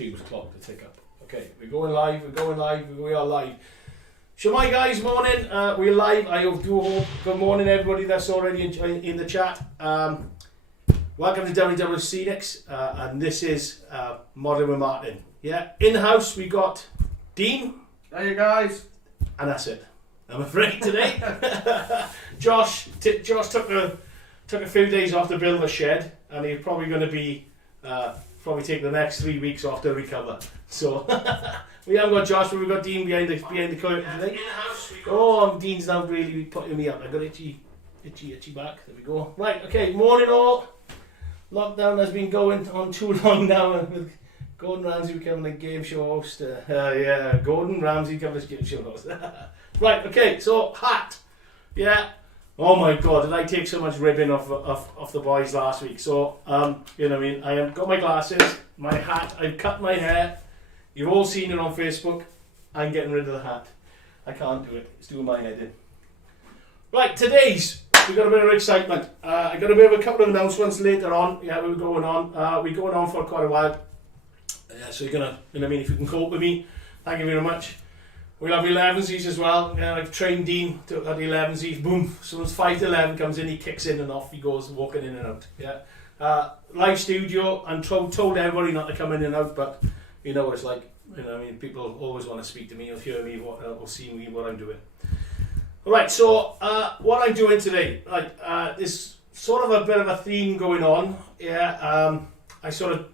YouTube's clock to tick up. Okay, we're going live, we are live. Shemai guys, morning, we're live. I do hope, good morning everybody that's already in the chat. Welcome to WWScenics, and this is Modern with Martyn. Yeah, in the house we got Dean. Hey guys. And that's it, I'm afraid today. Josh took a few days off to build a shed, and he's probably going to be probably take the next 3 weeks off to recover. So we haven't got Josh, but we've got Dean behind the curtain today. Oh, Dean's now really putting me up. I got itchy back. There we go. Right, okay. Morning all. Lockdown has been going on too long now, with Gordon Ramsay becoming a game show host. Yeah, Gordon Ramsay becoming a game show host. Right, okay. So hat. Yeah. Oh my God, did I take so much ribbon off the boys last week? So, you know what I mean? I have got my glasses, my hat, I've cut my hair. You've all seen it on Facebook. I'm getting rid of the hat. I can't do it. It's doing my head in. Right, we've got a bit of excitement. I got a bit of a couple of announcements later on. Yeah, we're going on. We're going on for quite a while. So you're gonna, you know what I mean? If you can cope with me, thank you very much. We'll have 11s as well. I've trained Dean at 11s. Boom. So once 5 to 11 comes in, he kicks in and off he goes, walking in and out. Yeah. Live studio. I'm told everybody not to come in and out, but you know what it's like. You know, I mean, people always want to speak to me or hear me or see me what I'm doing. All right. So what I'm doing today, right? There's sort of a bit of a theme going on. Yeah. I sort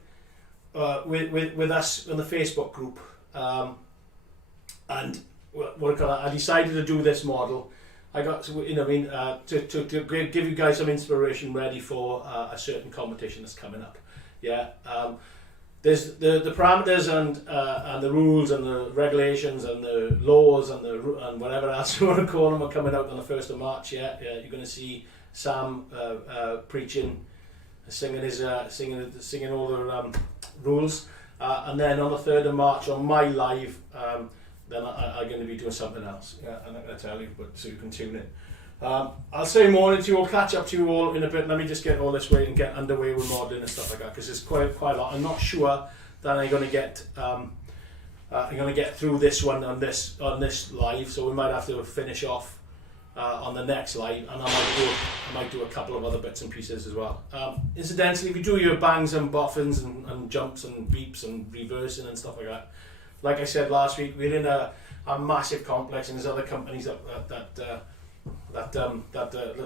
of with us in the Facebook group. And I decided to do this model. I got to, you know, I mean, to give you guys some inspiration ready for a certain competition that's coming up. Yeah, there's the parameters and the rules and the regulations and the laws and whatever else you want to call them are coming out on the 1st of March. Yeah, you're going to see Sam preaching, singing all the rules, and then on the 3rd of March on my live. Then I'm going to be doing something else. Yeah, I'm not going to tell you, but so you can tune in. I'll say morning to you. I'll catch up to you all in a bit. Let me just get all this way and get underway with modelling and stuff like that, because there's quite a lot. I'm not sure that I'm going to get. I'm going to get through this one on this live, so we might have to finish off on the next live, and I might do a couple of other bits and pieces as well. Incidentally, if you do your bangs and boffins and jumps and beeps and reversing and stuff like that. Like I said last week, we're in a massive complex, and there's other companies that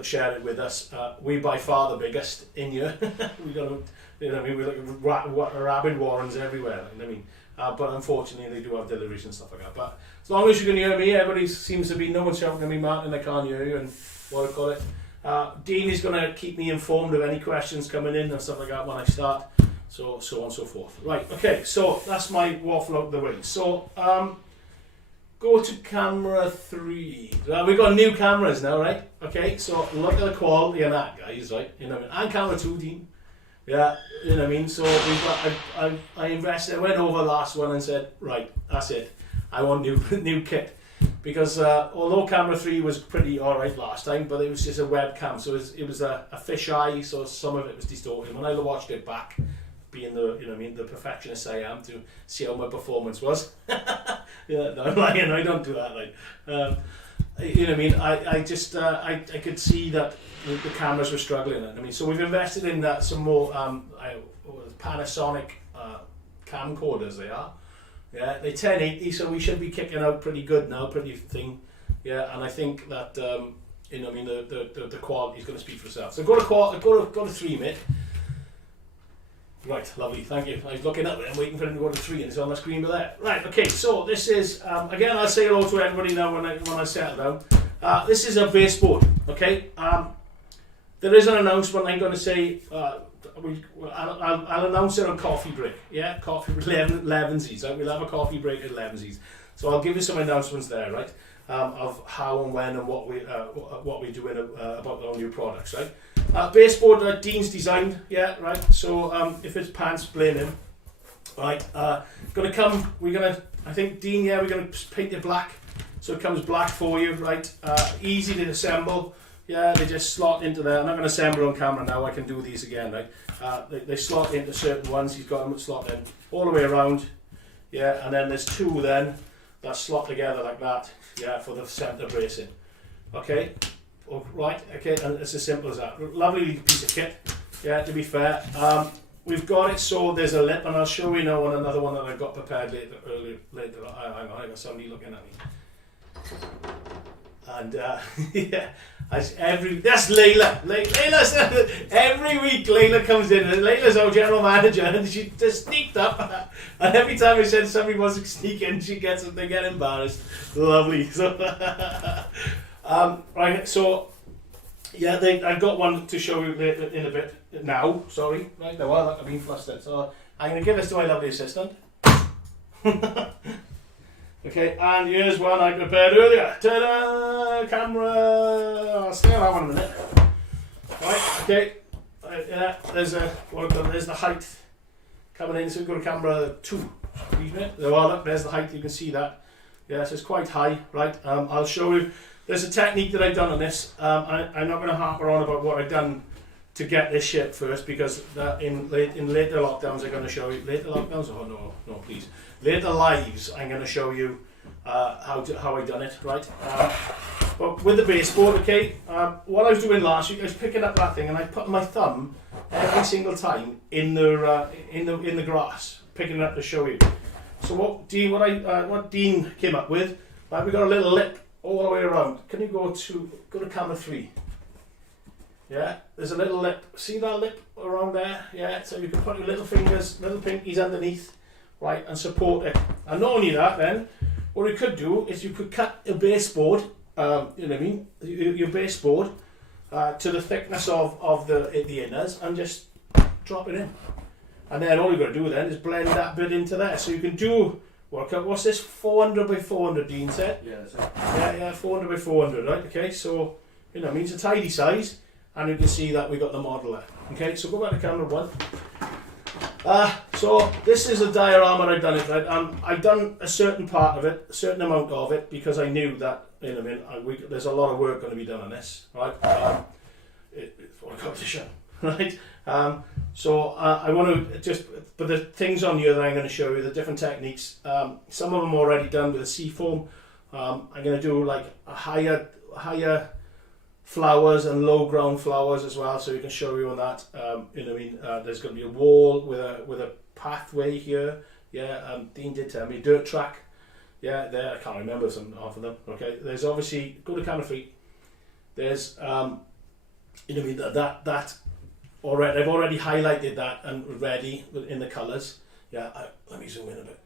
share it with us. We're by far the biggest in here. We got, you know, we're like rabid warrens everywhere. You know what I mean? But unfortunately, they do have deliveries and stuff like that. But as long as you can hear me, everybody seems to be. No one's shouting at me, Martyn. I can't hear you, and what I call it. Dean is going to keep me informed of any questions coming in and stuff like that when I start. So on and so forth. Right, okay, so that's my waffle out of the way. So, go to camera 3. We've got new cameras now, right? Okay, so look at the quality of that, guys, right? You know what I mean? And camera 2, Dean. Yeah, you know what I mean? So we've got, I invested, I went over last one and said, right, that's it. I want new kit. Because although camera 3 was pretty alright last time, but it was just a webcam, so it was a fisheye, so some of it was distorted. When I watched it back, being the, you know what I mean, the perfectionist I am, to see how my performance was. Yeah, no, I'm lying, I don't do that. Like, you know what I mean, I just I could see that the cameras were struggling. I mean, so we've invested in some more Panasonic camcorders. They are, yeah, they're 1080, so we should be kicking out pretty good now, pretty thing. Yeah, and I think that you know what I mean, the quality is going to speak for itself. So go to 3 mate. Right, lovely, thank you. I was looking up and waiting for him to go to 3, and it's on the screen with that. Right, okay, so this is, again, I'll say hello to everybody now when I settle down. This is a baseboard, okay? There is an announcement I'm going to say, I'll announce it on coffee break, yeah? Coffee 11sies, right? We'll have a coffee break at 11sies. So I'll give you some announcements there, right? Of how and when and what we're doing about our new products, right? Baseboard that Dean's designed, yeah, right. So if it's pants, blame him. Right, I think Dean, yeah, we're gonna paint it black, so it comes black for you, right? Easy to assemble. Yeah, they just slot into there. I'm not gonna assemble on camera now. I can do these again, right? They slot into certain ones. He's got them slot in. all the way around. Yeah, and then there's two then that slot together like that. Yeah, for the centre bracing. Okay, right. Okay, and it's as simple as that. Lovely piece of kit. Yeah, to be fair. We've got it so there's a lip, and I'll show you now on another one that I got prepared later. Hang on, I got somebody looking at me. And yeah, that's Layla. Layla's every week. Layla comes in, and Layla's our general manager, and she just sneaked up. And every time I said somebody wants to sneak in, they get embarrassed. Lovely. So, right. So, yeah, I've got one to show you in a bit now. Sorry, right now I've been flustered. So I'm going to give this to my lovely assistant. Okay, and here's one I prepared earlier. Ta-da! Camera! I'll stay on that one in a minute. Right, okay. Yeah, there's the height coming in. So we've got a camera 2. Well, look, there's the height. You can see that. Yeah, so it's quite high. Right. I'll show you. There's a technique that I've done on this. I'm not going to harper on about what I've done to get this shape first, because in later lockdowns I'm going to show you. Later lockdowns? Oh no, please. Later lives, I'm going to show you how I done it, right? But with the baseboard, okay. What I was doing last week, I was picking up that thing and I put my thumb every single time in the grass, picking it up to show you. So what Dean came up with, right, we got a little lip all the way around. Can you go to camera 3? Yeah, there's a little lip. See that lip around there? Yeah, so you can put your little fingers, little pinkies underneath, right, and support it. And not only that, then what you could do is you could cut a baseboard, you know what I mean, your baseboard to the thickness of the inners, and just drop it in. And then all you've got to do then is blend that bit into there. So you can do, what's this, 400 by 400, Dean said? Yeah, that's it. Yeah, 400 by 400, right? Okay, so, you know what I mean, it's a tidy size, and you can see that we got the model there. Okay, so go back to camera 1. So this is a diorama I've done it, right? I've done a certain part of it, a certain amount of it, because I knew that, you know what I mean, there's a lot of work going to be done on this, right? It's for a competition, right? So I want to just, but the things on here that I'm going to show you, the different techniques, some of them already done with a seafoam. I'm going to do like a higher flowers and low ground flowers as well, so we can show you on that. You know what I mean? There's going to be a wall with a pathway here. Yeah, Dean did tell me dirt track. Yeah, there, I can't remember half of them. Okay, there's obviously, go to camera 3. There's you know what I mean, that already, I've already highlighted that and ready in the colours. Yeah, let me zoom in a bit.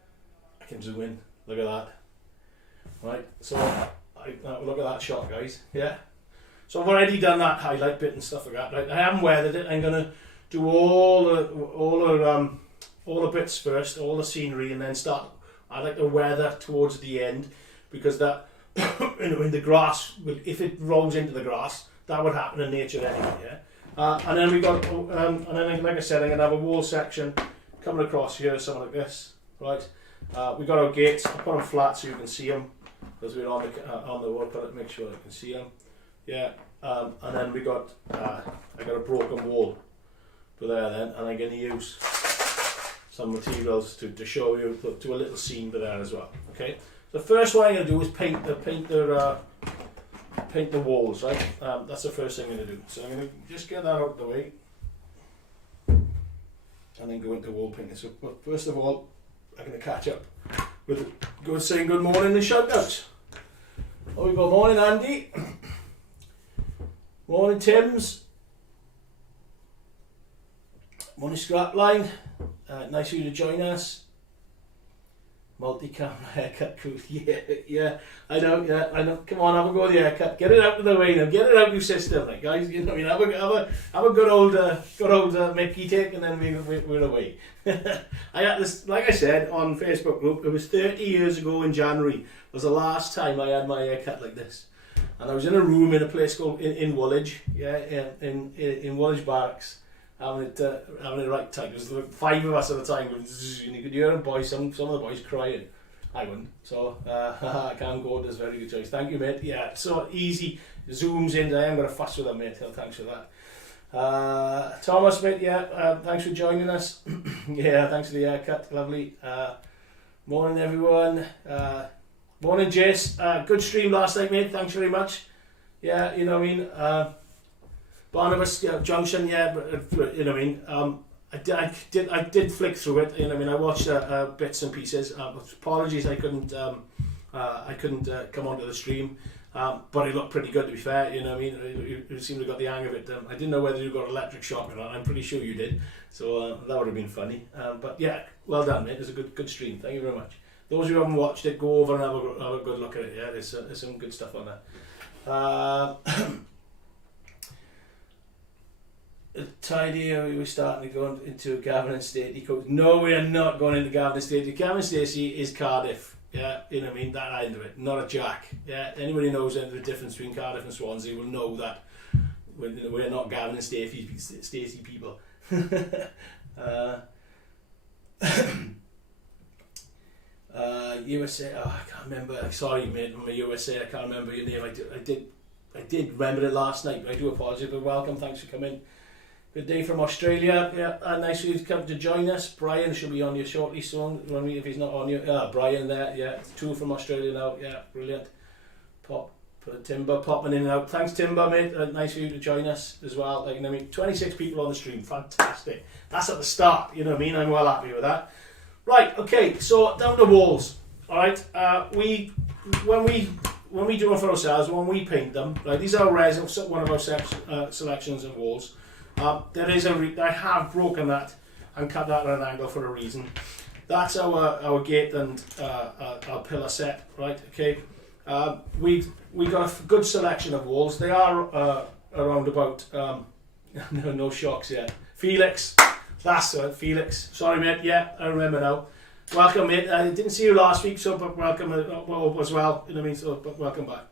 I can zoom in. Look at that. Right, so look at that shot, guys. Yeah. So I've already done that highlight bit and stuff like that. Right, I haven't weathered it. I'm gonna do all the bits first, all the scenery, and then start. I like to weather towards the end, because that, you know, in the grass, if it rolls into the grass, that would happen in nature anyway. Yeah. And then we got, and then like I said, I'm gonna have a wall section coming across here, something like this. Right. We got our gates. I put them flat so you can see them, because we're on the wall. But make sure I can see them. Yeah, and then we got, I got a broken wall for there then, and I'm going to use some materials to show you, to a little scene for there as well. Okay, the first one I'm going to do is paint the walls, right? That's the first thing I'm going to do. So I'm going to just get that out of the way, and then go into wall painting. So first of all, I'm going to catch up with saying good morning and shout outs. Oh, we got morning Andy. Morning Tim's. Morning Scrapline. Nice of you to join us. Multi-camera haircut crew. Yeah, I know. Come on, have a go with the haircut. Get it out of the way now. Get it out of your system, like, guys. You know what I mean? Have a good old Mickey take, and then we're away. I had this, like I said, on Facebook group. It was 30 years ago in January. Was the last time I had my haircut like this. And I was in a room in a place called in Woolwich, in Woolwich Barracks, having it right tight. There was like 5 of us at the time, and you could hear some of the boys crying. I wouldn't. So Cam Gordon's very good choice. Thank you, mate. Yeah, so easy. Zooms in. I am going to fuss with them, mate. Thanks for that. Thomas, mate, yeah, thanks for joining us. Yeah, thanks for the haircut, lovely. Morning, everyone. Morning, Jace. Good stream last night, mate. Thanks very much. Yeah, you know what I mean. Barnabas Junction, yeah, but, you know what I mean. I did flick through it. You know what I mean. I watched bits and pieces. Apologies, I couldn't come onto the stream. But it looked pretty good, to be fair. You know what I mean. You seem to have got the hang of it. I didn't know whether you got electric shock or not. I'm pretty sure you did. So that would have been funny. But yeah, well done, mate. It was a good stream. Thank you very much. Those who haven't watched it, go over and have a good look at it. Yeah, there's some good stuff on there. Tidy, we were starting to go into Gavin and Stacey coach. No, we are not going into Gavin and Stacey. Gavin and Stacey is Cardiff. Yeah, you know what I mean, that end of it, not a Jack. Yeah, anybody knows the difference between Cardiff and Swansea will know that we're not Gavin and Stacey people. USA, oh, I can't remember. Sorry, mate, I'm a USA. I can't remember your name. I did remember it last night. But I do apologise. But welcome, thanks for coming. Good day from Australia. Yeah, nice of you to come to join us. Brian should be on you shortly soon. If he's not on you, Brian there. Yeah, 2 from Australia now. Yeah, brilliant. Timber popping in and out. Thanks, Timber, mate. Nice of you to join us as well. Like, you know what I mean, 26 people on the stream. Fantastic. That's at the start. You know what I mean. I'm well happy with that. Right. Okay. So down the walls. All right. When we do them for ourselves, when we paint them, right? These are resin. One of our selections of walls. I have broken that and cut that at an angle for a reason. That's our gate and our pillar set, right? Okay. We got a good selection of walls. They are around about no shocks yet. Felix, that's Felix. Sorry, mate. Yeah, I remember now. Welcome, mate. I didn't see you last week, so but welcome as well. You know what I mean? So, but welcome back.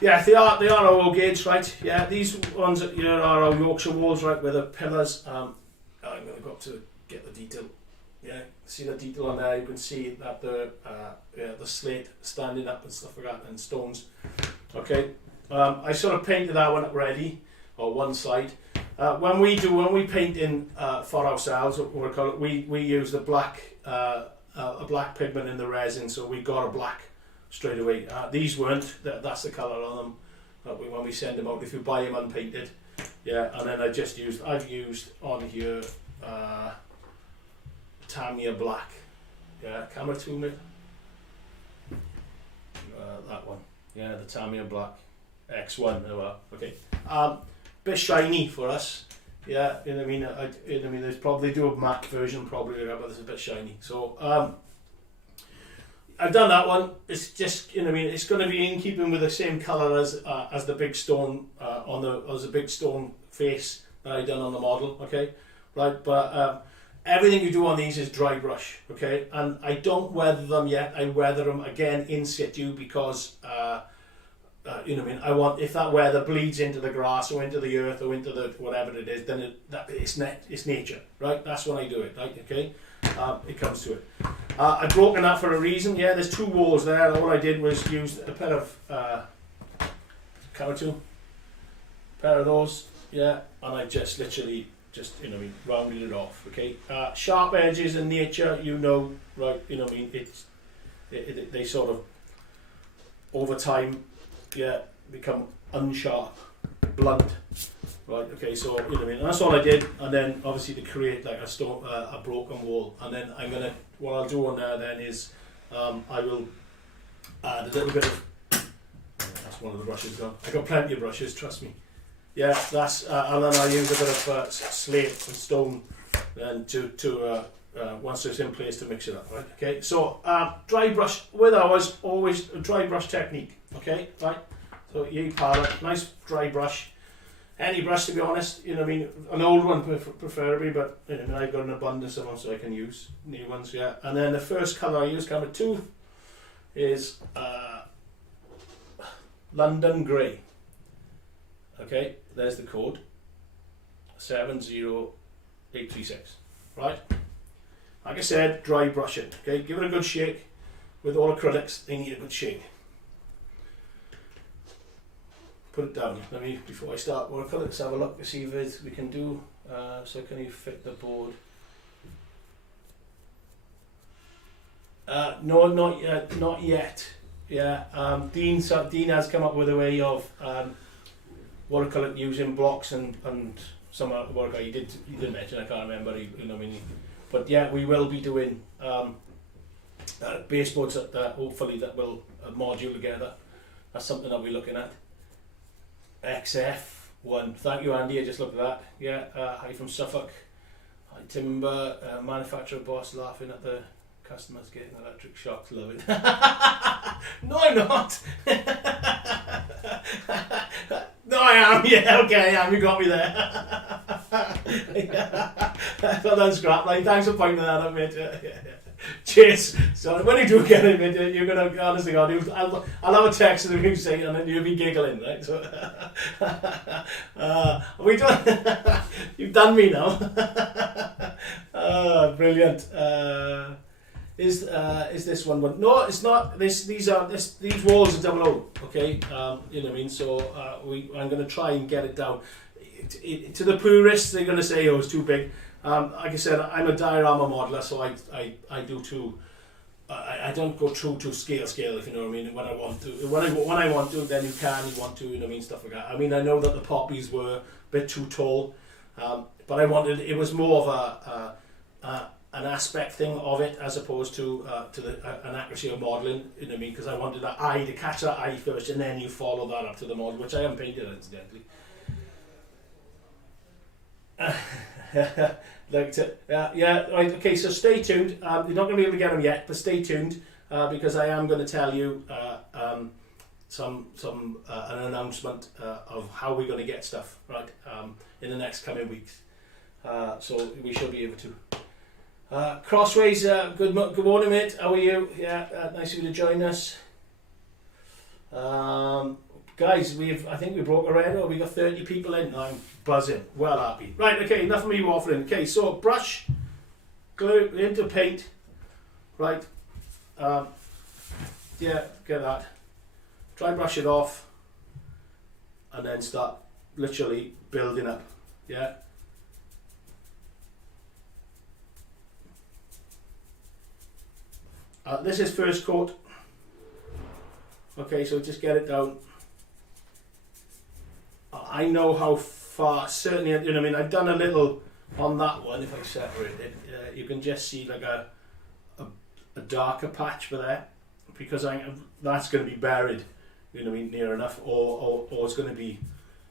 Yeah, they are our old gauge, right? Yeah, these ones here are our Yorkshire walls, right, with the pillars. I'm going to go up to get the detail. Yeah, see the detail on there. You can see that the slate standing up and stuff like that, and stones. Okay, I sort of painted that one up ready, or one side. When we paint in for ourselves, we use the black a black pigment in the resin, so we got a black straight away. These weren't. That's the colour on them. When we send them out, if you buy them unpainted, yeah. And then I've used on here Tamiya black. Yeah, camera 2 mate. That one. Yeah, the Tamiya black X1. Oh well. Okay. Bit shiny for us. Yeah, you know what I mean. There's probably do a matte version probably, but it's a bit shiny. So I've done that one. It's just, you know what I mean, it's going to be in keeping with the same colour as the big stone as the big stone face that I done on the model. Okay, right. But everything you do on these is dry brush. Okay, and I don't weather them yet. I weather them again in situ because you know what I mean. I want, if that weather bleeds into the grass or into the earth or into the whatever it is, then it's nature, right? That's when I do it, right? Okay, it comes to it. I've broken that for a reason. Yeah, there's 2 walls there. All I did was use a pair of pair of those. Yeah, and I just literally you know what I mean, rounded it off. Okay, sharp edges in nature, you know, right? You know what I mean. They sort of over time. Yeah, become unsharp, blunt, right? Okay, so you know what I mean. And that's all I did, and then obviously to create like a broken wall, and then what I'll do on there then is I will add a little bit of. That's one of the brushes gone. I got plenty of brushes, trust me. Yeah, that's and then I use a bit of slate and stone, and to once it's in place to mix it up, right? Okay, so dry brush with ours, always a dry brush technique. Okay, right. So you palette, nice dry brush. Any brush, to be honest, you know what I mean. An old one preferably, but you know, I've got an abundance of them, so I can use new ones. Yeah. And then the first colour I use, camera 2, is London Grey. Okay, there's the code 70836. Right. Like I said, dry brush it. Okay, give it a good shake. With all acrylics, they need a good shake. put it down. Let me, before I start work on it, let's have a look to see if we can do. So can you fit the board? No, not yet. Yeah, Dean has come up with a way of watercolour using blocks and some of the work he did mention. I can't remember. You know, I mean, but yeah, we will be doing baseboards that hopefully that will module together. That's something that we're looking at. XF1. Thank you, Andy. I just looked at that. Yeah, hi from Suffolk. Hi, Timber. Manufacturer boss laughing at the customers getting electric shocks. Love it. No, I'm not. No, I am. Yeah, okay, I am. You got me there. Well done, Scrapline. Thanks for pointing that out, mate. Cheers. So when you do get it, mate, you're gonna honestly, God, I'll have a text and you say, and then you'll be giggling, right? So, we done. You've done me now. Brilliant. Is this one? No, it's not. These walls are double O. Okay, you know what I mean. So I'm going to try and get it down. To the purists, they're going to say, "Oh, it's too big." Like I said, I'm a diorama modeler, so I do too. I don't go true to scale, if you know what I mean. When I want to, when I want to, then you want to, you know what I mean, stuff like that. I mean, I know that the poppies were a bit too tall, but I wanted. It was more of an aspect thing of it as opposed to an accuracy of modelling, you know what I mean, because I wanted that eye to catch that eye first and then you follow that up to the model, which I haven't painted incidentally. Yeah, right, okay, so stay tuned. You're not going to be able to get them yet, but stay tuned because I am going to tell you an announcement of how we're going to get stuff, right, in the next coming weeks. So we should be able to. Crossways, good morning, mate. How are you? Yeah, nice of you to join us. Guys, I think we broke a record. We got 30 people in. I'm buzzing. Well happy. Right, okay, enough of me waffling. Okay, so brush, glue into paint. Right. Yeah, get that. Try and brush it off. And then start literally building up. Yeah. This is first coat. Okay, so just get it down. I know how far, certainly, you know what I mean, I've done a little on that one. If I separate it, you can just see like a darker patch for there, because that's going to be buried, you know what I mean, near enough, or it's going to be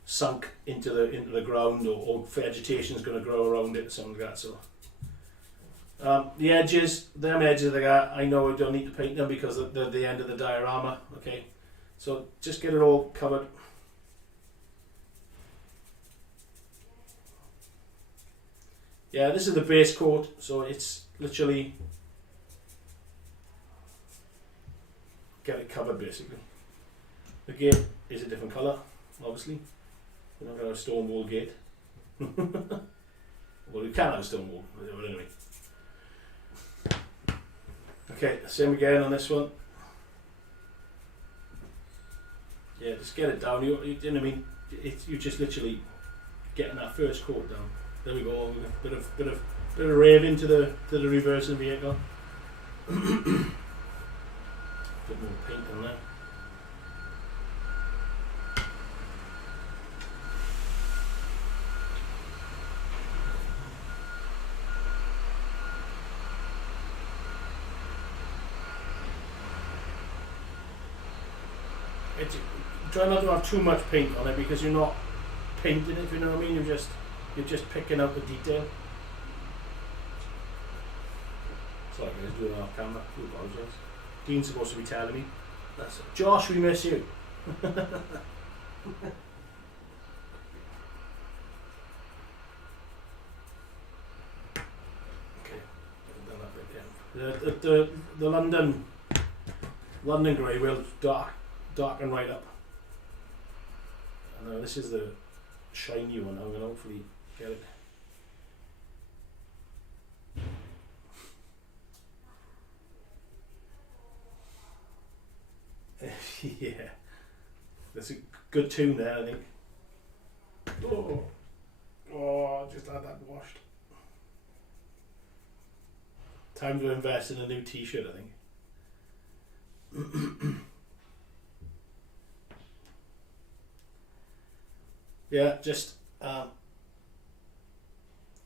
sunk into the ground, or vegetation is going to grow around it or something like that. So. The edges, them edges I know I don't need to paint them because they're the end of the diorama. Okay, so just get it all covered. Yeah, this is the base coat, so it's literally get it covered basically. The gate is a different colour, obviously. We're not going to have a stone wall gate. Well, we can have a stone wall, but anyway. Okay, same again on this one. Yeah, just get it down. You know what I mean? You're just literally getting that first coat down. There we go. Bit of raving to the reversing vehicle. Bit more paint on there. Try not to have too much paint on it because you're not painting it, if you know what I mean. You're just picking out the detail. Sorry guys, doing it off camera. I do apologise. Dean's supposed to be telling me. That's it. Josh, we miss you. Okay, done that bit again. The London grey will darken right up. Now this is the shiny one. I'm going to hopefully get it. Yeah, that's a good tune there, I think. Oh, just had that washed. Time to invest in a new t-shirt, I think. Yeah, just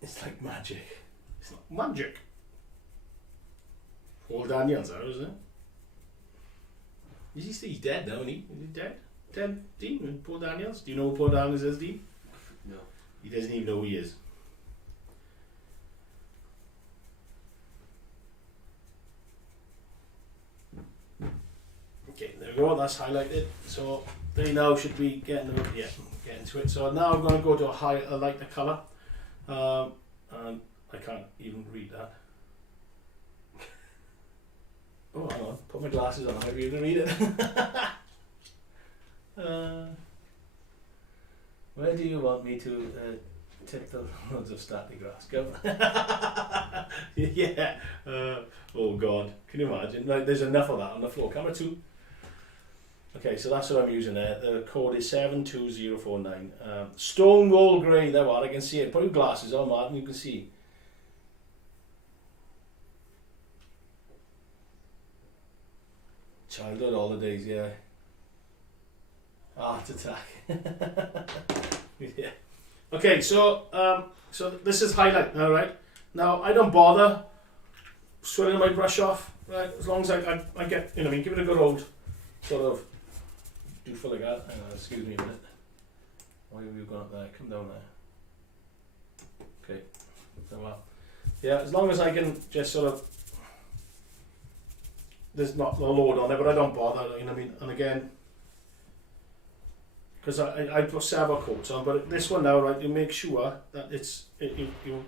it's like magic. It's not magic. Paul Daniels, isn't it? He's dead now, isn't he? Is he dead? Dead, Dean? Paul Daniels? Do you know who Paul Daniels is, Dean? No. He doesn't even know who he is. Okay, there we go, that's highlighted. So they now should be getting into it. So now I'm going to go to a lighter colour. And I can't even read that. Oh, hang on, put my glasses on, I might be able to read it. Where do you want me to tip the loads of static grass? Go. Yeah. Oh God, can you imagine? Like, there's enough of that on the floor. Camera 2. Okay, so that's what I'm using there. The code is 72049. Stonewall grey, there what I can see it. Put your glasses on, Martin, you can see. Childhood holidays, yeah. Heart attack. Yeah. Okay, so this is highlight now, right? Now I don't bother swirling my brush off, right? As long as I get, you know, I mean, give it a good old sort of do for like that. Hang on, excuse me a minute. Why have you gone up there? Come down there. Okay. So, yeah, as long as I can just sort of, there's not a load on it, but I don't bother, you know what I mean? And again, because I put several coats on, but this one now, right, you make sure that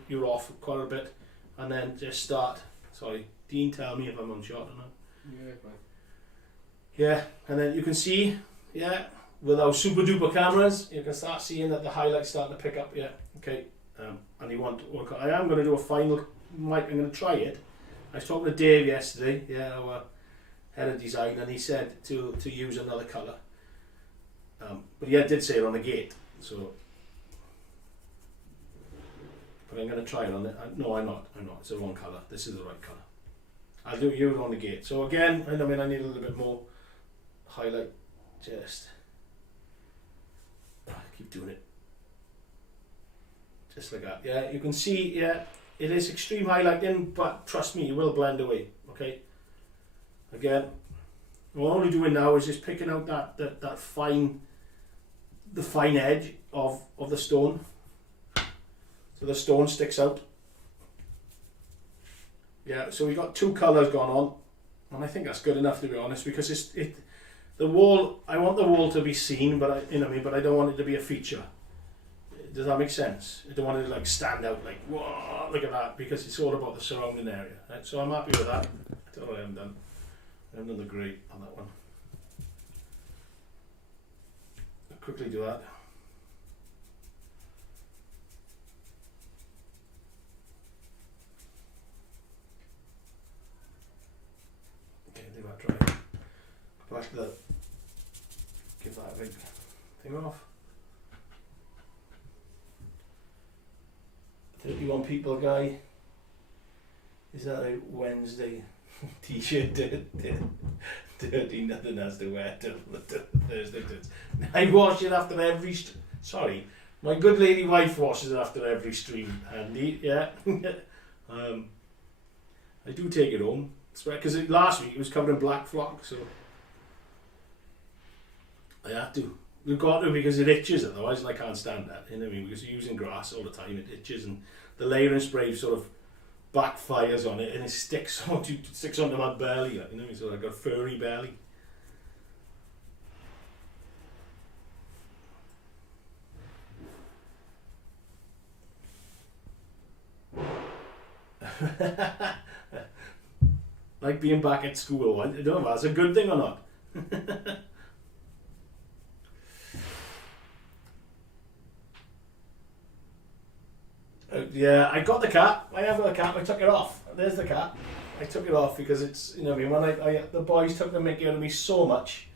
you're off quite a bit, and then just start. Sorry, Dean, tell me if I'm on shot or not. Yeah, fine. Yeah, and then you can see, yeah, with our super duper cameras, you can start seeing that the highlights starting to pick up. Yeah, okay. And you want to work on, I am going to do a final mic. I'm going to try it. I was talking to Dave yesterday, yeah, our head of design, and he said to use another colour. But he did say it on the gate, so. But I'm going to try it on it. No, I'm not. It's the wrong colour. This is the right colour. I'll do it on the gate. So again, I mean, I need a little bit more highlight. Just keep doing it. Just like that. Yeah, you can see. Yeah, it is extreme highlighting, but trust me, it will blend away. Okay. Again, what I'm only doing now is just picking out that fine, the fine edge of the stone, so the stone sticks out. Yeah, so we got two colours going on, and I think that's good enough, to be honest, because the wall. I want the wall to be seen, but I don't want it to be a feature. Does that make sense? I don't want it to like stand out like, whoa, look at that, because it's all about the surrounding area. Right? So I'm happy with that. I don't know what I haven't done. I haven't done the grey on that one. I'll quickly do that. Okay, leave that dry. Go back to the, give that a big thing off. 31 people guy. Is that a Wednesday t-shirt? Dirty, nothing has to wear till Thursday. I wash it after every sorry, my good lady wife washes it after every stream, Andy. Yeah. I do take it home, because last week it was covered in black flock, so I have to. We've got to, because it itches otherwise, and I can't stand that. You know what I mean? Because you're using grass all the time, it itches, and the layering spray sort of backfires on it, and it sticks onto my belly. You know what I mean? So I've got a furry belly. Like being back at school. I don't know if that's a good thing or not. Yeah, I got the cap. I have got the cap. I took it off. There's the cap. I took it off because it's, you know what I mean, when the boys took the mickey out of me so much,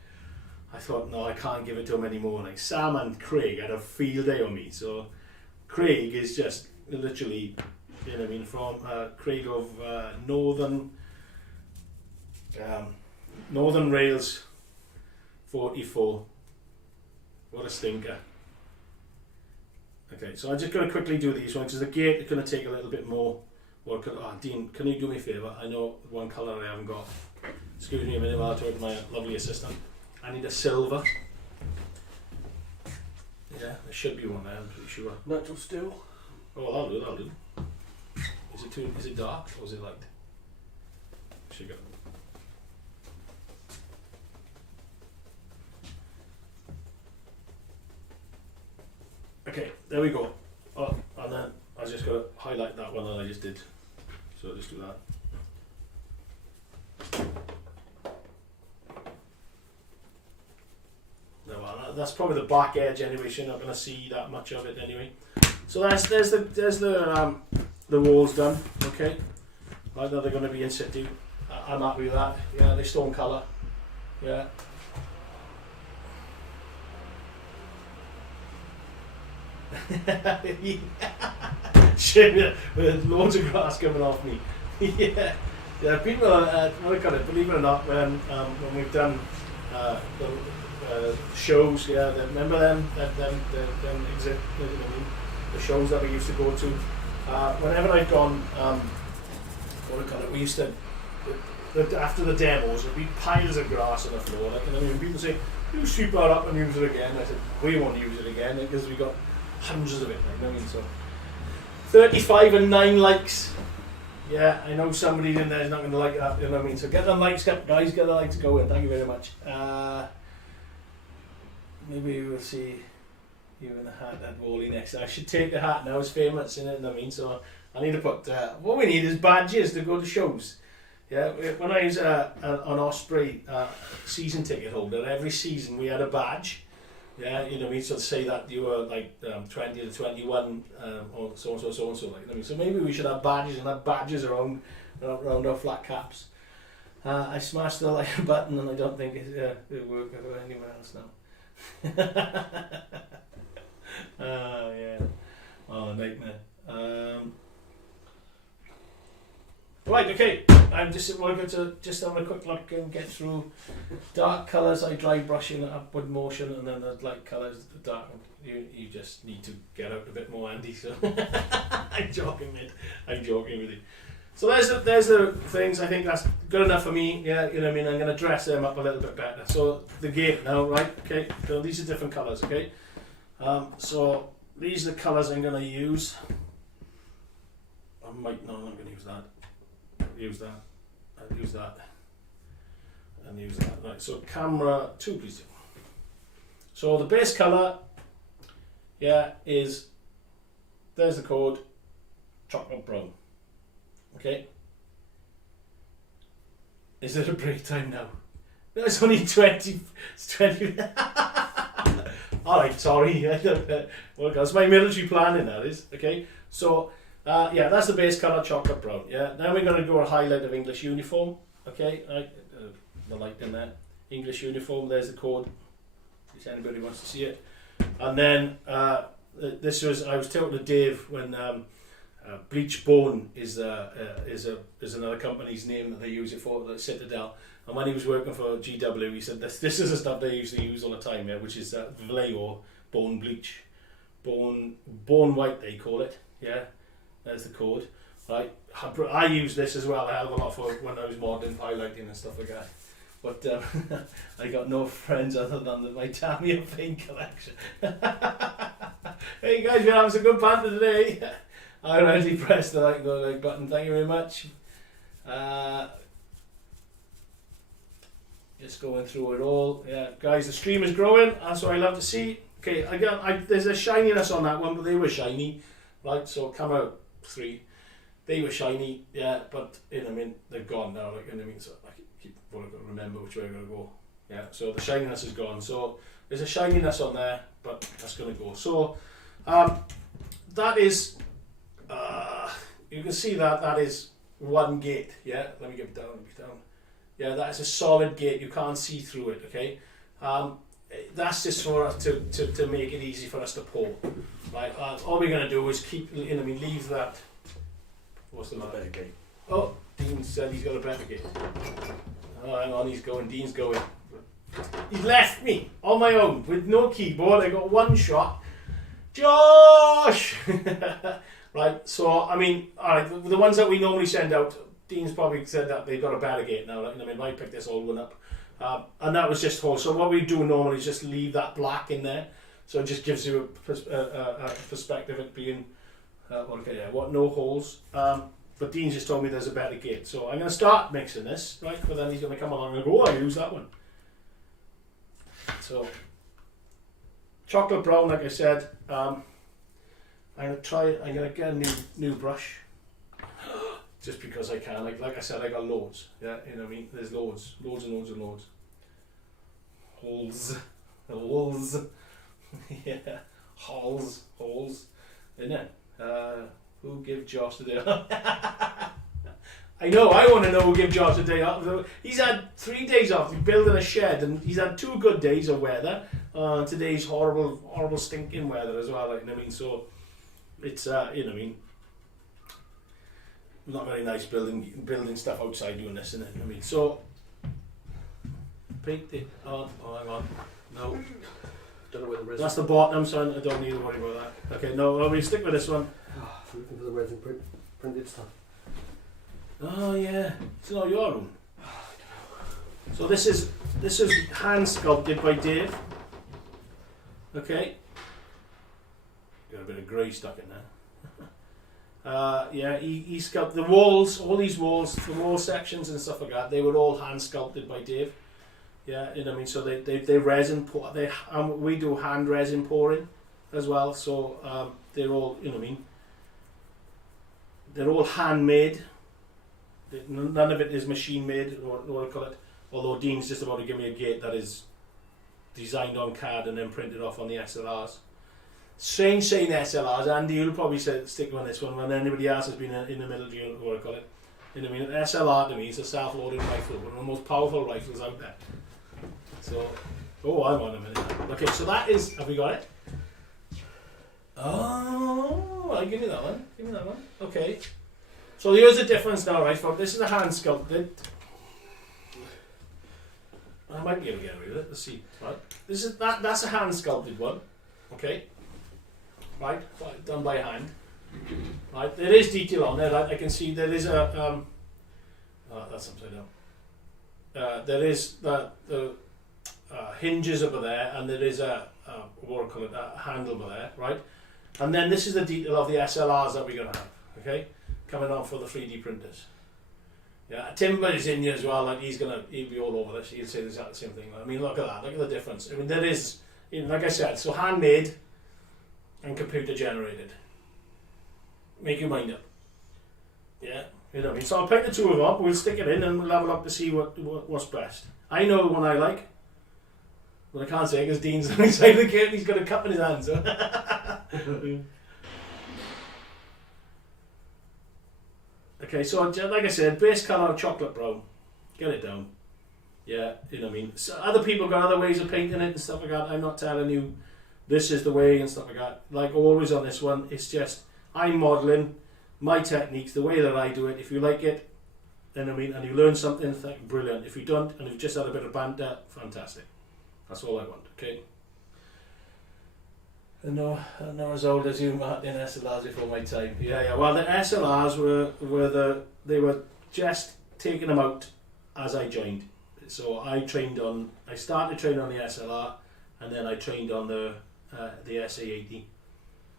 I thought, no, I can't give it to him anymore. Like Sam and Craig had a field day on me. So Craig is just literally, you know what I mean, from Craig of Northern Rails 44. What a stinker. Okay, so I'm just going to quickly do these ones because the gate is going to take a little bit more. Well, Dean, can you do me a favour? I know one colour I haven't got. Excuse me a minute while I talk to my lovely assistant. I need a silver. Yeah, there should be one there, I'm pretty sure. Natural steel. Oh, that'll do. Is it dark or is it light? Should go. Okay, there we go. Oh, and then I just got to highlight that one that I just did. So I'll just do that. No, well, that's probably the back edge anyway. So you're not going to see that much of it anyway. So there's the walls done. Okay, right now they're going to be in situ. I'm happy with that. Yeah, they stone colour. Yeah. Shit, with loads of grass coming off me. Yeah, people look at it. Believe it or not, when we've done the shows, yeah, remember them exit, you know what I mean? The shows that we used to go to. Whenever I've gone, what do you call it? We used to after the demos, there'd be piles of grass on the floor. Like, and then people say, "You sweep that up and use it again." I said, "We won't use it again because we got hundreds of it." Like, you know what I mean? So 35 and 9 likes. Yeah, I know somebody in there is not going to like that. You know what I mean? So get the likes up, guys. Get the likes going. Thank you very much. Maybe we'll see you in the hat that Wally next. I should take the hat now. It's famous, in it. You know what I mean? So I need to put. What we need is badges to go to shows. Yeah, when I was an Osprey season ticket holder, every season we had a badge. Yeah, you know what I mean? So to say that you were like 20 to 21 or so and so, like, you know what I mean? So maybe we should have badges and have badges around our flat caps. I smashed the like button and I don't think it'll work anywhere else now. Yeah. Oh, nightmare. Right, okay. I'm just going to just have a quick look and get through dark colours. I dry brushing upward motion, and then the light colours, the dark. You just need to get out a bit more, Andy. So I'm joking, mate. I'm joking with you. So there's the things. I think that's good enough for me. Yeah, you know what I mean. I'm going to dress them up a little bit better. So the gate now, right? Okay. So these are different colours. Okay. So these are the colours I'm going to use. I might not. I'm not going to use that. Use that, and use that, and use that. Right, so camera 2, please. So the base colour, yeah, is, there's the code, chocolate brown. Okay. Is it a break time now? No, it's only 20. It's 20. Alright, sorry. Well, that's my military planning, that is. Okay, so. Yeah, that's the base colour, chocolate brown. Yeah, now we're going to do a highlight of English uniform. Okay, right, the light in there. English uniform. There's the code. If anybody wants to see it. And then this was I was talking to Dave when Bleach Bone is another company's name that they use it for, the Citadel. And when he was working for GW, he said this is the stuff they used to use all the time. Yeah, which is Vallejo bone bleach, bone white they call it. Yeah. There's the code. Right, I use this as well a hell of a lot for when I was modelling, highlighting and stuff like that. But I got no friends other than my Tamiya paint collection. Hey guys, you're having some good banter today. I already pressed the like button. Thank you very much. Just going through it all. Yeah, guys, the stream is growing. That's what I love to see. Okay, there's a shininess on that one, but they were shiny. Right, so camera 3, they were shiny, yeah, but you know what I mean, they're gone now, like, you know what I mean, so I keep want to remember which way I'm going to go. Yeah, so the shininess is gone, so there's a shininess on there, but that's going to go. So that is you can see that is one gate. Yeah, let me get it down. Yeah, that is a solid gate, you can't see through it. Okay, that's just for us to make it easy for us to pour. Right, all we're going to do is keep, leave that. What's the matter? Gate. Oh, Dean said he's got a better gate. Oh, hang on, Dean's going. He's left me on my own with no keyboard. I got one shot. Josh! Right, so, alright, the ones that we normally send out, Dean's probably said that they've got a better gate now. I picked this old one up. And that was just whole. So what we do normally is just leave that black in there. So it just gives you a perspective of being, no holes. But Dean's just told me there's a better gate. So I'm going to start mixing this, right? But then he's going to come along and go, I use that one. So, chocolate brown, like I said. I'm going to get a new brush. Just because I can. Like I said, I got loads. Yeah, there's loads and loads and loads. Holes. Yeah, holes, isn't it? Who give Josh the day off? I know, I want to know who give Josh the day off. He's had 3 days off. He's building a shed, and he's had 2 good days of weather. Today's horrible stinking weather as well. So it's not very nice building stuff outside doing this, isn't it? So paint it on. Oh, hang on. No. Don't know where the resin. That's the bottom, so I don't need to worry about that. Okay, no, we'll stick with this one. I'm looking for the resin printed stuff. Oh yeah, it's not your room. So this is hand sculpted by Dave. Okay. Got a bit of grey stuck in there. Yeah, he sculpted the walls, all these walls, the wall sections and stuff like that. They were all hand sculpted by Dave. Yeah, So they resin pour. We do hand resin pouring as well. So they're all they're all handmade. None of it is machine made, or what I call it. Although Dean's just about to give me a gate that is designed on CAD and then printed off on the SLRs. Strange saying SLRs. Andy, you'll probably stick on this one when anybody else has been in the military, or what I call it. SLR to me is a self-loading rifle, one of the most powerful rifles out there. So, I'm on a minute. Okay, so that is. Have we got it? Oh, I'll give me that one. Okay. So here's the difference now, right? This is a hand sculpted. I might be able to get away with it. Let's see. Right. That's a hand sculpted one. Okay. Right. Done by hand. Right. There is detail on there. Right? I can see there is a. That's upside down. There is the hinges over there, and there is a handle over there, right? And then this is the detail of the SLRs that we're gonna have. Okay. Coming on for the 3D printers. Yeah, Timber is in here as well. He'll be all over this. He'll say the exact same thing. Look at that. Look at the difference. There is, like I said, so handmade and computer generated. Make your mind up. Yeah, So I'll pick the 2 of them up. We'll stick it in and we'll have a look to see what's best. I know the one I like, but I can't say because Dean's on the side of the gate and he's got a cup in his hand. So. Okay, so like I said, base colour chocolate brown. Get it down. Yeah, So other people got other ways of painting it and stuff like that. I'm not telling you this is the way and stuff like that. Like always on this one, it's just I'm modelling my techniques, the way that I do it. If you like it, and you learn something, brilliant. If you don't, and you've just had a bit of banter, fantastic. That's all I want. Okay. I'm not as old as you, Martyn. SLRs before my time. Yeah. Well, the SLRs they were just taking them out as I joined. So I started training on the SLR, and then I trained on the SA80,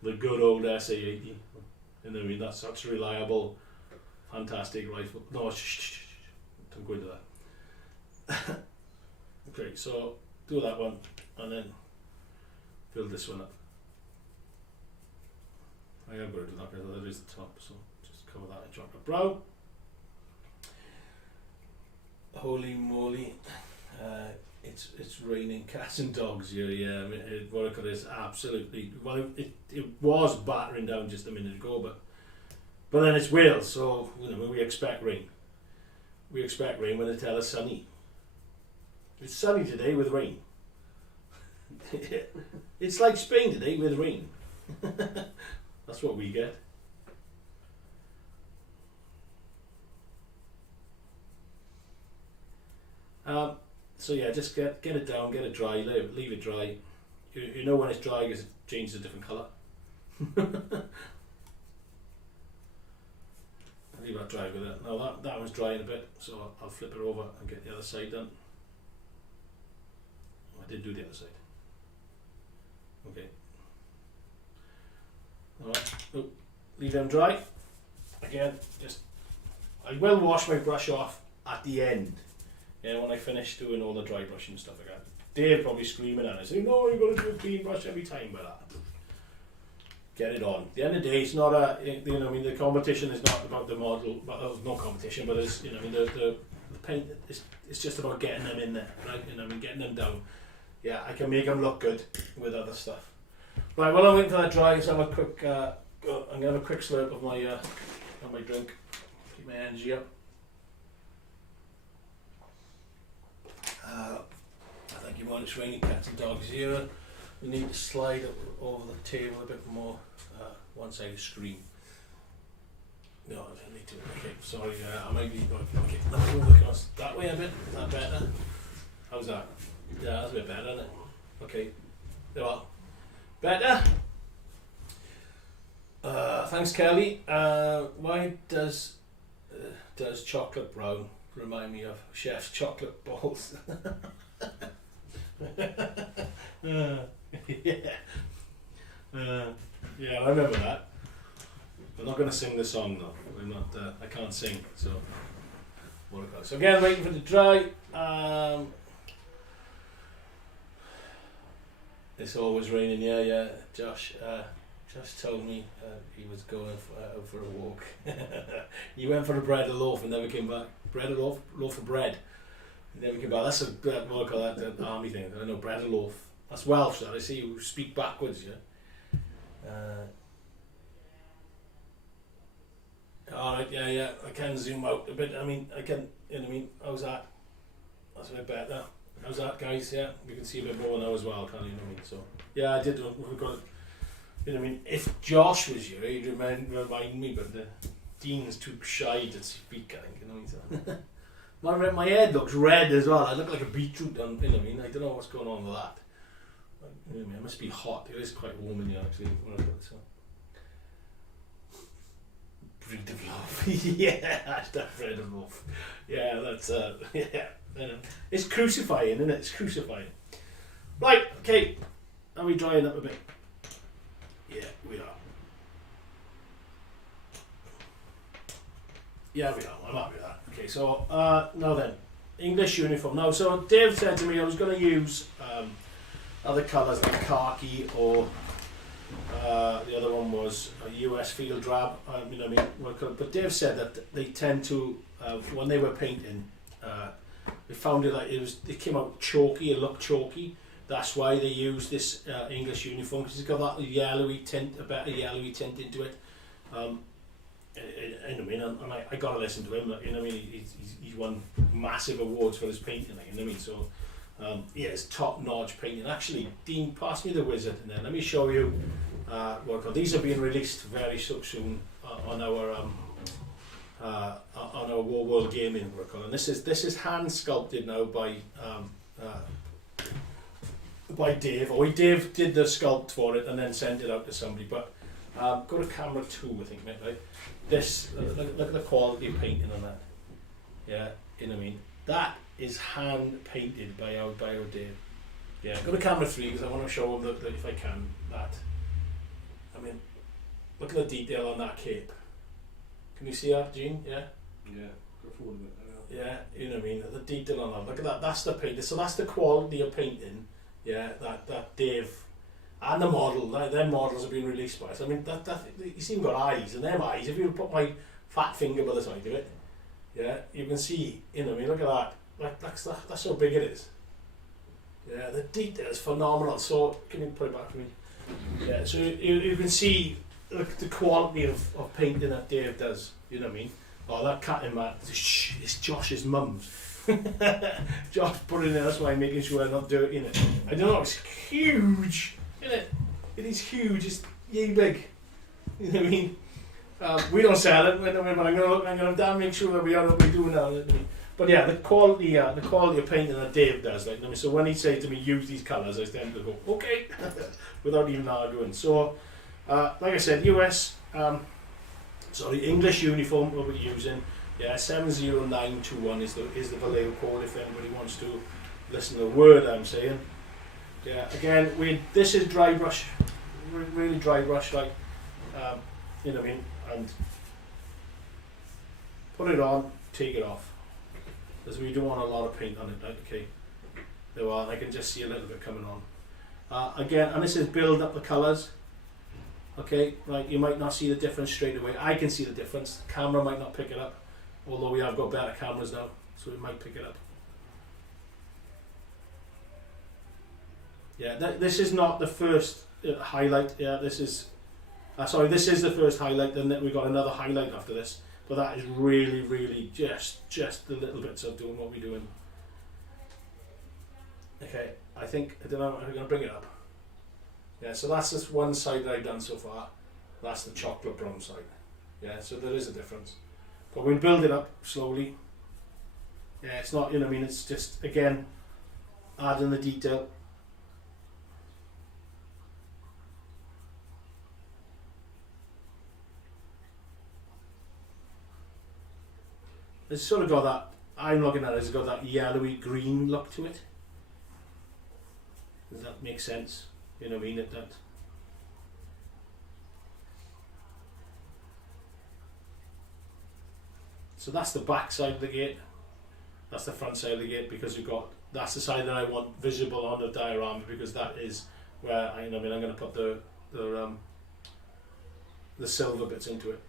the good old SA80. That's such a reliable, fantastic rifle. No, don't go into that. Okay, so do that one, and then fill this one up. I am going to do that because that is the top, so just cover that in chocolate brown. Holy moly, it's raining cats and dogs here. Yeah, Warwick is absolutely it was battering down just a minute ago, but then it's Wales, so we expect rain. We expect rain when they tell us sunny. It's sunny today with rain. It's like Spain today with rain. That's what we get. So yeah, just get it down, get it dry, leave it dry. You know when it's dry because it changes a different colour. Leave that dry with it. Now that one's drying a bit, so I'll flip it over and get the other side done. I did do the other side. Okay. Alright, leave them dry. Again, I will wash my brush off at the end. Yeah, when I finish doing all the dry brushing and stuff like that. Dave probably screaming at us, saying, "No, you've got to do a clean brush every time with that." Get it on. At the end of the day, it's not the competition is not about the model. Well, there's no competition, but it's, the paint. It's just about getting them in there, right? Getting them down. Yeah, I can make them look good with other stuff. Right, while I'm waiting for that dry, let's have a quick. I'm gonna have a quick slurp of my drink. Keep my energy up. I think you want it's raining cats and dogs here. We need to slide it over the table a bit more, one side of the screen. No, I don't need to. Okay, sorry, I might be. Okay, let me look us that way a bit. Is that better? How's that? Yeah, that's a bit better, isn't it? Okay, there we are. Better? Thanks, Kelly. Why does chocolate brown remind me of Chef's chocolate balls? Yeah. Yeah, I remember that. I'm not going to sing the song though. I'm not. I can't sing, so. So again, waiting for the dry. It's always raining. Yeah. Josh told me he was going out for a walk. He went for a bread, a loaf, and never came back. Bread, a loaf of bread. Never came back. That's what I call that, an army thing. I know, bread, a loaf. That's Welsh. That I see you speak backwards. Yeah. Alright, yeah. I can zoom out a bit. I can. How's that? That's a bit better. How's that, guys? Yeah, we can see a bit more now as well, can't you? So yeah, I did. We've got. If Josh was here, he'd remind me, but Dean's too shy to speak. I think. My head looks red as well. I look like a beetroot. I don't know what's going on with that. It must be hot. It is quite warm in here actually. So. Breed of love. Yeah, hashtag bread of love. Yeah, that's yeah. It's crucifying, isn't it? It's crucifying. Right, okay. Are we drying up a bit? Yeah, we are. Yeah, we are. I'm happy with that. Okay, so now then, English uniform. Now, so Dave said to me I was going to use other colours like khaki or the other one was a US field drab. But Dave said that they tend to when they were painting, they found it like it came out chalky. It looked chalky. That's why they use this English uniform because it's got that yellowy tint, a better yellowy tint into it. And I got to listen to him. He's won massive awards for his painting. So yeah, it's top-notch painting. Actually, Dean, pass me the wizard, and then let me show you what these are being released very soon on our World Gaming record. And this is hand sculpted now by Dave. Dave did the sculpt for it and then sent it out to somebody. But go to camera 2, I think, mate. Right? This look at the quality of painting on that. Yeah, that is hand painted by our Dave. Yeah, go to camera 3 because I want to show them that if I can that. Look at the detail on that cape. Can you see that, Gene? Yeah. Yeah. Go forward a bit. Yeah, the detail on that. Look at that. That's the paint. So that's the quality of painting. Yeah, that Dave and the model. Their models have been released by us. That he's even got eyes, and them eyes. If you put my fat finger by the side of it, yeah, you can see. Look at that. That's how big it is. Yeah, the detail is phenomenal. So can you put it back for me? Yeah, so you can see the quality of painting that Dave does. Oh, that cat in that. It's Josh's mum's. Josh put it in there, that's why I'm making sure I'm not dirty in it. I don't know, it's huge, isn't it? It is huge, it's yay big. You know what I mean? We don't sell it, but I'm gonna damn make sure that we are what we do now. But yeah, the quality of painting that Dave does, like, so when he says to me, use these colours, I tend to go, okay, without even arguing. So, like I said, English uniform we'll be using. Yeah, 70921 is the Vallejo code if anybody wants to listen to the word I'm saying. Yeah, again, this is dry brush, really dry brush, like, you know what I mean, and put it on, take it off. Because we don't want a lot of paint on it, right? Okay, there are, I can just see a little bit coming on. Again, and this is build up the colours. Okay, like you might not see the difference straight away. I can see the difference. The camera might not pick it up, although we have got better cameras now, so it might pick it up. Yeah, this is not the first highlight. Yeah, this is the first highlight. Then we've got another highlight after this. But that is really just the little bits of doing what we're doing. Okay, I don't know, I'm going to bring it up. Yeah, so that's just one side that I've done so far. That's the chocolate brown side. Yeah, so there is a difference. But we'll build it up slowly. Yeah, it's not, you know what I mean, it's just, again, adding the detail. It's sort of got that, I'm looking at it, it's got that yellowy green look to it. Does that make sense? You know what I mean? So that's the back side of the gate. That's the front side of the gate because that's the side that I want visible on the diorama because that is where I'm going to put the silver bits into it.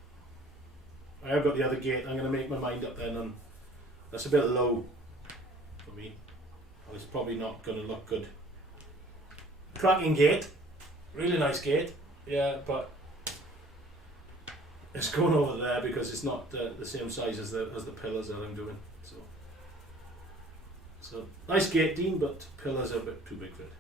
I have got the other gate, I'm going to make my mind up then, and that's a bit low for me. It's probably not going to look good. Cracking gate, really nice gate, yeah, but it's going over there because it's not the same size as the pillars that I'm doing. So nice gate, Dean, but pillars are a bit too big for it.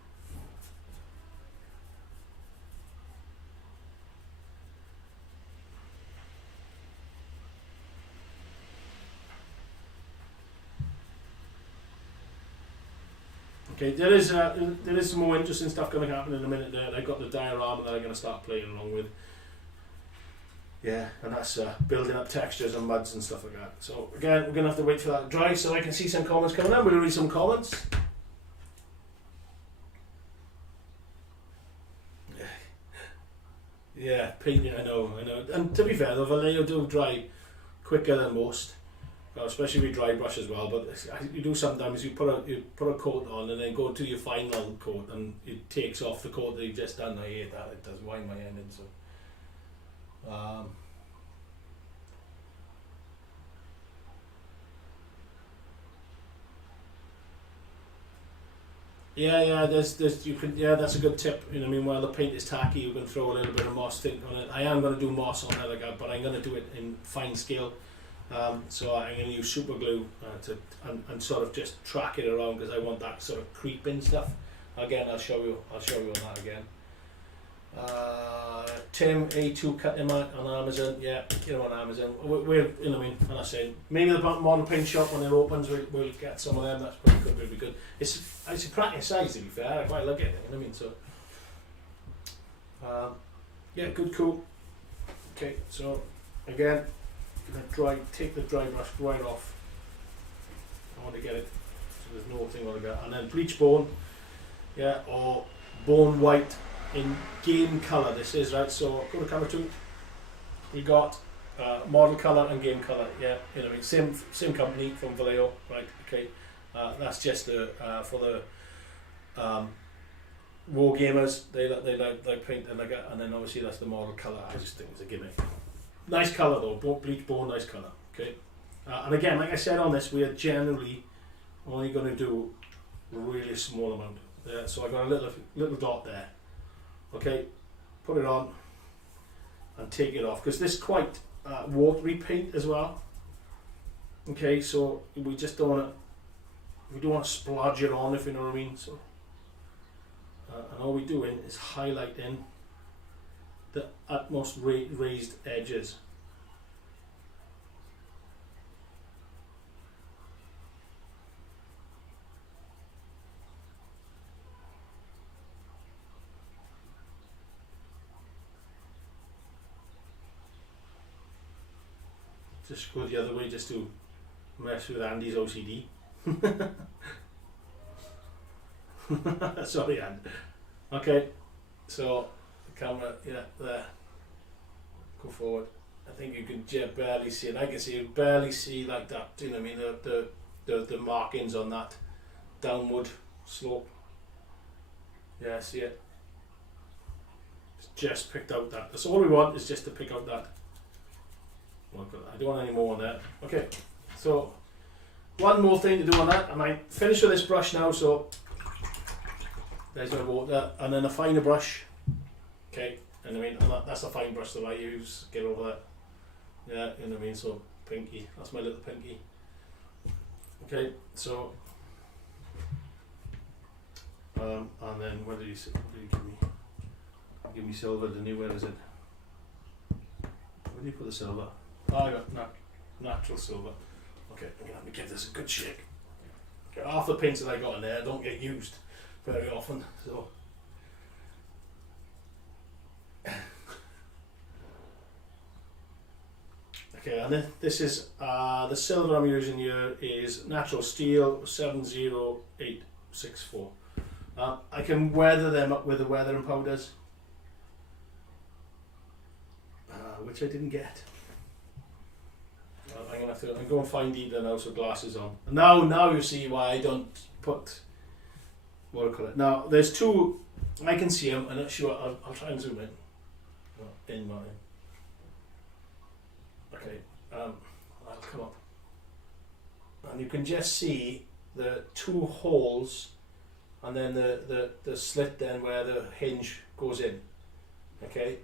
Okay, there is some more interesting stuff going to happen in a minute there. I got the diorama that I'm going to start playing along with. Yeah, and that's building up textures and muds and stuff like that. So again, we're going to have to wait for that to dry so I can see some comments coming in. We'll read some comments. Yeah, painting, I know. And to be fair, the Vallejo do dry quicker than most. Especially with dry brush as well, but you do sometimes you put a coat on and then go to your final coat and it takes off the coat that you've just done. I hate that, it does wind my end in. So that's a good tip. You know what I mean, while the paint is tacky you can throw a little bit of moss tint on it. I am going to do moss on it again, but I'm going to do it in fine scale. So I'm going to use super glue and sort of just track it around because I want that sort of creeping stuff. Again, I'll show you on that again. Tim A2 cutting mat on Amazon. Yeah, get them on Amazon. We're you know what I mean. And I say maybe the model paint shop when it opens we'll get some of them. That's probably could be good. It's a cracking size to be fair. I quite like it. You know what I mean. So yeah, good, cool. Okay, so again. Take the dry brush right off. I want to get it so there's no thing on it. And then bleach bone, yeah, or bone white in game colour. This is right. So go to camera 2. We got model colour and game colour. Yeah, you know, same company from Vallejo, right? Okay, that's just for the war gamers. They like paint and like that, and then obviously that's the model colour. I just think it's a gimmick. Nice colour though, bleach bone, nice colour. Okay, and again, like I said on this, we are generally only going to do a really small amount. Yeah, so I got a little dot there. Okay, put it on and take it off because this is quite watery paint as well. Okay, so we just don't want we don't want to splodge it on, if you know what I mean. So, and all we're doing is highlighting the utmost raised edges. Just go the other way just to mess with Andy's OCD. Sorry, Andy. Okay, so the camera, yeah, there. Go forward. I think you can barely see it. I can see you barely see like that. Do you know what I mean? The markings on that downward slope. Yeah, see it. It's just picked out that. That's all we want, is just to pick out that. I don't want any more on that. Okay, so one more thing to do on that. I might finish with this brush now, so there's my water, and then a finer brush. Okay, and I mean, and that's a fine brush that I use. Get over that. Yeah, you know what I mean. So pinky, that's my little pinky. Okay, so and then what did you give me? Give me silver, didn't you? Where is it? Where do you put the silver? Oh, I got natural silver. Okay, let me give this a good shake. Okay, half the paints that I got in there don't get used very often, so. Okay, and this is the silver I'm using here is natural steel 70864. I can weather them up with the weathering powders, which I didn't get. I'm gonna have to. I'm going to find either now, so glasses on. Now you see why I don't put. What do I call it? Now there's two. I can see them. I'm not sure. I'll try and zoom in. In mine. Okay. I'll come up, and you can just see the two holes, and then the slit then where the hinge goes in. Okay.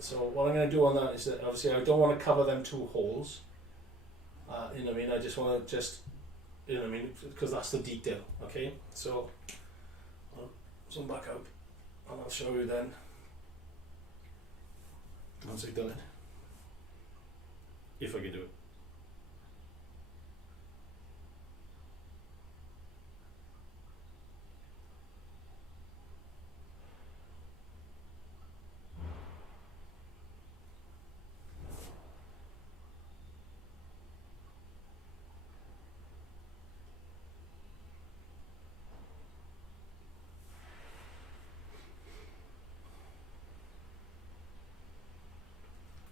So what I'm going to do on that is that obviously I don't want to cover them two holes. You know what I mean? I just want to you know what I mean? Because that's the detail. Okay, so I'll zoom back out and I'll show you then once I've done it, if I can do it.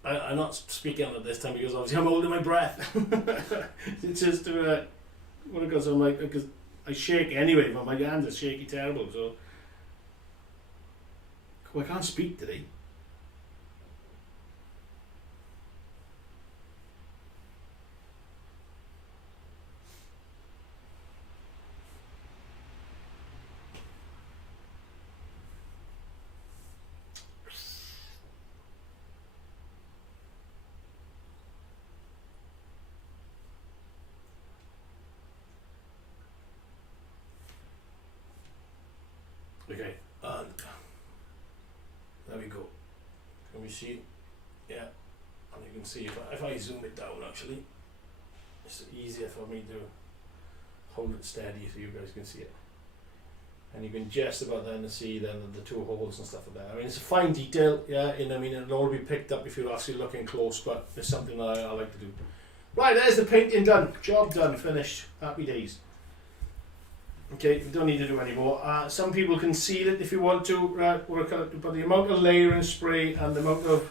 I'm not speaking on it this time because obviously I'm holding my breath. It's just what it goes on, like, because I shake anyway, but my hands are shaky terrible, so I can't speak today. Okay, and there we go. Can we see? Yeah, and you can see if I zoom it down, actually, it's easier for me to hold it steady so you guys can see it. And you can just about then see then the two holes and stuff like that. I mean, it's a fine detail, yeah, and I mean, it'll all be picked up if you're actually looking close, but it's something that I like to do. Right, there's the painting done. Job done, finished. Happy days. Okay, you don't need to do any more. Some people can seal it if you want to, right? But the amount of layering spray and the amount of,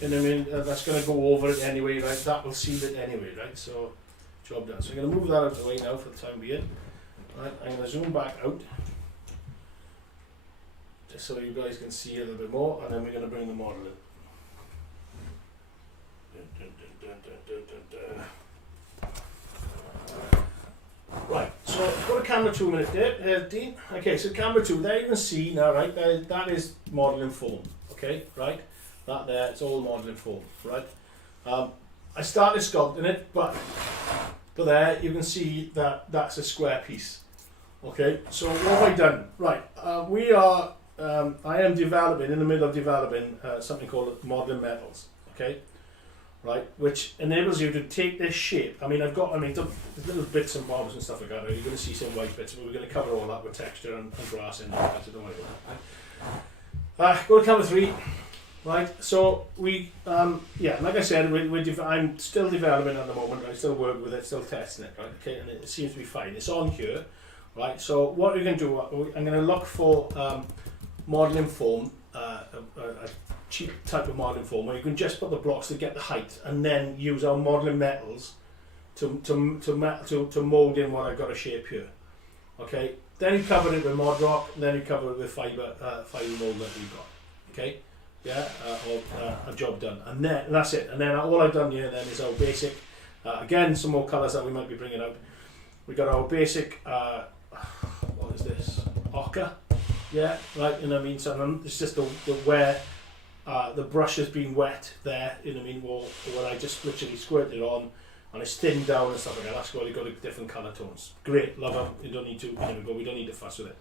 you know what I mean, that's going to go over it anyway, right? That will seal it anyway, right? So, job done. So I'm going to move that out of the way now for the time being. Right, I'm going to zoom back out, just so you guys can see a little bit more, and then we're going to bring the model in. Right, so I've got a camera 2 minute there, Dean. Okay, so camera 2, there you can see now, right, that is modelling foam, okay, right, that there, it's all modelling foam, right. I started sculpting it, but But there you can see that that's a square piece. Okay, so what have I done? Right, I am developing, in the middle of developing something called modeling metals. Okay, right, which enables you to take this shape. I mean, the little bits and bobs and stuff like that. Right? You're going to see some white bits, but we're going to cover all that with texture and grass in there. So don't worry about that. Go to camera 3. Right, so like I said, I'm still developing at the moment. I still work with it, still testing it. Right, okay, and it seems to be fine. It's on here. Right, so what we're going to do, I'm going to look for modelling foam, a cheap type of modelling foam where you can just put the blocks to get the height, and then use our modelling metals to mould in what I've got a shape here. Okay, then you cover it with mod rock, then you cover it with fibre mould that you've got. Okay, yeah, a job done, and then that's it. And then all I've done here then is our basic. Again, some more colours that we might be bringing out. We got our basic. What is this? Ochre. Yeah, right, you know what I mean? So it's just the where the brush has been wet there, you know what I mean? Or I just literally squirted it on and it's thinned down and stuff like that. That's why you've got different colour tones. Great, love them. You don't need to, we don't need to fuss with it.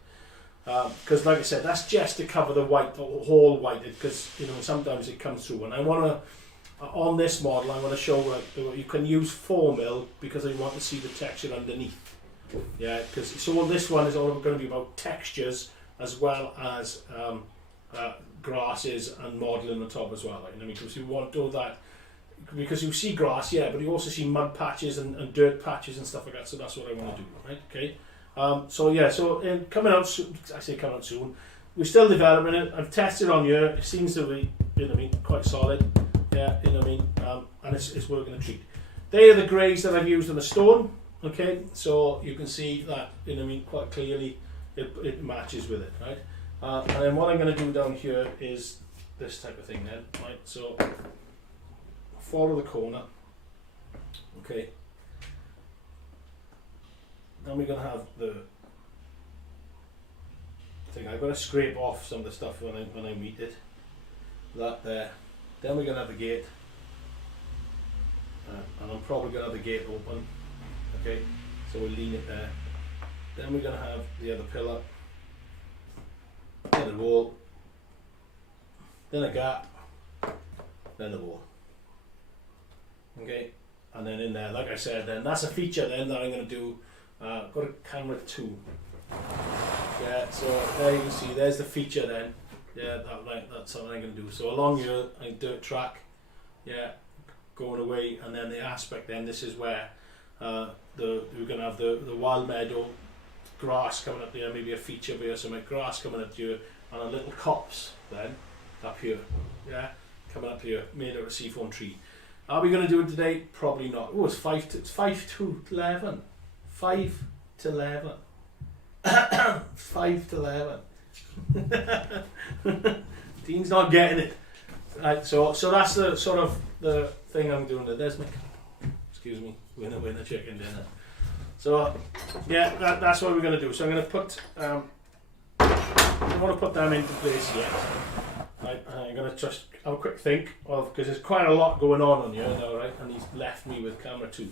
Because like I said, that's just to cover the white, the whole white, because sometimes it comes through. And I want to, on this model, I want to show you can use 4 mil because I want to see the texture underneath. Yeah, because so this one is all going to be about textures as well as grasses and modelling on top as well. Like, because you want all that, because you see grass, yeah, but you also see mud patches and dirt patches and stuff like that. So that's what I want to do, right? Okay. Coming out soon. I say coming out soon. We're still developing it. I've tested on here. It seems to be, quite solid. Yeah, and it's working a treat. They are the greys that I've used on the stone. Okay, so you can see that, quite clearly it matches with it, right? And then what I'm going to do down here is this type of thing then, right? So follow the corner, okay. Then we're going to have the thing. I've got to scrape off some of the stuff when I meet it. That there. Then we're going to have the gate, and I'm probably going to have the gate open. Okay, so we'll lean it there. Then we're going to have the other pillar, then the wall, then a gap, then the wall. Okay, and then in there, like I said, then that's a feature then that I'm going to do. Got a camera 2. Yeah, so there you can see, there's the feature then. Yeah, that's what I'm going to do. So along here, a dirt track, yeah, going away, and then the aspect then, this is where we're going to have the wild meadow, grass coming up there, maybe a feature here, some grass coming up here, and a little copse then, up here, yeah, coming up here, made out of a seafoam tree. Are we going to do it today? Probably not. Oh, it's 5 to 11. 5 to 11. 5 to 11. Dean's not getting it. Right, so that's the sort of the thing I'm doing there. There's my, excuse me, winner chicken dinner. So yeah, that's what we're going to do. So I'm going to put, I don't want to put them into place yet. I'm going to just have a quick think of, because there's quite a lot going on here now, right? And he's left me with camera 2.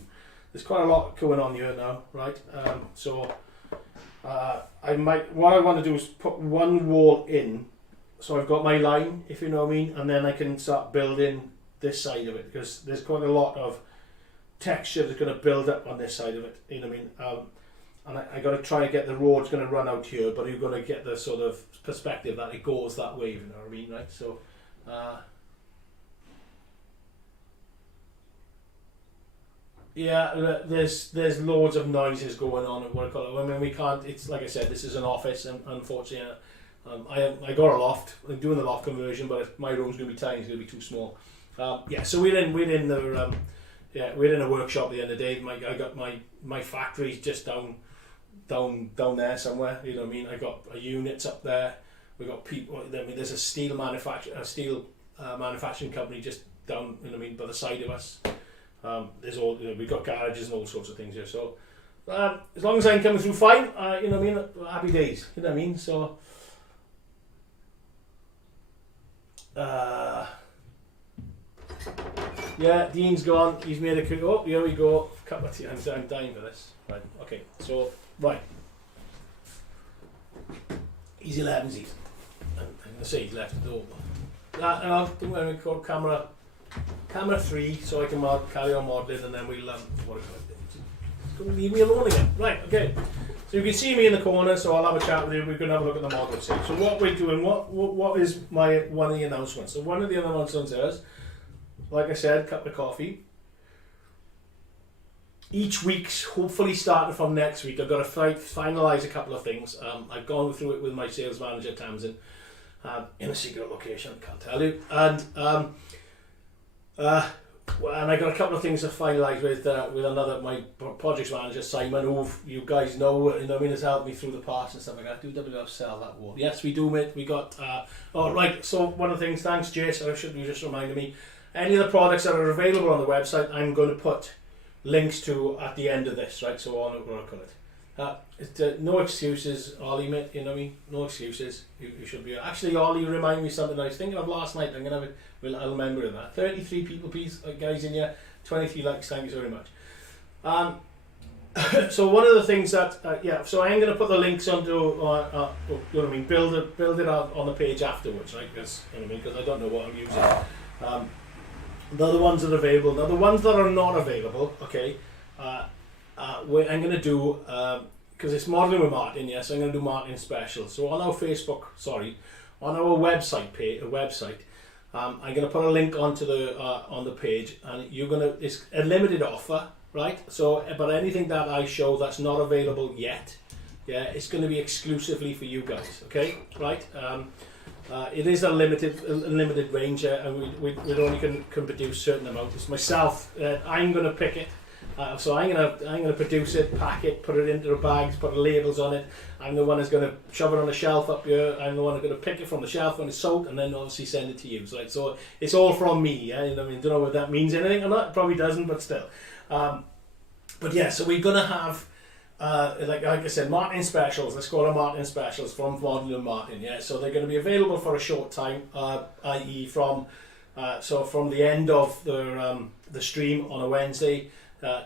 There's quite a lot going on here now, right? What I want to do is put one wall in, so I've got my line, if you know what I mean, and then I can start building this side of it, because there's quite a lot of texture that's going to build up on this side of it, you know what I mean? And I got to try and get the road's going to run out here, but you're going to get the sort of perspective that it goes that way, you know what I mean, right? So, yeah, there's loads of noises going on at what I call it. I mean, we can't. It's like I said, this is an office, and unfortunately, I got a loft. I'm doing the loft conversion, but my room's going to be tiny. It's going to be too small. Yeah, so we're in a workshop at the end of the day. I got my factory's just down there somewhere. You know what I mean? I got a units up there. We got people. I mean, there's a steel manufacturing company just down. You know what I mean, by the side of us. There's all, we've got garages and all sorts of things here. So as long as I'm coming through fine, you know what I mean, happy days. You know what I mean? So yeah, Dean's gone. He's made a cook. Oh, here we go. cup of tea. I'm dying for this. Right. Okay. So right. He's 11's eaten. I'm gonna say he's left the door. And I'll do what we call camera 3, so I can carry on modelling, and then we'll what is it? It's going to leave me alone again. Right. Okay. So you can see me in the corner. So I'll have a chat with you. We're going to have a look at the model. So what we're doing? What is one of the announcements? So one of the announcements is, like I said, cup of coffee. Each week's hopefully starting from next week. I've got to finalise a couple of things. I've gone through it with my sales manager Tamsin in a secret location. I can't tell you. And I got a couple of things to finalise with another my projects manager Simon, who you guys know, you know what I mean, has helped me through the parts and stuff like that. Do WWF sell that wall? Yes, we do, mate. We got oh right. So one of the things, thanks, Jace. You just reminded me. Any of the products that are available on the website, I'm going to put links to at the end of this, right? So on what I call it. No excuses, Ollie, mate. You know what I mean? No excuses. You should be. Actually, Ollie, remind me something I was thinking of last night. I'm gonna have it. I'll remember that. 33 people, please, guys in here. 23 likes. Thank you very much. So one of the things that so I'm gonna put the links onto you know what I mean. Build it out on the page afterwards, right? Because you know what I mean. Because I don't know what I'm using. The other ones that are available. Now the ones that are not available, okay. I'm going to do, because it's modelling with Martyn, yes, I'm going to do Martyn special. So on our on our website, I'm going to put a link onto the on the page, and it's a limited offer, right? So, but anything that I show that's not available yet, yeah, it's going to be exclusively for you guys, okay, right? It is a limited range, and we only can produce certain amounts. It's myself. I'm going to pick it. So I'm gonna produce it, pack it, put it into the bags, put the labels on it. I'm the one who's gonna shove it on the shelf up here. I'm the one who's gonna pick it from the shelf when it's sold, and then obviously send it to you. So it's all from me. Yeah, you know what I mean, don't know whether that means anything or not. It probably doesn't, but still. But yeah, so we're gonna have like I said, Martyn specials. Let's call them Martyn specials from Modelling and Martyn. Yeah, so they're gonna be available for a short time, i.e. from the end of the stream on a Wednesday.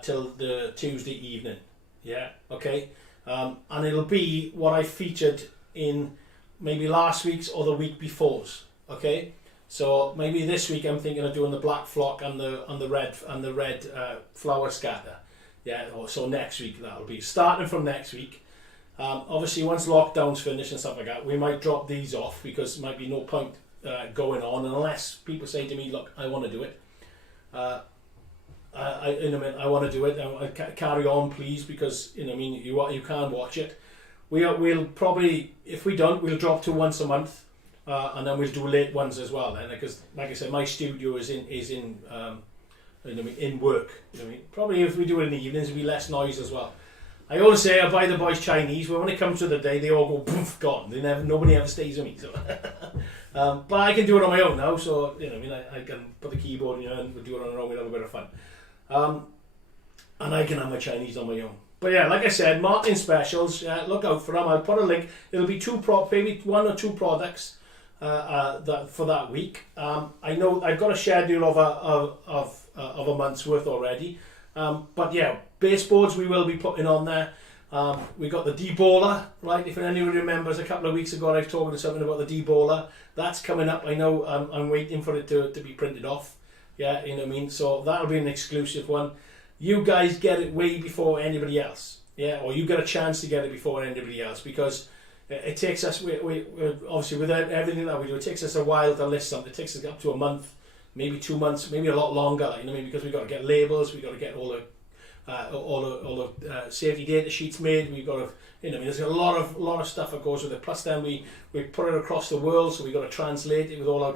Till the Tuesday evening, yeah, okay, and it'll be what I featured in maybe last week's or the week before's, okay. So maybe this week I'm thinking of doing the black flock and the red flower scatter, yeah. So next week that'll be starting from next week. Obviously, once lockdown's finished and stuff like that, we might drop these off because there might be no point going on unless people say to me, "Look, I want to do it." I want to do it. I carry on, please, because you know, I mean, you can watch it. We'll probably, if we don't, we'll drop to once a month, and then we'll do late ones as well. Then, because like I said, my studio is in you know, in work. You know, I mean, probably if we do it in the evenings, it'll be less noise as well. I always say I buy the boys Chinese, but when it comes to the day, they all go poof, gone. Nobody ever stays with me. So. But I can do it on my own now, so you know, I mean, I can put the keyboard in, and we'll do it on our own. We'll have a bit of fun. And I can have my Chinese on my own. But yeah, like I said, Martyn specials. Look out for them. I'll put a link. It'll be maybe 1 or 2 products that for that week. I know I've got a schedule of a month's worth already. But yeah, baseboards we will be putting on there. We got the deboller, right? If anyone remembers, a couple of weeks ago I've talked to something about the deboller. That's coming up. I know I'm waiting for it to be printed off. Yeah, you know what I mean? So that'll be an exclusive one. You guys get it way before anybody else. Yeah, or you get a chance to get it before anybody else, because it takes us, we obviously with everything that we do, it takes us a while to list something. It takes us up to a month, maybe 2 months, maybe a lot longer, you know what I mean? Because we've got to get labels, we've got to get all the safety data sheets made, we've got to, you know, I mean, there's a lot of stuff that goes with it. Plus then we put it across the world, so we've got to translate it with all our,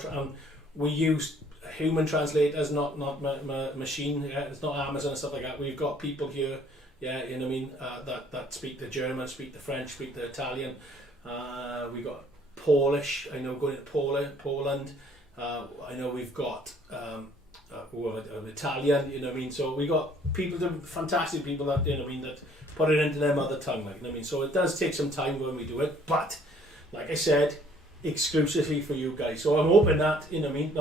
we use human translators, not machine. Yeah, it's not Amazon and stuff like that. We've got people here, yeah, you know what I mean, that speak the German, speak the French, speak the Italian. We got Polish. I know going to Poland. I know we've got Italian. You know what I mean. So we got fantastic people that you know what I mean that put it into their mother tongue, like you know what I mean. So it does take some time when we do it, but like I said, exclusively for you guys. So I'm hoping that you know what I mean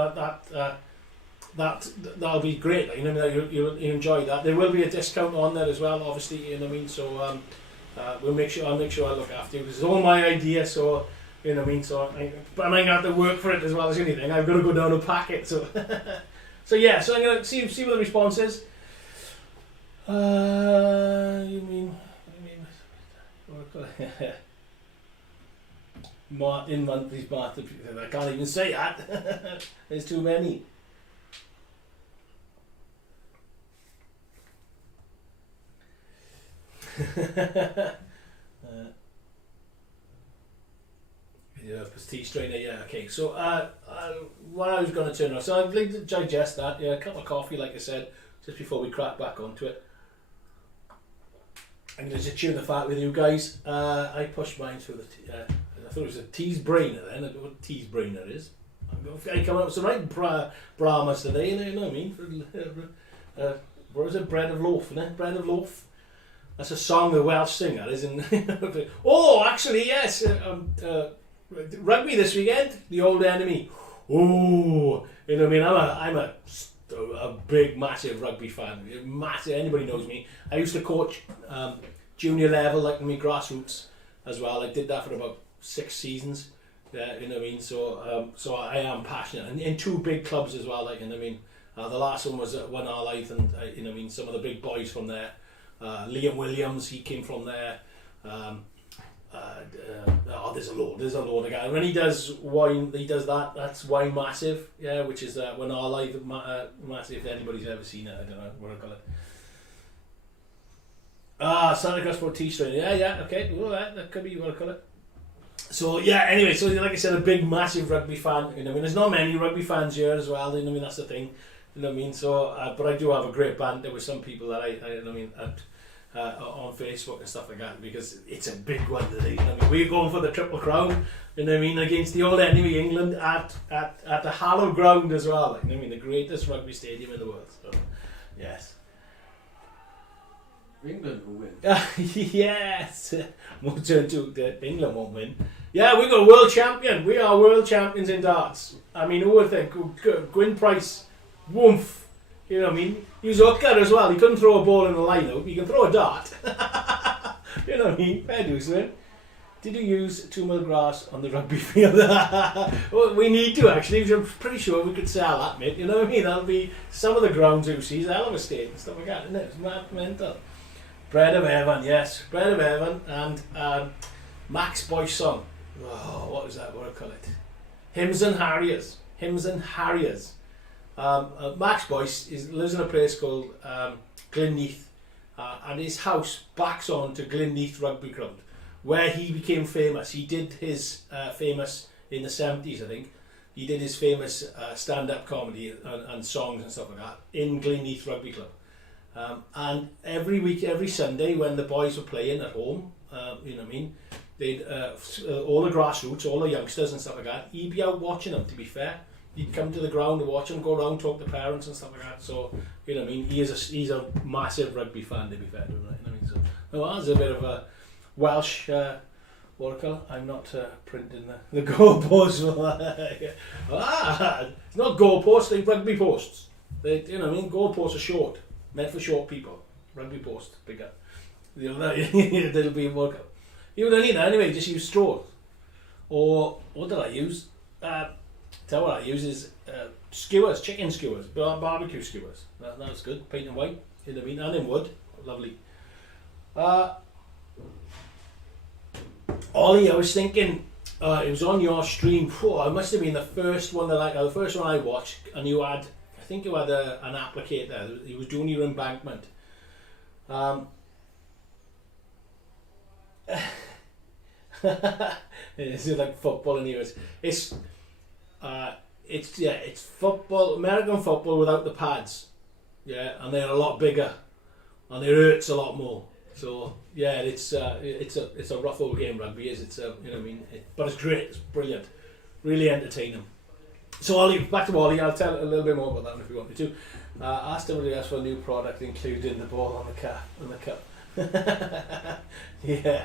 that'll be great. You know, you'll enjoy that. There will be a discount on there as well, obviously. You know what I mean. So I'll make sure I look after you. This is all my idea. So you know what I mean. So but I'm gonna have to work for it as well as anything. I've got to go down and pack it. So so yeah. So I'm gonna see what the response is. Martyn monthly's Martyn. I can't even say that. There's too many. Yeah, tea strainer. Yeah, okay. So what I was going to turn on. So I'd like to digest that. Yeah, a cup of coffee, like I said, just before we crack back onto it. I'm going to chew the fat with you guys. I pushed mine through the. I thought it was a tease brainer then. I don't know what a tease brainer is. I come up with some right Brahmas today. You know what I mean? What is it? Bread of loaf, isn't it? Bread of loaf. That's a song the Welsh singer, isn't it? Oh, actually, yes. Rugby this weekend, the old enemy. Oh, you know what I mean? I'm a big, massive rugby fan. Massive. Anybody knows me. I used to coach junior level, like me grassroots as well. I did that for about 6 seasons. You know what I mean? So I am passionate, and in 2 big clubs as well. Like, you know what I mean? The last one was at One Life, and you know what I mean? Some of the big boys from there. Liam Williams, he came from there. There's a load of guys. When he does wine, that's Wine Massive, yeah, which is When Our Life Massive. If anybody's ever seen it, I don't know what I call it. Santa Cruz for tea strain. Yeah, okay. Well, that could be what I call it. So yeah, anyway, so like I said, a big, massive rugby fan. You know, I mean, there's not many rugby fans here as well. You know, I mean, that's the thing. You know what I mean? So, but I do have a great banter with some people that I you know what I mean, on Facebook and stuff like that, because it's a big one today. You know what I mean? We're going for the Triple Crown. You know what I mean? Against the old enemy England at the Hallowed Ground as well. Like, you know what I mean? The greatest rugby stadium in the world. So, yes. England will win. Yes. We'll turn to England won't win. Yeah, we got a world champion. We are world champions in darts. I mean, who would think? Gwyn Price. Woof. You know what I mean? He was a hooker as well. He couldn't throw a ball in the line-out. He can throw a dart. You know what I mean? Fair dues, man. Did you use 2 mil grass on the rugby field? Well, we need to, actually. I'm pretty sure we could sell that, mate. You know what I mean? That'll be some of the grounds you see. It's a hell of a state and stuff like that, isn't it? It's mad mental. Bread of Heaven, yes. Bread of Heaven and Max Boyce song. Oh, what was that? What do I call it? Hymns and Harriers. Hymns and Harriers. Max Boyce lives in a place called Glynneath, and his house backs on to Glynneath Rugby Ground, where he became famous. He did his famous in the 70s, I think. He did his famous stand-up comedy and songs and stuff like that in Glynneath Rugby Club. And every week, every Sunday, when the boys were playing at home, you know what I mean, they'd all the grassroots, all the youngsters and stuff like that, he'd be out watching them, to be fair. He'd come to the ground and watch them, go around, talk to parents and stuff like that. So, you know what I mean, he's a massive rugby fan, to be fair to him, right? You know what I mean? So, well, that's a bit of a Welsh oracle. I'm not printing the goalposts. It's not goalposts, they're rugby posts. You know what I mean? Goalposts are short, meant for short people. Rugby post, bigger. You know, that'll be more. You don't need that anyway, just use straws. Or, what did I use? Tell what I use is skewers, chicken skewers, barbecue skewers. That's good. Paint and white, in the mean, and in wood. Lovely. Ollie, I was thinking, it was on your stream. It must have been the first one the first one I watched, and I think you had an applicator. He was doing your embankment. It's like football in here. It's football, American football without the pads, yeah, and they're a lot bigger, and it hurts a lot more. So yeah, it's a rough old game. Rugby is. It's you know what I mean, but it's great. It's brilliant, really entertaining. So Ollie, back to Ollie. I'll tell a little bit more about that if you want me to. Asked WWS for a new product, including the ball on the cup. Yeah.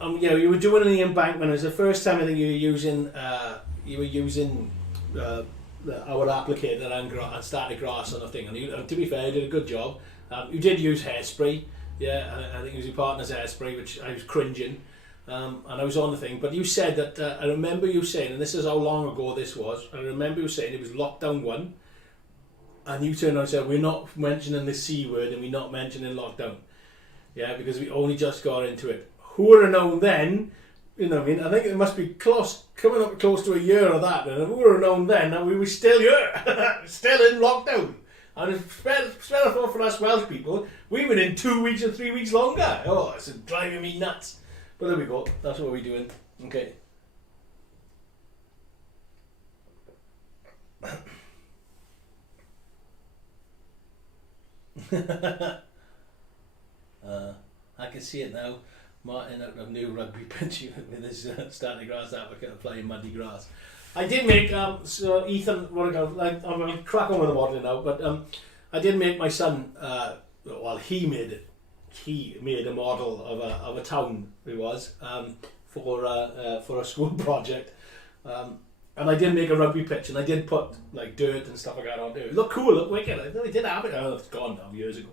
you know, you were doing the embankment. It was the first time I think you were using our applicator and started grass on the thing. And to be fair, you did a good job. You did use hairspray, yeah. And I think it was your partner's hairspray, which I was cringing. And I was on the thing, but you said that I remember you saying, and this is how long ago this was. I remember you saying it was lockdown 1, and you turned around and said we're not mentioning the C word and we're not mentioning lockdown, yeah, because we only just got into it. Who would have known then? You know what I mean? I think it must be coming up close to a year of that, and who would have known then that we were still here, still in lockdown. And it's fair thought for us Welsh people, we've been in 2 weeks or 3 weeks longer. Oh, it's driving me nuts. But there we go. That's what we're doing. Okay. I can see it now. Martyn out of new rugby pitch with his starting grass applicant playing muddy grass. I did make so Ethan. I'm going to crack on with the modelling now, but I did make my son. Well, he made it. He made a model of a town. It was for a school project, and I did make a rugby pitch, and I did put like dirt and stuff like that on there. It looked cool, looked wicked. I did have it. Oh, it's gone now, years ago.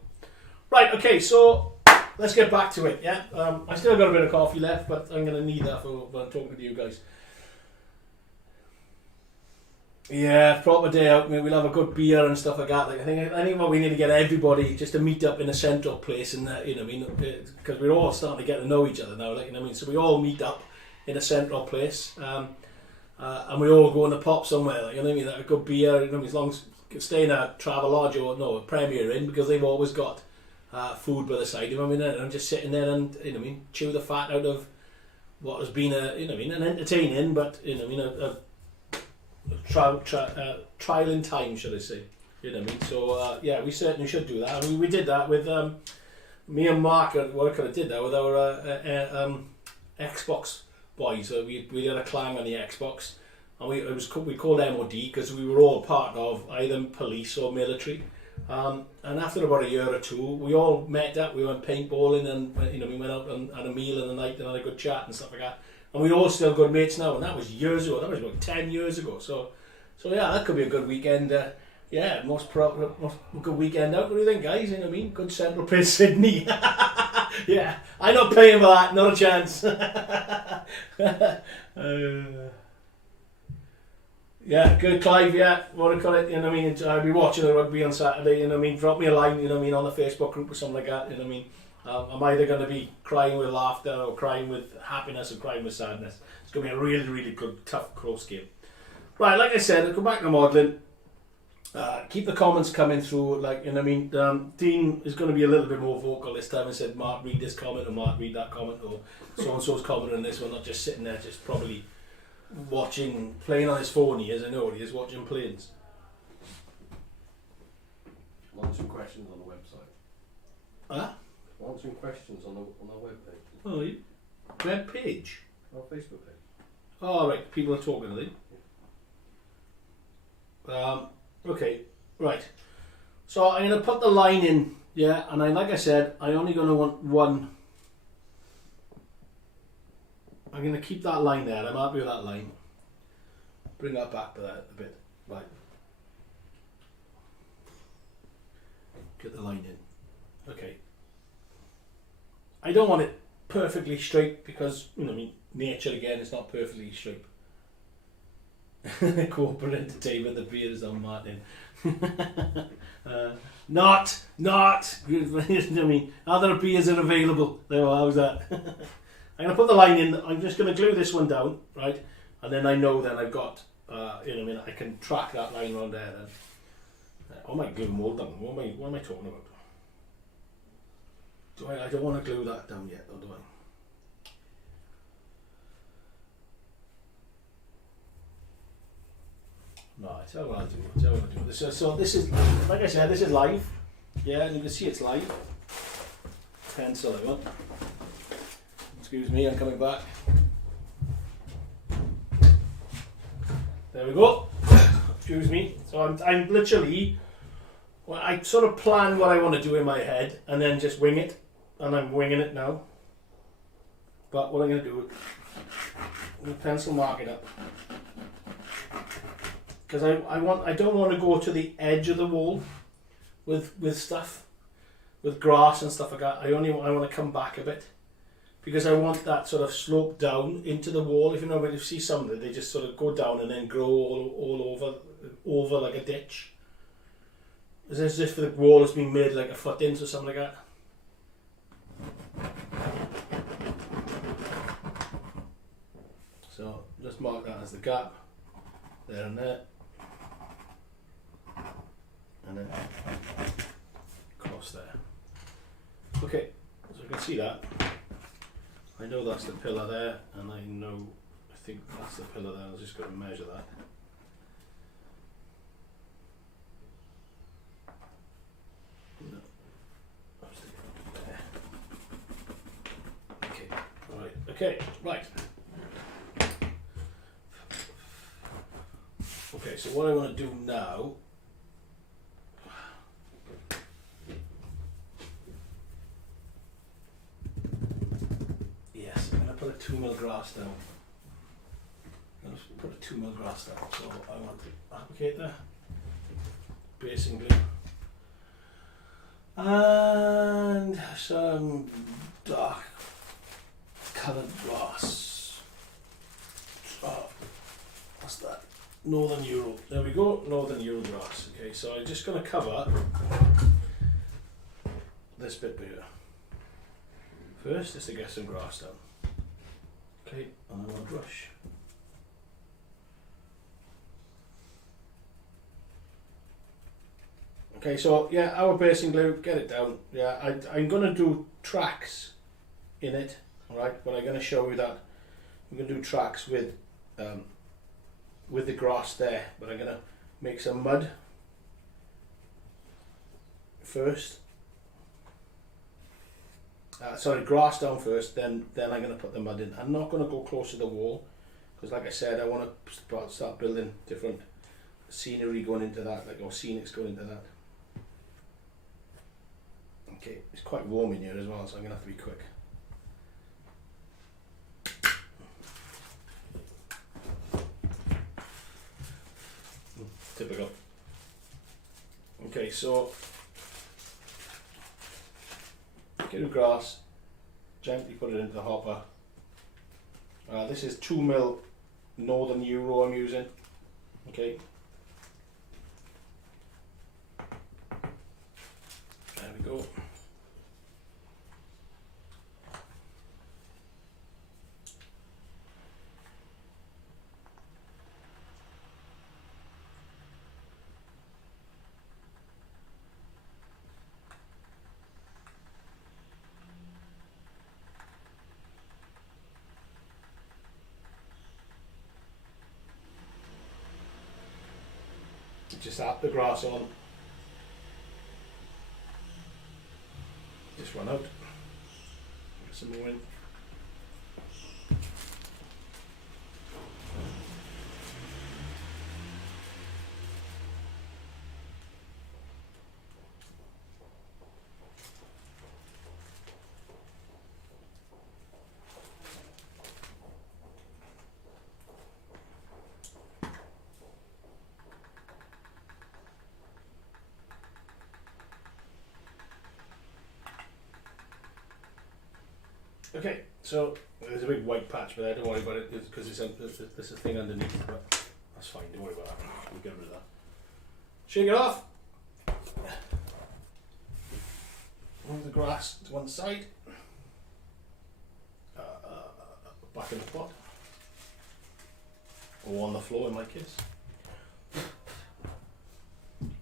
Right. Okay. So let's get back to it. Yeah. I still got a bit of coffee left, but I'm going to need that for when I'm talking to you guys. Yeah, proper day out. We'll have a good beer and stuff like that. Like, I think what we need to get everybody just to meet up in a central place, and you know, what I mean, because we're all starting to get to know each other now. Like, you know, what I mean, so we all meet up in a central place, and we all go on the pop somewhere. Like, you know, what I mean, like a good beer. You know, as long as stay in a Travelodge or no a Premier Inn, because they've always got food by the side. You know what I mean? And I'm just sitting there and you know, what I mean, chew the fat out of what has been a you know, what I mean, an entertaining, but you know, what I mean, a trial in time, should I say? You know what I mean? So yeah, we certainly should do that. I mean, we did that with me and Mark. What I could have did that with our Xbox boys. So we had a clang on the Xbox, and we called MOD because we were all part of either police or military. And after about a year or two, we all met up. We went paintballing, and you know, we went out and had a meal in the night and had a good chat and stuff like that. And we're all still good mates now, and that was years ago. That was about 10 years ago. So yeah, that could be a good weekend. Yeah, most good weekend out. What do you think, guys? You know what I mean? Good central place, Sydney. Yeah, I'm not paying for that. Not a chance. Yeah, good, Clive. Yeah, what do you call it? You know what I mean? I'll be watching the rugby on Saturday. You know what I mean? Drop me a line. You know what I mean? On the Facebook group or something like that. You know what I mean? I'm either going to be crying with laughter or crying with happiness or crying with sadness. It's going to be a really, really good, tough, close game. Right, like I said, I'll go back to modelling. Keep the comments coming through. Like, you know what I mean? Dean is going to be a little bit more vocal this time. I said, Mark, read this comment, or Mark, read that comment, or so-and-so's comment on this one, not just sitting there, just probably watching, playing on his phone. He is, I know he is, watching planes. Answering questions on the website. Huh? Answering questions on our webpage. Oh, web page? Our Facebook page. Oh, right, people are talking, are they? Okay, right. So I'm going to put the line in, yeah, and like I said, I'm only going to want one. I'm going to keep that line there. I'm happy with that line. Bring that back to that a bit. Right. Get the line in. Okay. I don't want it perfectly straight because, you know, I mean, nature again is not perfectly straight. Corporate entertainment, the beer is on Martyn. Not. You know what I mean, other beers are available. There, how's that? I'm going to put the line in. I'm just going to glue this one down, right? And then I know then I've got, you know what I mean, I can track that line around there then. I might glue them all down. What am I talking about? I don't want to glue that down yet, though, do I? No, it's how I'll do this. So this is, like I said, this is live. Yeah, and you can see it's live. Pencil I want. Excuse me, I'm coming back. There we go. Excuse me. So I'm literally, well, I sort of plan what I want to do in my head and then just wing it. And I'm winging it now. But what I'm going to do, I'm going to pencil mark it up. Because I don't want to go to the edge of the wall with stuff, with grass and stuff like that. I want to come back a bit. Because I want that sort of slope down into the wall. If you know, when you see some of them, they just sort of go down and then grow all over like a ditch. It's as if the wall has been made like a foot inch or something like that. So just mark that as the gap, there and there, and then cross there. Okay, so you can see that. I know that's the pillar there, and I think that's the pillar there. I've just got to measure that. No. There. Okay, right, okay, right. Okay, so what I want to do now, yes, I'm going to put a 2mm grass down. I'm going to put a 2mm grass down. So I want the applicator, basing glue, and some dark coloured grass. What's that? Northern Euro. There we go, Northern Euro grass. Okay, so I'm just going to cover this bit here. First, just to get some grass down. Okay, and I want a brush. Okay, so yeah, our basing glue, get it down. Yeah, I'm going to do tracks in it, alright, but I'm going to show you that. I'm going to do tracks with the grass there, but I'm going to make some mud first. Sorry, grass down first, then I'm going to put the mud in. I'm not going to go close to the wall because, like I said, I want to start building different scenery going into that, like, or scenics going into that. Okay, it's quite warm in here as well, so I'm going to have to be quick. Typical. Okay, so get the grass, gently put it into the hopper. This is 2mm Northern Euro I'm using. Okay. There we go. Just add the grass on. Just run out. Get some more in. Okay, so there's a big white patch, but don't worry about it because there's a thing underneath, but that's fine, don't worry about that. We'll get rid of that. Shake it off. Move the grass to one side. Back in the pot. Or on the floor in my case.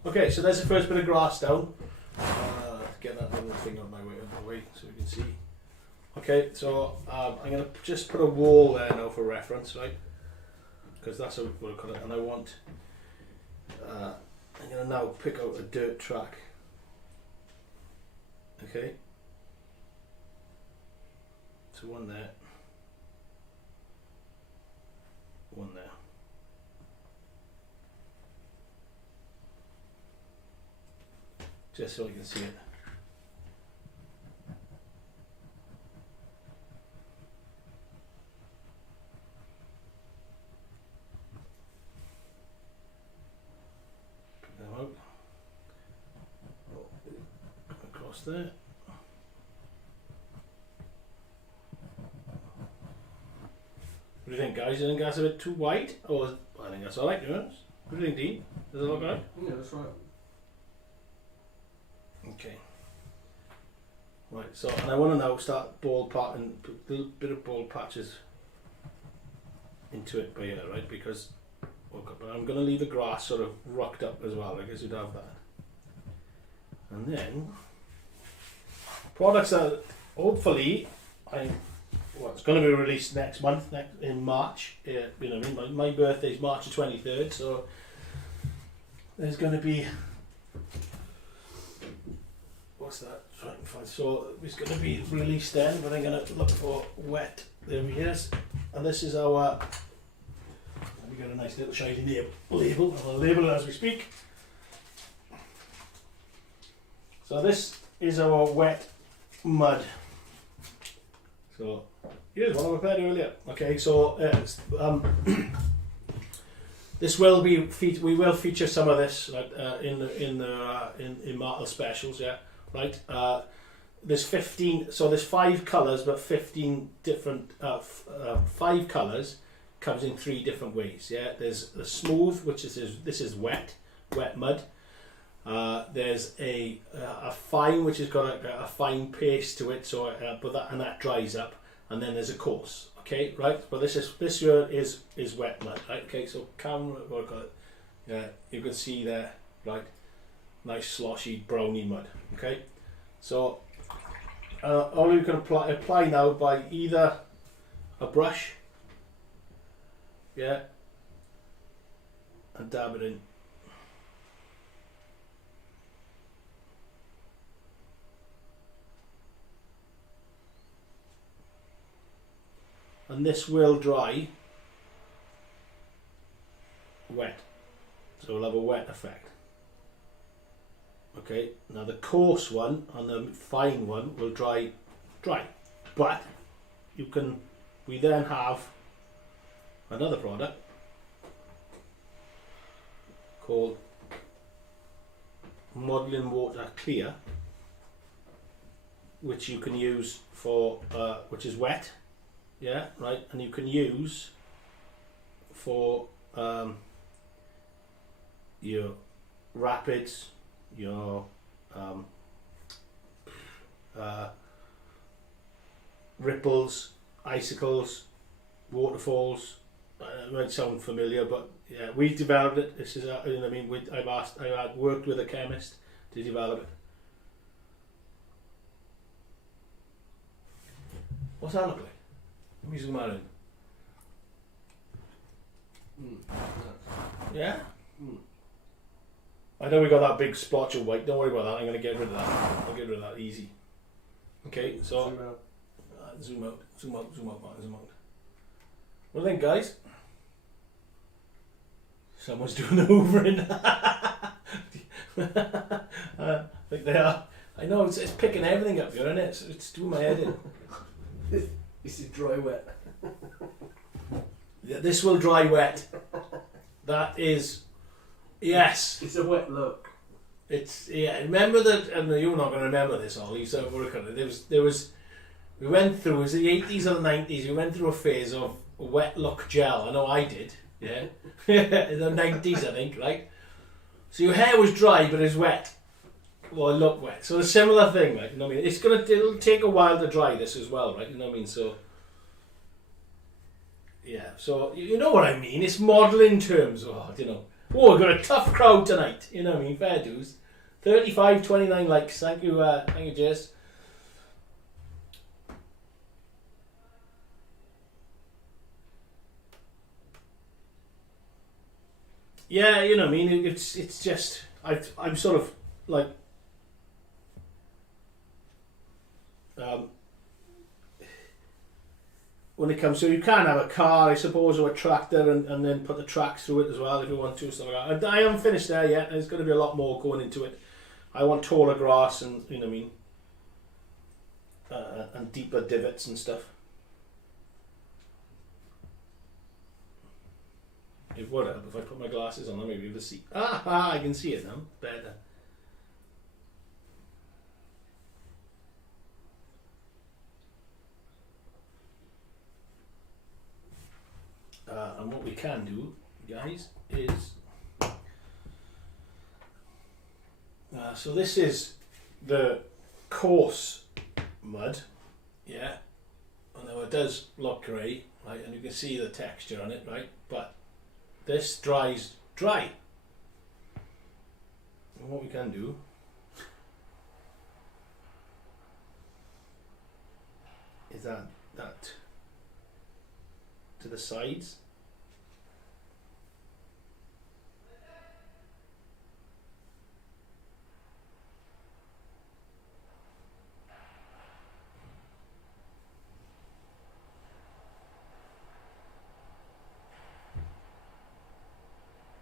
Okay, so there's the first bit of grass down. Get that little thing out of my way so we can see. Okay, so I'm going to just put a wall there now for reference, right? Because that's what we'll call it. And I want, I'm going to now pick out a dirt track. Okay. So one there. One there. Just so you can see it. across there. What do you think, guys? You think that's a bit too wide? Or I think that's alright, you know? What do you think, Dean? Does it look right? Yeah, that's right. Okay. Right, so, and I want to now start ball patting, put a little bit of ball patches into it by here, right? Because, okay, but I'm going to leave the grass sort of rocked up as well, I guess you'd have that. And then, products that hopefully, it's going to be released next month, in March. You know what I mean? My birthday's March the 23rd, so there's going to be, what's that? So it's going to be released then, but I'm going to look for wet. There he is. And this is our, we got a nice little shiny label. I'll label it as we speak. So this is our wet mud. So here's one I prepared earlier. Okay, so this will be we will feature some of this in Martyn specials, yeah, right. There's 15, so there's 5 colours, but 15 different 5 colours comes in 3 different ways. Yeah, there's the smooth, which is this is wet mud. There's a fine, which has got a fine paste to it, so but that dries up, and then there's a coarse. Okay, right. But this here is wet mud. Right. Okay, so camera work on it. Yeah, you can see there, right. Nice sloshy browny mud. Okay, so all you can apply now by either a brush, yeah, and dab it in. And this will dry wet, so we'll have a wet effect. Okay, now the coarse one and the fine one will dry, but we then have another product called Modelling Water Clear, which you can use for, which is wet. Yeah, right, and you can use for your rapids, your ripples, icicles, waterfalls. It might sound familiar, but yeah, we developed it. This is, you know what I mean. I worked with a chemist to develop it. What's that look like? Let me zoom out in. Yeah? I know we got that big splotch of white. Don't worry about that. I'm going to get rid of that. I'll get rid of that easy. Okay, so zoom out, Mark, zoom out. What do you think, guys? Someone's doing the hoovering. I think they are. I know it's picking everything up here, isn't it? It's doing my head in. This is dry wet. Yeah, this will dry wet. That is, yes. It's a wet look. It's, yeah. Remember that? And you're not going to remember this, Ollie. So work on it. There was. We went through. It was the 80s or the 90s. We went through a phase of wet look gel. I know I did. Yeah. In the 90s, I think. Right. So your hair was dry, but it's wet. Well, it looked wet. So a similar thing, right? You know what I mean? It'll take a while to dry this as well, right? You know what I mean? So yeah. So you know what I mean? It's modelling terms. Oh, you know. Oh, we've got a tough crowd tonight. You know what I mean? Fair dues. 35, 29 likes. Thank you, Jess. Yeah, you know what I mean? It's just I'm sort of like when it comes to, you can have a car, I suppose, or a tractor, and then put the tracks through it as well if you want to, stuff like that. I haven't finished there yet. There's going to be a lot more going into it. I want taller grass and, you know what I mean, and deeper divots and stuff. It would help if I put my glasses on. I may be able to see. I can see it now better. And what we can do, guys, is so this is the coarse mud, yeah. And now it does look grey, right, and you can see the texture on it, right, but this dries dry. And what we can do is that to the sides.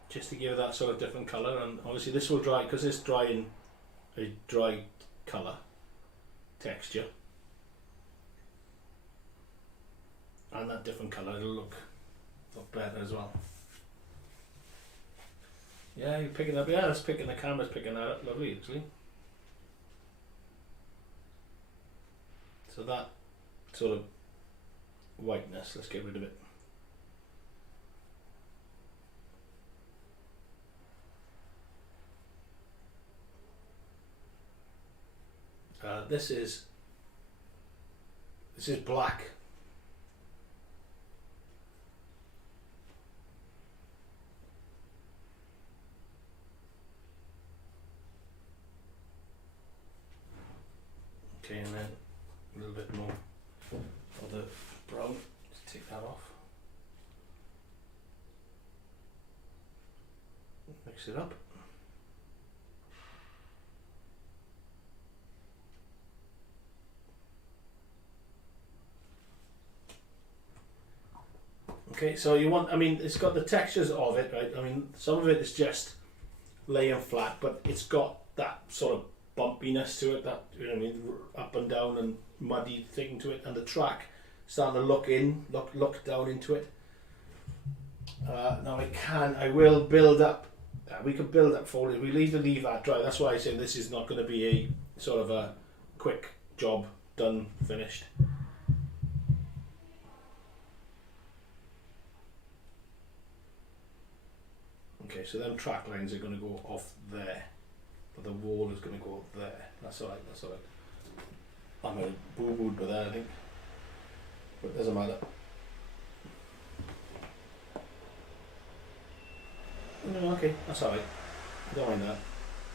Just to give it that sort of different colour, and obviously this will dry because it's drying a dry colour texture, and that different colour, it'll look better as well. Yeah, you're picking up. Yeah, it's picking, the camera's picking that up lovely actually. So that sort of whiteness, let's get rid of it. This is black. Okay, and then a little bit more of the brown. Let's take that off. Mix it up. Okay, so you want, I mean, it's got the textures of it, right? I mean, some of it is just laying flat, but it's got that sort of bumpiness to it, that, you know what I mean, up and down and muddy thing to it, and the track starting to look down into it. Now I will build up, we can build up foliage, we need to leave that dry. That's why I say this is not going to be a sort of a quick job, done, finished. Okay, so them track lines are going to go off there, but the wall is going to go there. That's alright, that's alright. I'm going to boo-booed by that, I think, but it doesn't matter. No, okay, that's alright. Don't mind that.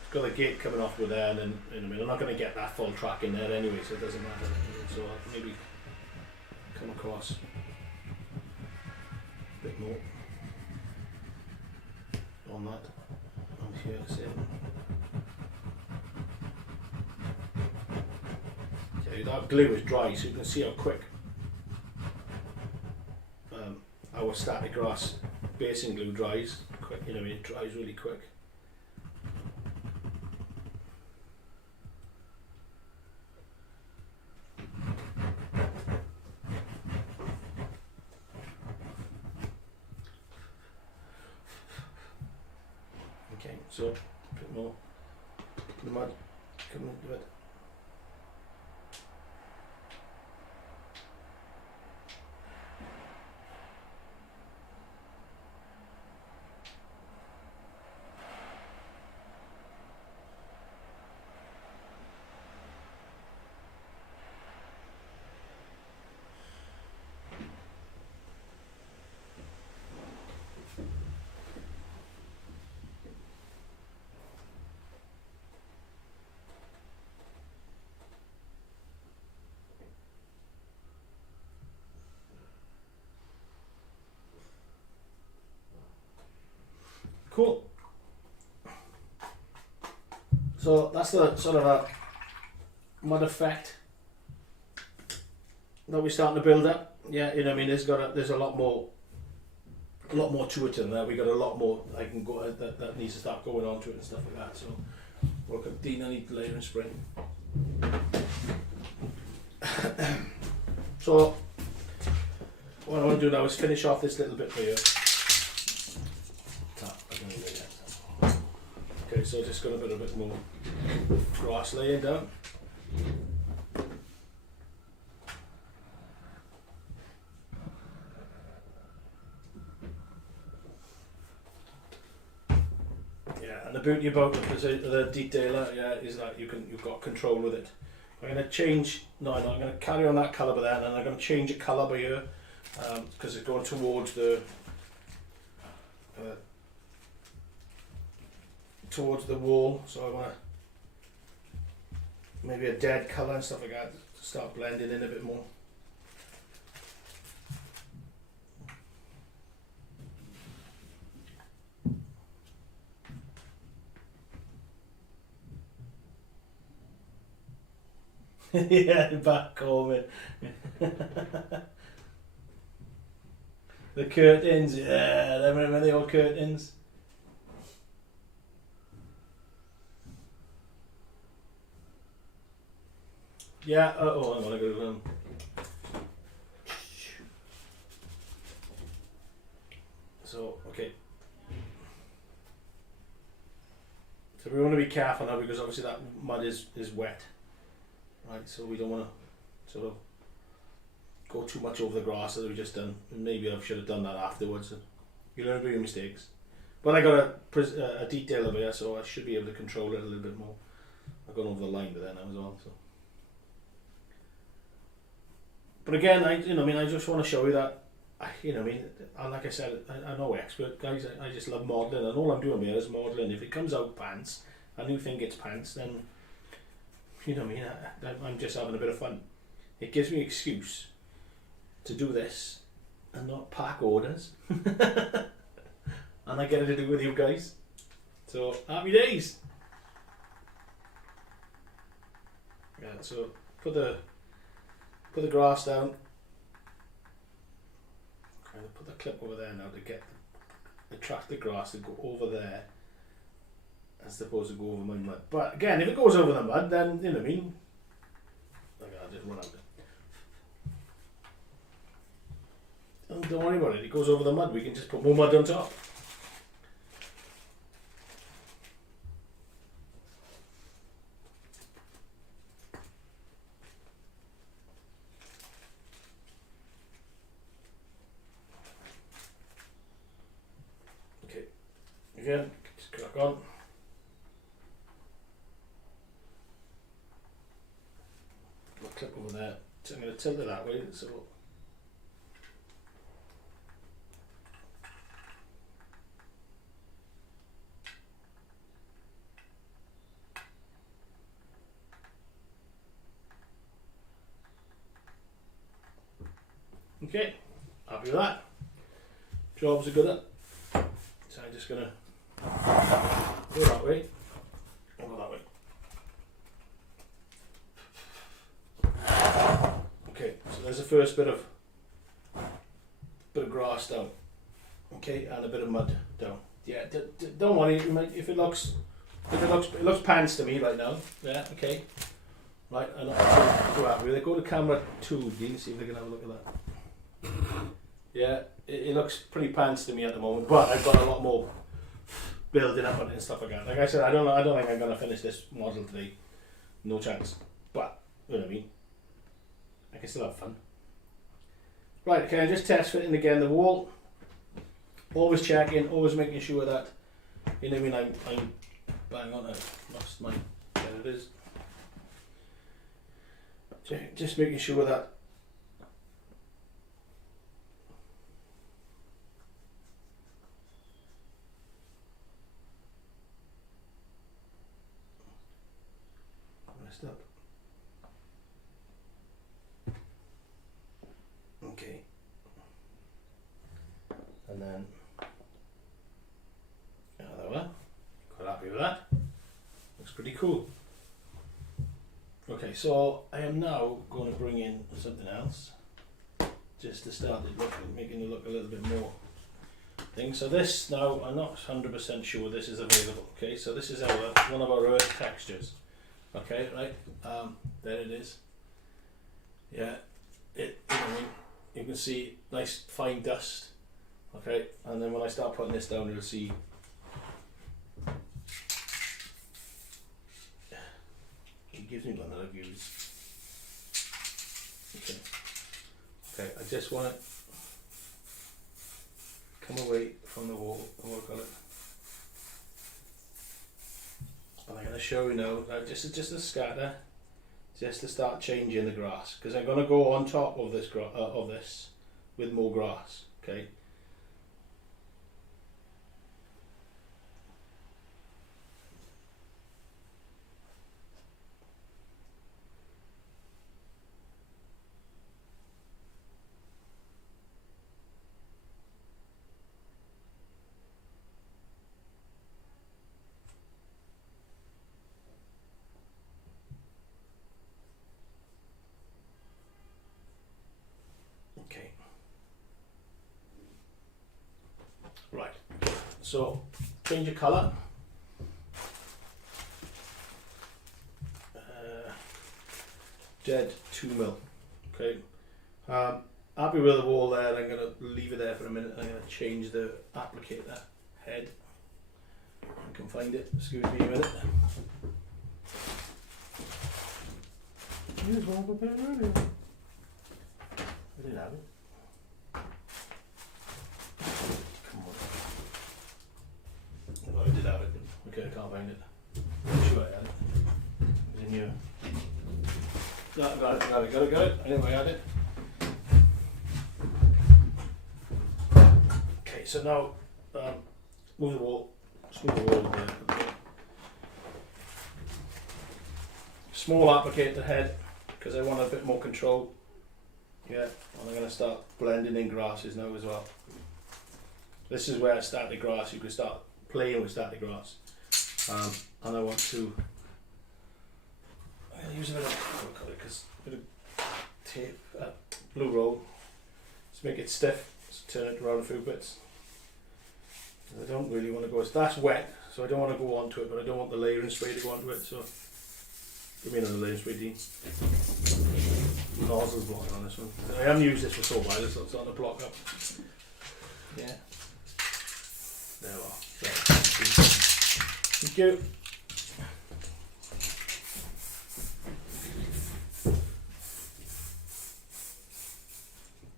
It's got a gate coming off with there, and then, you know, I mean, I'm not going to get that full track in there anyway, so it doesn't matter. So I'll maybe come across a bit more on that, on here, same. Okay, that glue is dry, so you can see how quick our static grass basing glue dries quick, you know, it dries really quick. Okay, so a bit more the mud coming into it. Cool. So that's the sort of a mud effect that we're starting to build up. Yeah, you know, I mean, there's a lot more to it in there. We got a lot more I can go that needs to start going on to it and stuff like that. So we'll continue. I need later in spring. So what I want to do now is finish off this little bit here. Okay, so just got a bit more grass laying down. Yeah, and the beauty about the detailer, yeah, is that you've got control with it. I'm going to change. No, I'm going to carry on that colour by then, and I'm going to change a colour by here because it's going towards the wall. So I want to maybe a dead colour and stuff like that to start blending in a bit more. Yeah, back home. The curtains, yeah, I remember the old curtains. Yeah, oh, hang on, I go So, okay. So we want to be careful now because obviously that mud is wet. Right, so we don't want to sort of go too much over the grass that we've just done. Maybe I should have done that afterwards. You learn from your mistakes. But I got a detail over here, so I should be able to control it a little bit more. I've gone over the line with that now as well. So. But again, I just want to show you that, like I said, I'm no expert, guys. I just love modelling, and all I'm doing here is modelling. If it comes out pants, and you think it's pants, then I'm just having a bit of fun. It gives me an excuse to do this and not pack orders. And I get it to do with you guys. So, happy days. Yeah, so put the grass down. I'm going to put the clip over there now to attract the grass to go over there. As opposed to go over my mud. But again, if it goes over the mud, then, you know what I mean? Okay, I'll just run out there. Don't worry about it. It goes over the mud. We can just put more mud on top. Okay. Again, just crack on. Clip over there, so I'm going to tilt it that way. So okay, happy with that. Jobs are good at. So I'm just going to go that way. Go that way. Okay, so there's the first bit of grass down, okay, and a bit of mud down. Yeah, don't worry. If it looks pants to me right now. Yeah, okay. Right, I'm not too happy with it. Go to camera 2, Dean. See if they can have a look at that. Yeah, it looks pretty pants to me at the moment, but I've got a lot more building up on it and stuff like that. Like I said, I don't think I'm gonna finish this model today. No chance. But you know what I mean. I can still have fun. Right, okay, I'm just test fitting again the wall. Always checking, always making sure that, you know what I mean, I'm bang on it. Lost my, there it is. Just making sure that messed up. Okay, and then there we are. Quite happy with that. Looks pretty cool. Okay, so I am now going to bring in something else just to start it looking, making it look a little bit more thing. So this now, I'm not 100% sure this is available. Okay, so this is one of our earth textures. Okay, right, there it is. Yeah, you can see nice fine dust. Okay, and then when I start putting this down, you'll see it gives me one that I've used. Okay, I just want to come away from the wall and work on it. And I'm going to show you now, just a scatter, just to start changing the grass, because I'm going to go on top of this with more grass. Okay. Okay. Right. So change your colour. Dead 2mm. Okay. Happy with the wall there. I'm going to leave it there for a minute. I'm going to change the applicator head. I can find it. Excuse me a minute. Here's one prepared earlier. I didn't have it. Come on. No, I did have it. Okay, I can't find it. I'm sure I had it. It was in here. No, got it. I knew I had it. Okay, so now move the wall. Smooth the wall a bit. Okay. Small applicator head, because I want a bit more control. Yeah, and I'm going to start blending in grasses now as well. This is where static grass, you can start playing with static grass. And I want to, I'm going to use a bit of tape, blue roll, to make it stiff, just turn it around a few bits. I don't really want to go, that's wet, so I don't want to go onto it, but I don't want the layering spray to go onto it, so give me another layering spray, Dean. Nozzle's blocking on this one. I haven't used this for so while, so it's starting to block up. Yeah. There we are. Thank you.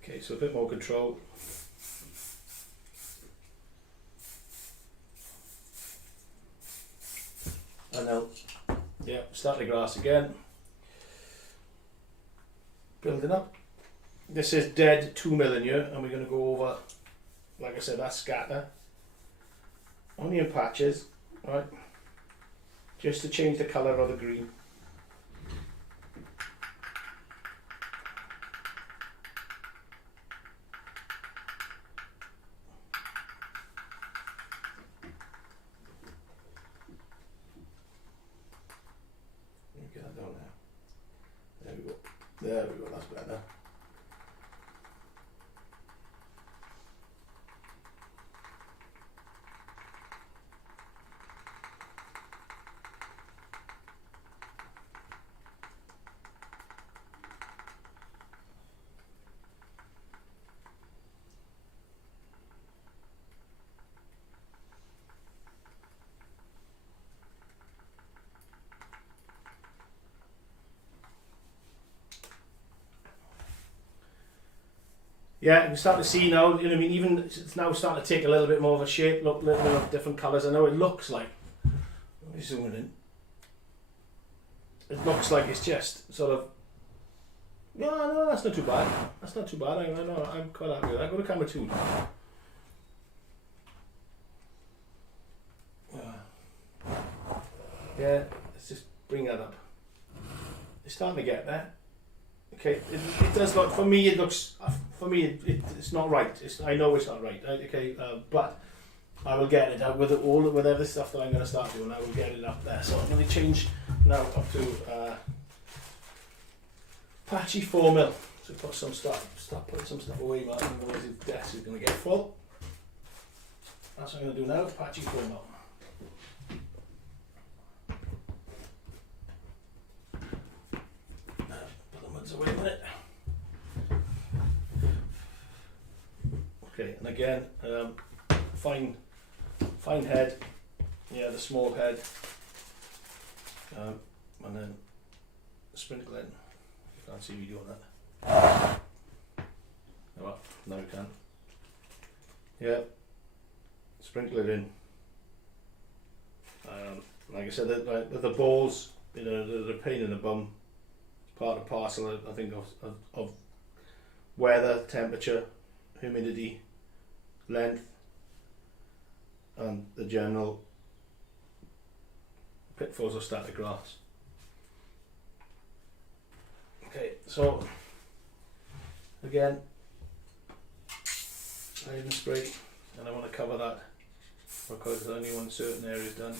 Okay, so a bit more control. And now, yeah, start the grass again. Building up. This is dead 2mm in here, and we're going to go over, like I said, that scatter. Only in patches, right? Just to change the colour of the green. Get that down there. There we go. There we go, that's better. Yeah, you can start to see now, you know what I mean, even it's now starting to take a little bit more of a shape, look, a little bit of different colours. I know it looks like, let me zoom in, it looks like it's just sort of, yeah, no, that's not too bad, that's not too bad, I'm quite happy with that. Go to camera 2. Yeah, let's just bring that up. It's starting to get there. Okay, it does look, for me it looks, for me it's not right, I know it's not right, okay, but I will get it out with with every stuff that I'm going to start doing, I will get it up there. So I'm going to change now up to patchy 4mm, so put some stuff, start putting some stuff away, Martyn, otherwise the desk is going to get full. That's what I'm going to do now, patchy 4mm. Wait a minute. Okay, and again, fine head, yeah, the small head, and then sprinkle in. You can't see me doing that. Oh, well, now you can. Yeah, sprinkle it in. like I said, the balls, you know, the pain in the bum, part and parcel, I think, of weather, temperature, humidity, length, and the general pitfalls of static grass. Okay, so again, I even spray, and I want to cover that because only one certain area is done.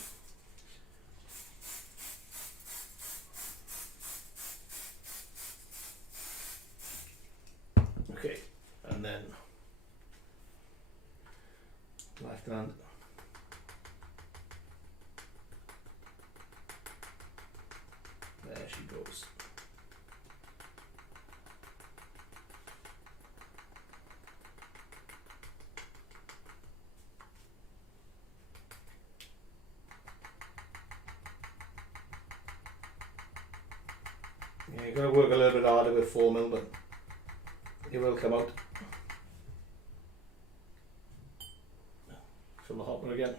Okay, and then left hand. There she goes. Yeah, you're going to work a little bit harder with 4mm, but it will come out. Fill the hopper again.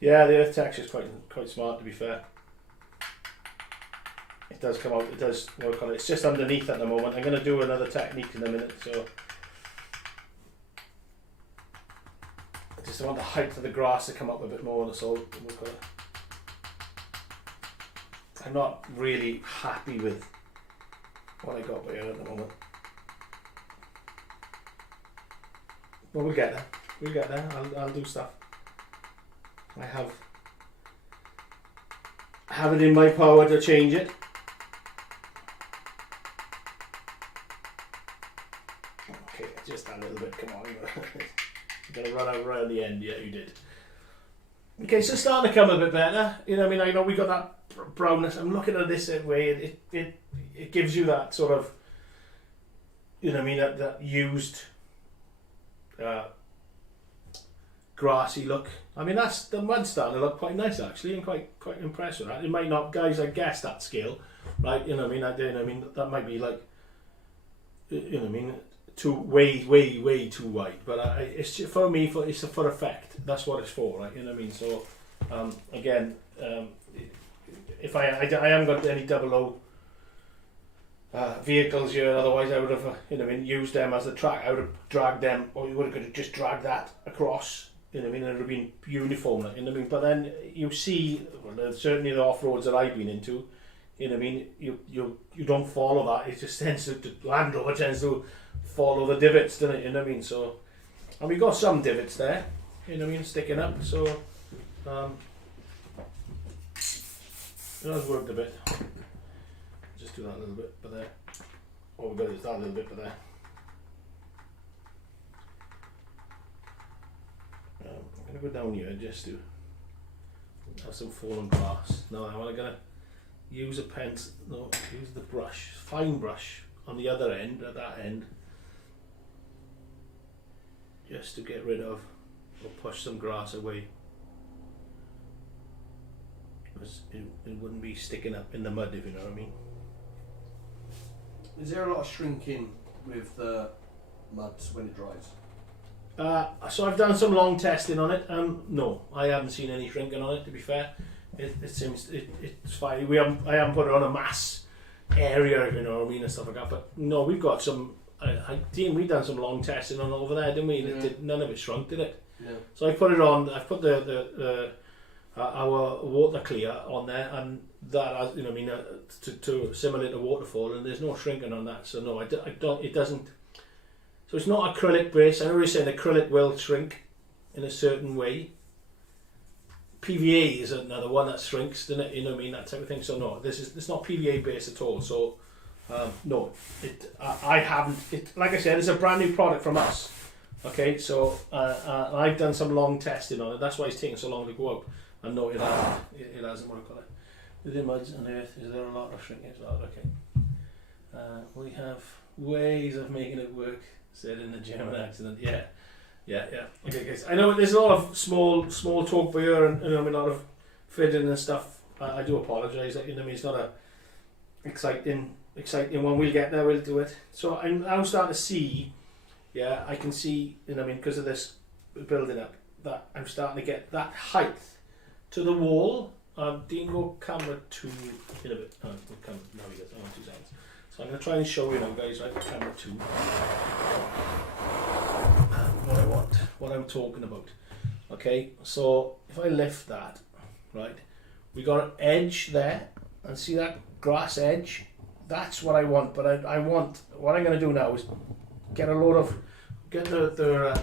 Yeah, the earth texture is quite smart, to be fair. It does come out, it does work on it. It's just underneath at the moment. I'm going to do another technique in a minute, so I just want the height of the grass to come up a bit more, that's all. I'm not really happy with what I got by here at the moment. But we'll get there. We'll get there. I'll do stuff. I have it in my power to change it. Okay, just a little bit, come on. You're going to run out right at the end, yeah, you did. Okay, so it's starting to come a bit better. You know, I mean, I know we got that brownness. I'm looking at this way, it gives you that sort of, you know, I mean, that used grassy look. I mean, that's the mud starting to look quite nice actually. I'm quite impressed with that. It might not, guys, I guess that scale, right? You know, what I mean, that might be like, you know, what I mean, way too wide. But it's just, for me, it's for effect. That's what it's for, right? You know what I mean? So, again, if I haven't got any 00 vehicles here, otherwise I would have, you know, what I mean, used them as the track. I would have dragged them, or you would have just dragged that across. You know what I mean? It would have been uniform, you know what I mean? But then you see, well, certainly the off-roads that I've been into, you know what I mean? You don't follow that. It just tends to, Land Rover tends to follow the divots, doesn't it? You know what I mean? So, and we got some divots there, you know what I mean, sticking up. So, it has worked a bit. Just do that a little bit, but there. Oh, we've got to do that a little bit, but there. I'm going to go down here just to have some fallen grass. No, I'm going to use use the brush, fine brush on the other end, at that end, just to get rid of or push some grass away, because it wouldn't be sticking up in the mud, if you know what I mean. Is there a lot of shrinking with the muds when it dries? So I've done some long testing on it. No, I haven't seen any shrinking on it, to be fair. It seems it's fine. I haven't put it on a mass area, you know what I mean, and stuff like that. But no, we've got some. We've done some long testing on over there, didn't we? Yeah. None of it shrunk, did it? Yeah. So I put it on. I've put our water clear on there, and that has, you know, what I mean, to simulate a waterfall, and there's no shrinking on that. So no, I don't. It doesn't. So it's not acrylic base. I know you're saying acrylic will shrink in a certain way. PVA is another one that shrinks, doesn't it? You know what I mean, that type of thing. So no, it's not PVA based at all. So no, I haven't. Like I said, it's a brand new product from us. Okay, so I've done some long testing on it. That's why it's taking so long to go out. And no, it hasn't. It hasn't. What do you call it? Within muds and earth, is there a lot of shrinking as well? Okay. We have ways of making it work. Said in the German accent. Yeah. Okay, guys. I know there's a lot of small talk for you, and I mean, a lot of fiddling and stuff. I do apologise. You know what I mean? It's not a exciting one. We'll get there. We'll do it. So I'm starting to see. Yeah, I can see. You know what I mean? Because of this building up, that I'm starting to get that height to the wall. Dean, go camera 2 in a bit. Now we get 2 seconds. So I'm going to try and show you now, guys. Right, camera 2. What I want, what I'm talking about. Okay, so if I lift that, right, we got an edge there, and see that grass edge? That's what I want. But I want, what I'm going to do now is get the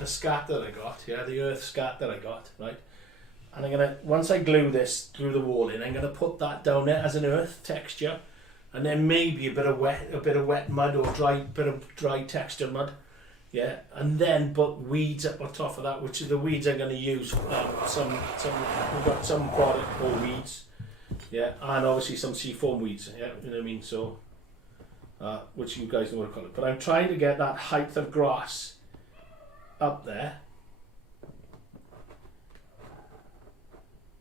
scat that I got, yeah, the earth scat that I got, right. And I'm gonna, once I glue this through the wall in, I'm gonna put that down there as an earth texture, and then maybe a bit of wet mud or dry texture mud, yeah. And then put weeds up on top of that, which are the weeds I'm gonna use. We've got some product called weeds, yeah, and obviously some seafoam weeds, yeah. You know what I mean? So, which you guys know what to call it. But I'm trying to get that height of grass up there.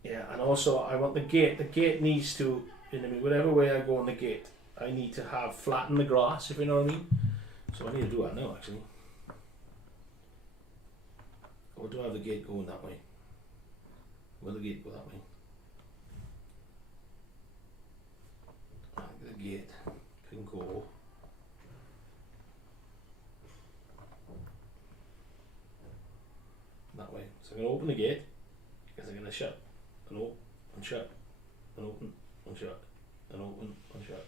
Yeah, and also I want the gate. The gate needs to, you know what I mean, whatever way I go on the gate, I need to have flatten the grass, if you know what I mean. So I need to do that now, actually. Or do I have the gate going that way? Will the gate go that way? The gate can go. That way. So I'm going to open the gate, because I'm going to shut and open and shut and open and shut and open and shut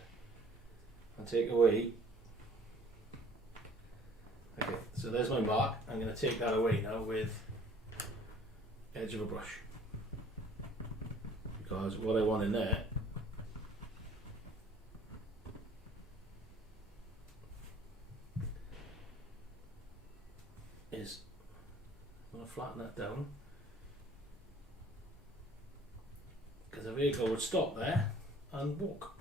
and take away. Okay, so there's my mark. I'm going to take that away now with edge of a brush, because what I want in there is, I'm going to flatten that down, because a vehicle would stop there and walk.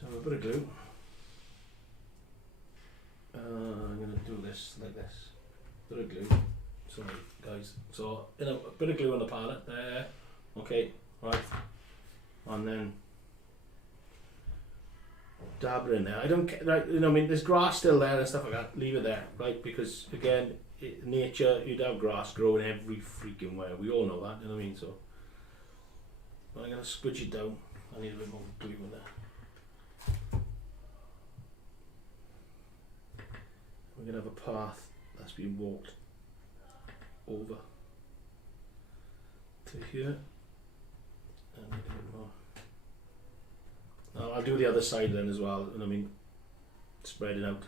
So a bit of glue. I'm going to do this like this. Bit of glue. Sorry guys. So a bit of glue on the palette there. Okay, right. And then dab it in there. I don't care, right, you know, I mean, there's grass still there and stuff like that. Leave it there, right? Because again, nature, you'd have grass growing every freaking where. We all know that, you know what I mean? So I'm going to squidge it down. I need a bit more glue in there. We're going to have a path that's being walked over to here. And a bit more. Now I'll do the other side then as well, and I mean, spread it out.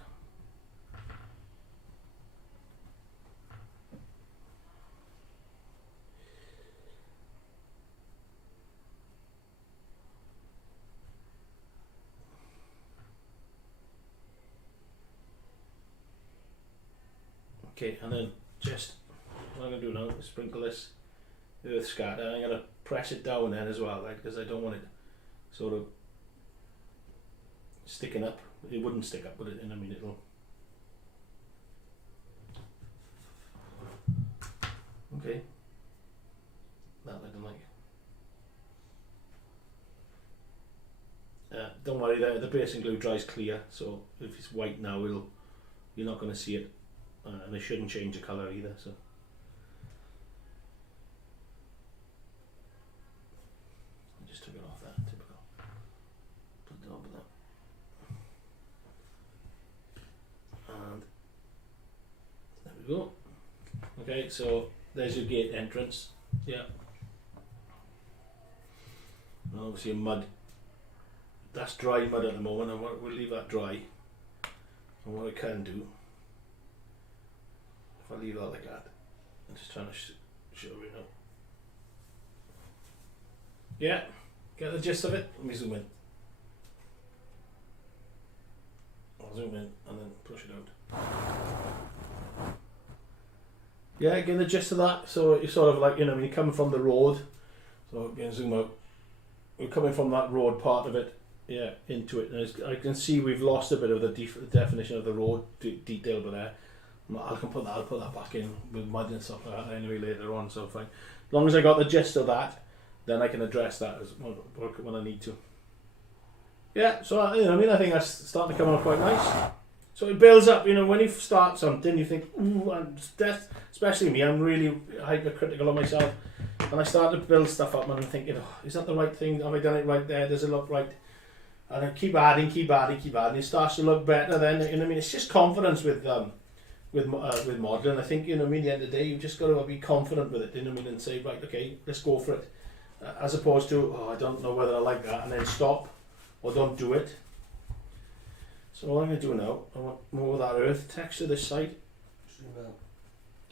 Okay, and then just what I'm going to do now is sprinkle this earth scatter, and I'm going to press it down then as well, right, because I don't want it sort of sticking up. It wouldn't stick up, would it? And I mean, it'll. Okay. That I don't like. Don't worry, the basing glue dries clear, so if it's white now, you're not going to see it. And it shouldn't change the colour either, so. I just took it off there, typical. Put it on with that. And there we go. Okay, so there's your gate entrance. Yeah. And obviously mud. That's dry mud at the moment, and we'll leave that dry. And what I can do, if I leave that like that, I'm just trying to show you now. Yeah, get the gist of it. Let me zoom in. I'll zoom in and then push it out. Yeah, get the gist of that. So you're sort of like, you know, when you're coming from the road, so again, zoom out. We're coming from that road part of it, yeah, into it. And I can see we've lost a bit of the definition of the road detail by there. I can I'll put that back in with mud and stuff like that anyway later on, so fine. As long as I got the gist of that, then I can address that when I need to. Yeah, so you know, I mean, I think that's starting to come on quite nice. So it builds up, you know, when you start something, you think, ooh, and especially me, I'm really hypercritical of myself. And I start to build stuff up and I'm thinking, oh, is that the right thing? Have I done it right there? Does it look right? And I keep adding. It starts to look better then, you know what I mean? It's just confidence with modelling. I think, you know what I mean, at the end of the day, you've just got to be confident with it, you know what I mean, and say, right, okay, let's go for it. As opposed to, oh, I don't know whether I like that, and then stop, or don't do it. So what I'm going to do now, I want more of that earth texture this side. Zoom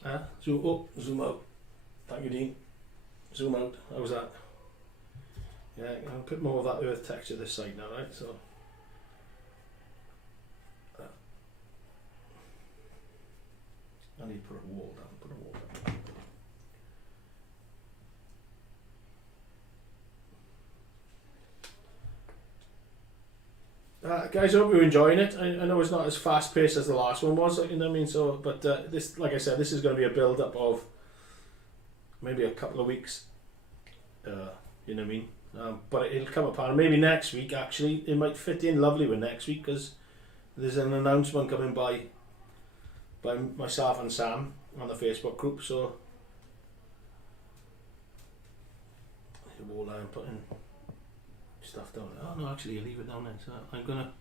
out. Zoom up, zoom out. Thank you, Dean. Zoom out. How's that? Yeah, I'll put more of that earth texture this side now, right? So I need to put a wall down. Guys, I hope you're enjoying it. I know it's not as fast paced as the last one was, you know what I mean? So, but this, like I said, this is going to be a build up of maybe a couple of weeks. You know what I mean? But it'll come apart. Maybe next week, actually, it might fit in lovely with next week because there's an announcement coming by myself and Sam on the Facebook group. So, the wall I'm putting stuff down there. Oh no, actually, I'll leave it down there. So I'm gonna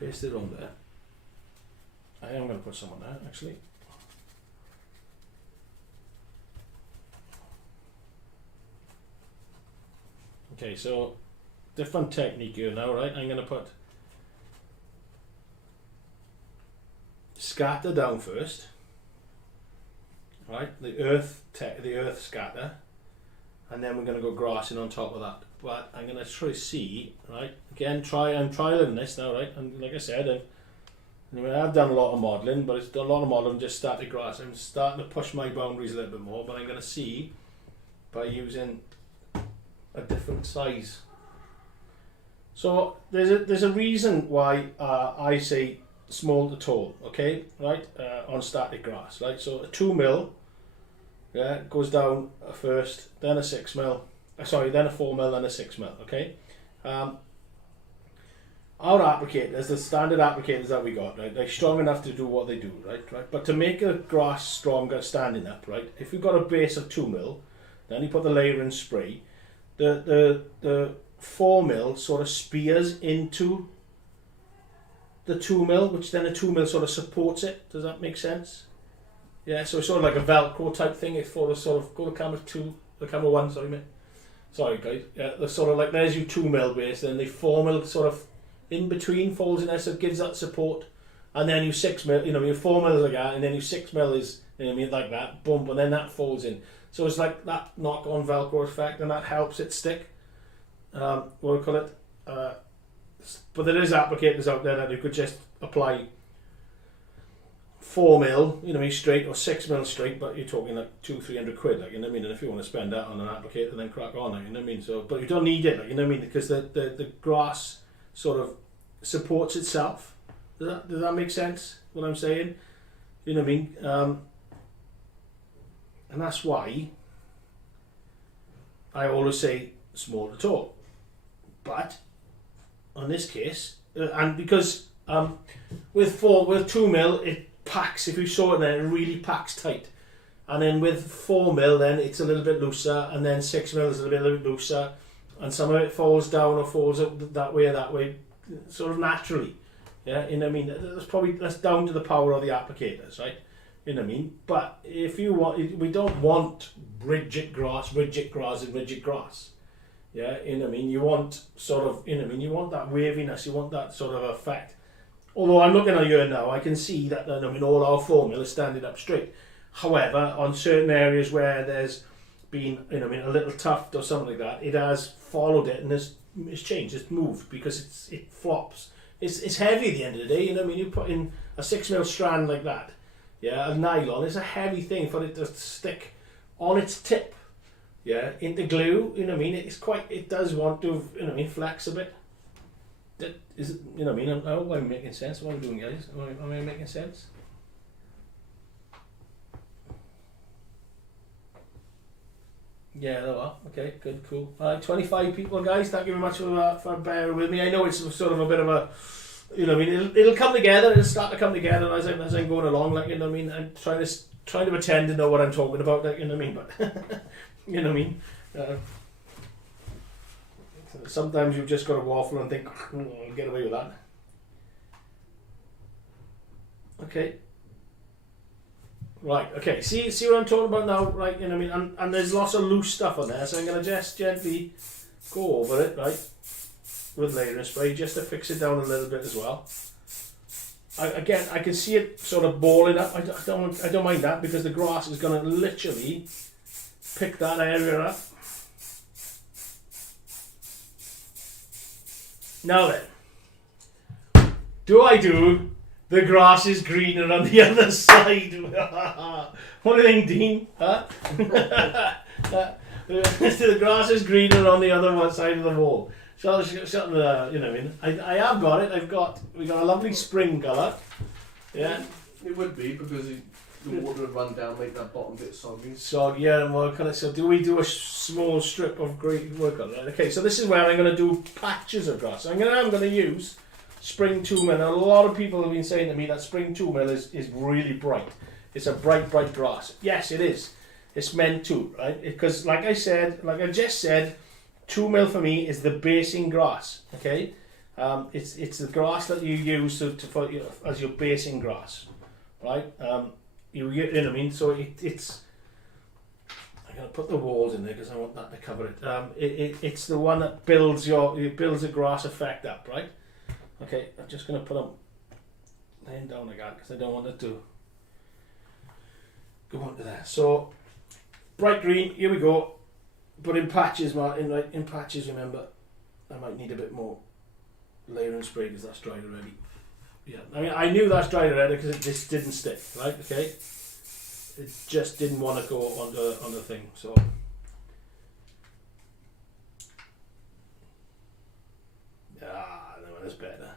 paste it on there. I am gonna put some on there actually. Okay, so different technique here now, right? I'm gonna put scatter down first, right? The earth scatter, and then we're gonna go grassing on top of that. But I'm gonna try to see, right? Again, I'm trialing this now, right? And like I said, I've done a lot of modelling, but it's a lot of modelling just static grass. I'm starting to push my boundaries a little bit more, but I'm gonna see by using a different size. So there's a reason why I say small to tall, okay, right? On static grass, right? So a 2mm, yeah, goes down first, then a 6mm. Then a 4mm, then a 6mm, okay? Our applicators, the standard applicators that we got, right, they're strong enough to do what they do, right? But to make a grass stronger standing up, right, if you've got a base of 2mm, then you put the layer in spray, the 4mm sort of spears into the 2mm, which then a 2mm sort of supports it. Does that make sense? Yeah, so it's sort of like a Velcro type thing. It's sort of go to camera 2, the camera 1, sorry mate. Sorry guys, yeah, they're sort of like, there's your 2mm base, then the 4mm sort of in between folds in there, so it gives that support, and then your 6mm, you know, your 4mm is like that, and then your 6mm is, you know what I mean, like that, bump, and then that folds in. So it's like that knock-on Velcro effect, and that helps it stick. What do we call it? But there is applicators out there that you could just apply 4mm, you know, straight, or 6mm straight, but you're talking like 200-300 quid, like, you know what I mean? And if you want to spend that on an applicator, then crack on, like, you know what I mean? So, but you don't need it, like, you know what I mean? Because the grass sort of supports itself. Does that make sense? What I'm saying? You know what I mean? And that's why I always say small to tall. But on this case, and because with 2mm, it packs. If you saw it there, it really packs tight. And then with 4mm, then it's a little bit looser, and then 6mm is a little bit looser, and some of it falls down or falls up that way, sort of naturally. Yeah, you know what I mean? That's down to the power of the applicators, right? You know what I mean? But if you want, we don't want rigid grass. Yeah, you know what I mean? You want sort of, you know what I mean? You want that waviness, you want that sort of effect. Although I'm looking at you now, I can see that, I mean, all our formula is standing up straight. However, on certain areas where there's been, you know, I mean, a little tuft or something like that, it has followed it and it's changed, it's moved because it flops. It's heavy at the end of the day, you know what I mean? You put in a 6mm strand like that, yeah, of nylon, it's a heavy thing for it to stick on its tip, yeah, into glue, you know what I mean? It does want to, you know what I mean, flex a bit. Is it, you know what I mean? I hope I'm making sense. What I'm doing, guys? Am I making sense? Yeah, there are. Okay, good, cool. 25 people, guys. Thank you very much for bearing with me. I know it's sort of a bit of a, you know what I mean, it'll come together, it'll start to come together as I'm going along, like, you know what I mean. I'm trying to pretend to know what I'm talking about, like, you know what I mean, but, you know what I mean. Sometimes you've just got to waffle and think, I'll get away with that. Okay. Right, okay, see what I'm talking about now, right, you know what I mean, and there's lots of loose stuff on there, so I'm going to just gently go over it, right, with layering spray, just to fix it down a little bit as well. Again, I can see it sort of balling up. I don't mind that, because the grass is going to literally pick that area up. Now then, the grass is greener on the other side. What do you think, Dean? Huh? The grass is greener on the other side of the wall. So, you know what I mean? I have got it. We got a lovely spring colour. Yeah. It would be, because the water would run down, make that bottom bit soggy. Soggy, yeah, and what kind of, so do we do a small strip of green work on it? Okay, so this is where I'm going to do patches of grass. I'm going to use spring 2 mil. A lot of people have been saying to me that spring 2 mil is really bright. It's a bright grass. Yes, it is. It's meant to, right? Because like I just said, 2 mil for me is the basing grass. Okay, it's the grass that you use as your basing grass, right? You know what I mean? So it's. I'm gonna put the walls in there because I want that to cover it. It's the one that builds the grass effect up, right? Okay, I'm just going to put them laying down again because I don't want it to go onto there. So, bright green, here we go. But in patches, Martin, right? In patches, remember, I might need a bit more layering spray because that's dried already. Yeah, I mean, I knew that's dried already because it just didn't stick, right? Okay, it just didn't want to go on the thing, so. Is better,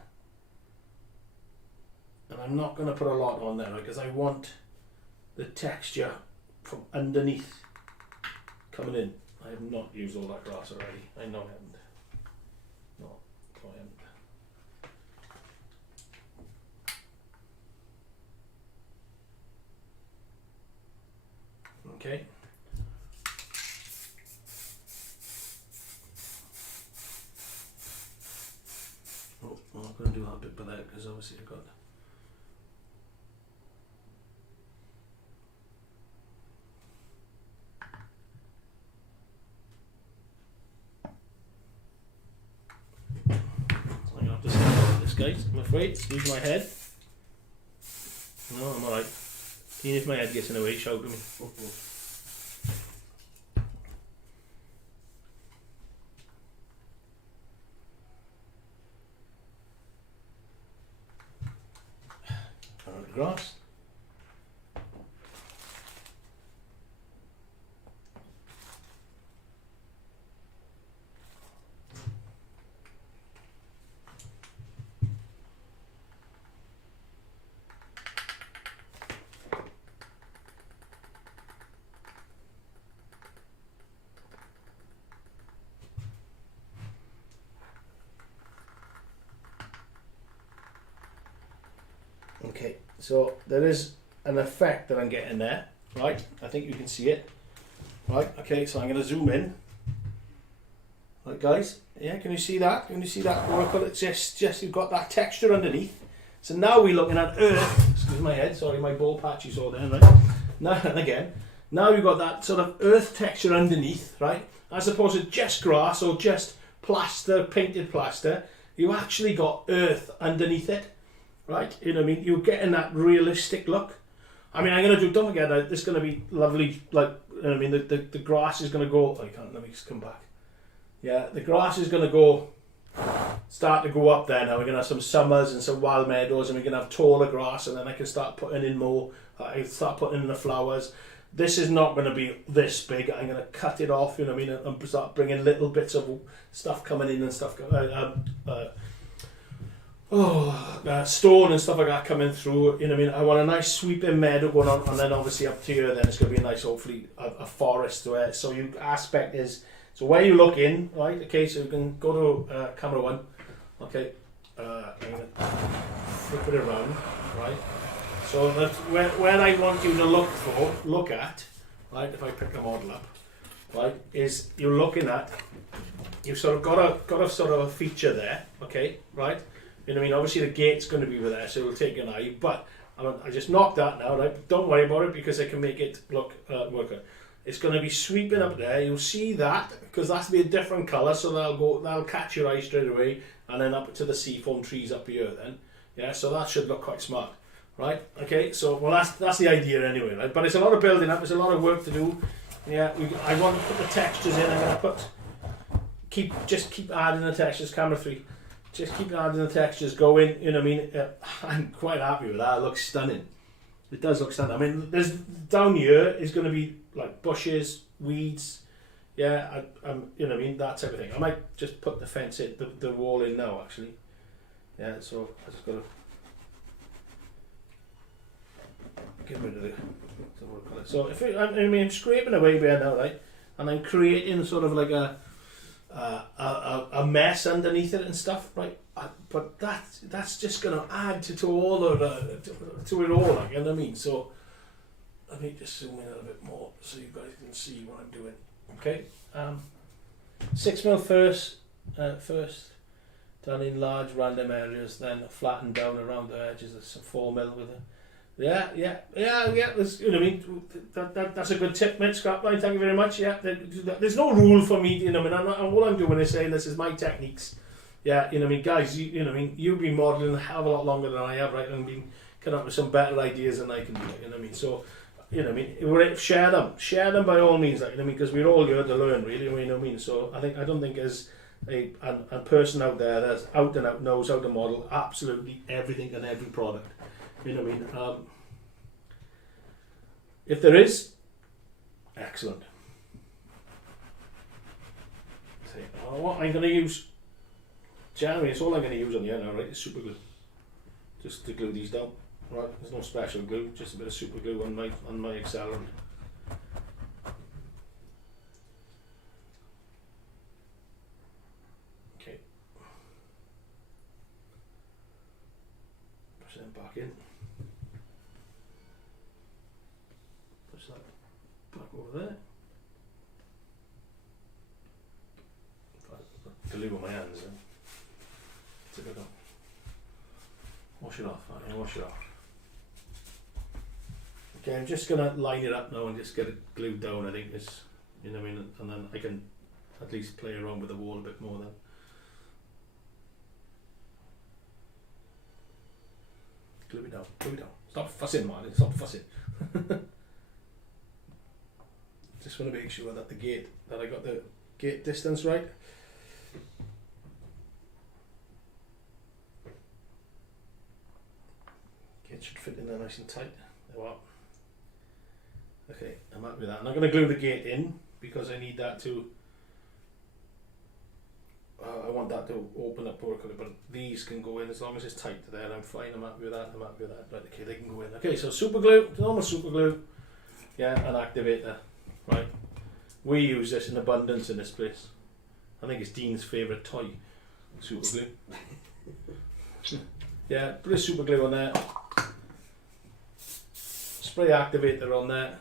and I'm not going to put a lot on there because I want the texture from underneath coming in. I have not used all that grass already. I know I haven't. No, I haven't. Okay. I'm not going to do that bit by that because obviously I've got. So I'm going to have to start this, guys. I'm afraid. Excuse my head. No, I'm alright. Even if my head gets in the way, shout to me. Grass. Okay, so there is an effect that I'm getting there, right? I think you can see it, right? Okay, so I'm going to zoom in. Right, guys, yeah, can you see that? Can you see that work? It's just you've got that texture underneath. So now we're looking at earth. Excuse my head, sorry, my ball patch you saw there, right? Now and again, now you've got that sort of earth texture underneath, right? As opposed to just grass or just plaster, painted plaster, you actually got earth underneath it. Right, you know what I mean? You're getting that realistic look. I mean, I'm going to do, don't forget, this is going to be lovely, like, you know what I mean? The grass is going to go, let me just come back. Yeah, the grass is going to go, start to go up there now. We're going to have some summers and some wild meadows, and we're going to have taller grass, and then I can start putting in more, I can start putting in the flowers. This is not going to be this big. I'm going to cut it off, you know what I mean? And start bringing little bits of stuff coming in and stuff. stone and stuff like that coming through. You know what I mean? I want a nice sweeping meadow going on, and then obviously up to here, then it's going to be a nice, hopefully, a forest to it. So your aspect is, so where you look in, right? Okay, so you can go to camera 1. Okay, I'm going to flip it around, right? So that's where I want you to look at, right? If I pick the model up, right, is you're looking at, you've sort of got a sort of a feature there, okay, right? You know what I mean? Obviously the gate's going to be there, so it'll take an eye, but I just knocked that now, right? Don't worry about it because I can make it look work. It's going to be sweeping up there. You'll see that because that's be a different colour, so that'll catch your eye straight away, and then up to the seafoam trees up here. Then, yeah. So that should look quite smart, right? Okay. So that's the idea anyway, right? But it's a lot of building up. There's a lot of work to do. Yeah. I want to put the textures in. I'm going to keep adding the textures. Camera 3. Just keep adding the textures going, you know what I mean? I'm quite happy with that. It looks stunning. It does look stunning. I mean, there's down here is going to be like bushes, weeds, yeah, you know what I mean? That type of thing. I might just put the fence in, the wall in now, actually. Yeah, so I just got to get rid of the, what do I call it? So if I'm scraping away there now, right? And I'm creating sort of like a mess underneath it and stuff, right? But that's just going to add to all of to it all, like, you know what I mean? So let me just zoom in a little bit more so you guys can see what I'm doing. Okay, 6mm first done in large random areas, then flattened down around the edges. There's some 4mm with it. Yeah. There's, you know what I mean? That's a good tip, mate. Scrapline, thank you very much. Yeah, there's no rule for me. You know what I mean? All I'm doing is saying this is my techniques. Yeah, you know what I mean, guys. You know what I mean? You've been modelling a hell of a lot longer than I have, right? And been coming up with some better ideas than I can do. You know what I mean? So, you know what I mean? Share them by all means. Like, you know what I mean? Because we're all here to learn, really. You know what I mean? So I don't think there's a person out there that's out and out knows how to model absolutely everything and every product. You know what I mean? If there is, excellent. See, what I'm going to use, generally, it's all I'm going to use on the end now, right? Is super glue, just to glue these down. Right? There's no special glue, just a bit of super glue on my accelerant. Okay. Push them back in. Back over there. Glue on my hands then. Tip it up. Wash it off, wash it off. Okay, I'm just gonna line it up now and just get it glued down. I think it's, you know what I mean, and then I can at least play around with the wall a bit more then. Glue it down, glue it down. Stop fussing, man, stop fussing. Just want to make sure that I got the gate distance right. Gate should fit in there nice and tight. There we are. Okay, I'm happy with that. And I'm going to glue the gate in because I need that to. I want that to open up more, but these can go in as long as it's tight to there. I'm fine. I'm happy with that. Right, okay, they can go in. Okay, so super glue, normal super glue. Yeah, an activator. Right, we use this in abundance in this place. I think it's Dean's favourite toy, super glue. Yeah, put a super glue on there. Spray activator on there.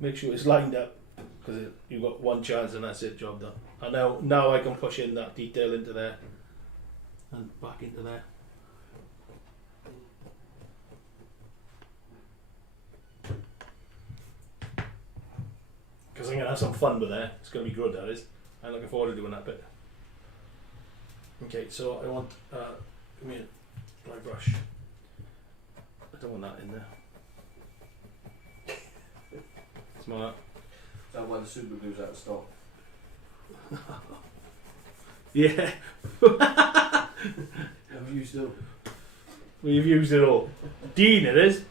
Make sure it's lined up because you've got one chance and that's it, job done. And now I can push in that detail into there and back into there. Because I'm going to have some fun with that. It's going to be good, that is. I'm looking forward to doing that bit. Okay, so I want, give me a dry brush. I don't want that in there. Smell that. Is that why the super glue's out of stock? Yeah. Have you still? We've used it all. Dean, it is.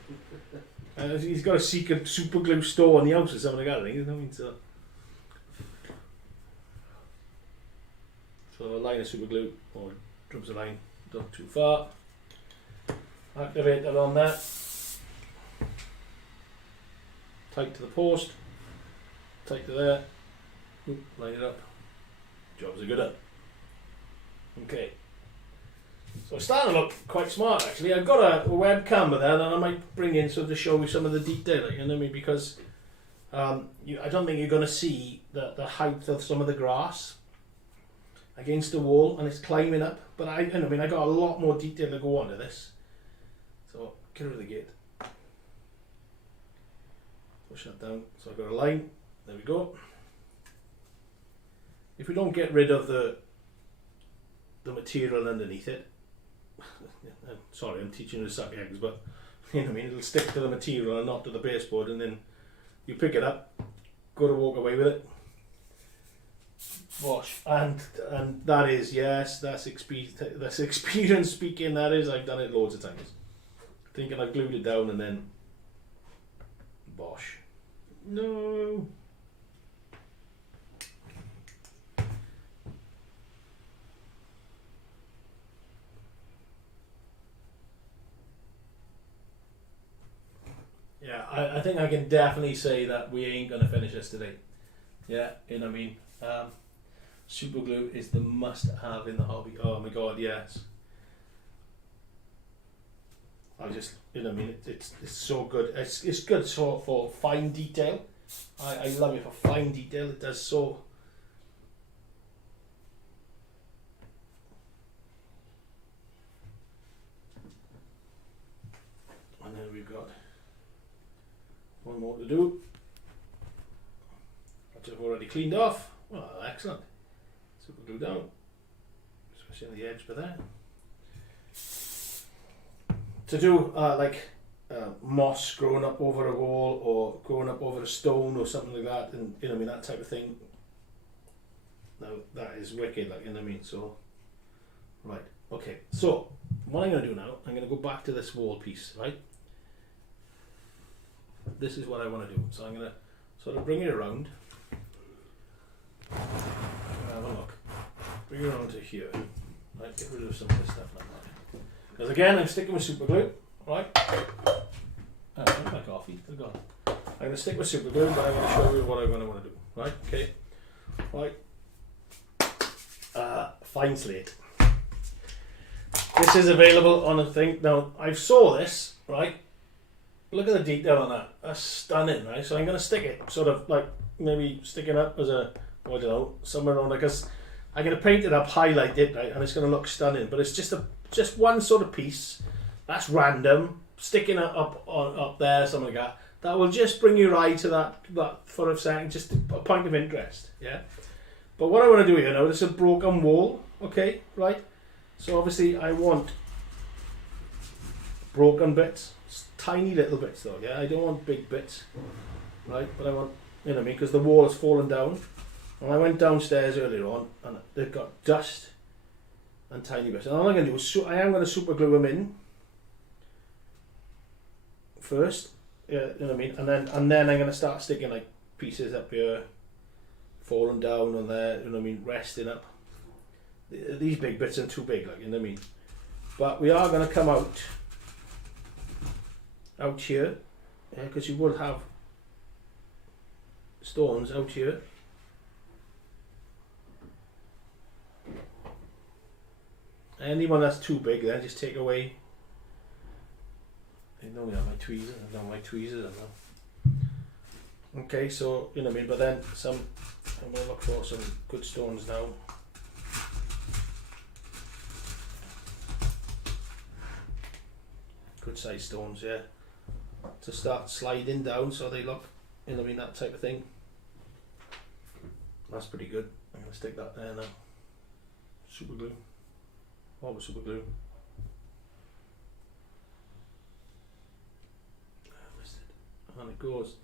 He's got a secret super glue store in the house or something like that, I think. You know what I mean? So a line of super glue, or drums of line, not too far. Activator on there. Tight to the post. Tight to there. Oop, line it up. Jobs are good at. Okay. So it's starting to look quite smart actually. I've got a web camera there that I might bring in so to show you some of the detail, you know what I mean? Because I don't think you're going to see the height of some of the grass against the wall, and it's climbing up. But I got a lot more detail to go on to this. So get rid of the gate. Push that down. So I've got a line. There we go. If we don't get rid of the material underneath it, sorry, I'm teaching you to suck eggs, but you know what I mean, it'll stick to the material and not to the baseboard, and then you pick it up, go to walk away with it, wash, and that is, yes, that's experience speaking. That is, I've done it loads of times, thinking I've glued it down and then bosh. No. Yeah, I think I can definitely say that we ain't going to finish this today. Yeah, you know what I mean? Super glue is the must-have in the hobby. Oh my god, yes. I just, you know what I mean? It's so good. It's good for fine detail. I love it for fine detail. It does so. And then we've got one more to do, which I've already cleaned off. Well, excellent. Super glue down, especially on the edge by there. To do moss growing up over a wall or growing up over a stone or something like that, and you know what I mean, that type of thing. Now that is wicked, like, you know what I mean. So, right, okay. So what I'm going to do now, I'm going to go back to this wall piece, right? This is what I want to do. So I'm going to sort of bring it around. Have a look. Bring it around to here. Right, get rid of some of this stuff like that. Because again, I'm sticking with super glue. Right. I don't like coffee. They're gone. I'm going to stick with super glue, but I'm going to show you what I'm going to want to do. Right. Okay. Right. Fine slate. This is available on a thing. Now I saw this. Right. Look at the detail on that. That's stunning, right? So I'm going to stick it, sort of like maybe sticking up as a, I don't know, somewhere around there, because I'm going to paint it up, highlight it, right, and it's going to look stunning. But it's just one sort of piece. That's random, sticking it up there, something like that. That will just bring your eye to that for a second, just a point of interest, yeah. But what I want to do here now, it's a broken wall, okay, right? So obviously I want broken bits. Tiny little bits though, yeah. I don't want big bits, right? But I want, you know what I mean, because the wall has fallen down. And I went downstairs earlier on, and they've got dust and tiny bits. And all I'm going to do is, I am going to super glue them in first, yeah, you know what I mean, and then I'm going to start sticking like pieces up here, falling down on there, you know what I mean, resting up. These big bits are too big, like, you know what I mean. But we are going to come out here, yeah, because you will have stones out here. Anyone that's too big, then just take away. I normally have my tweezers. I've done my tweezers. Okay, so you know what I mean. But then I'm gonna look for some good stones now. Good size stones, yeah. To start sliding down, so they look, you know what I mean, that type of thing. That's pretty good. I'm gonna stick that there now. Super glue. Always super glue. And it goes.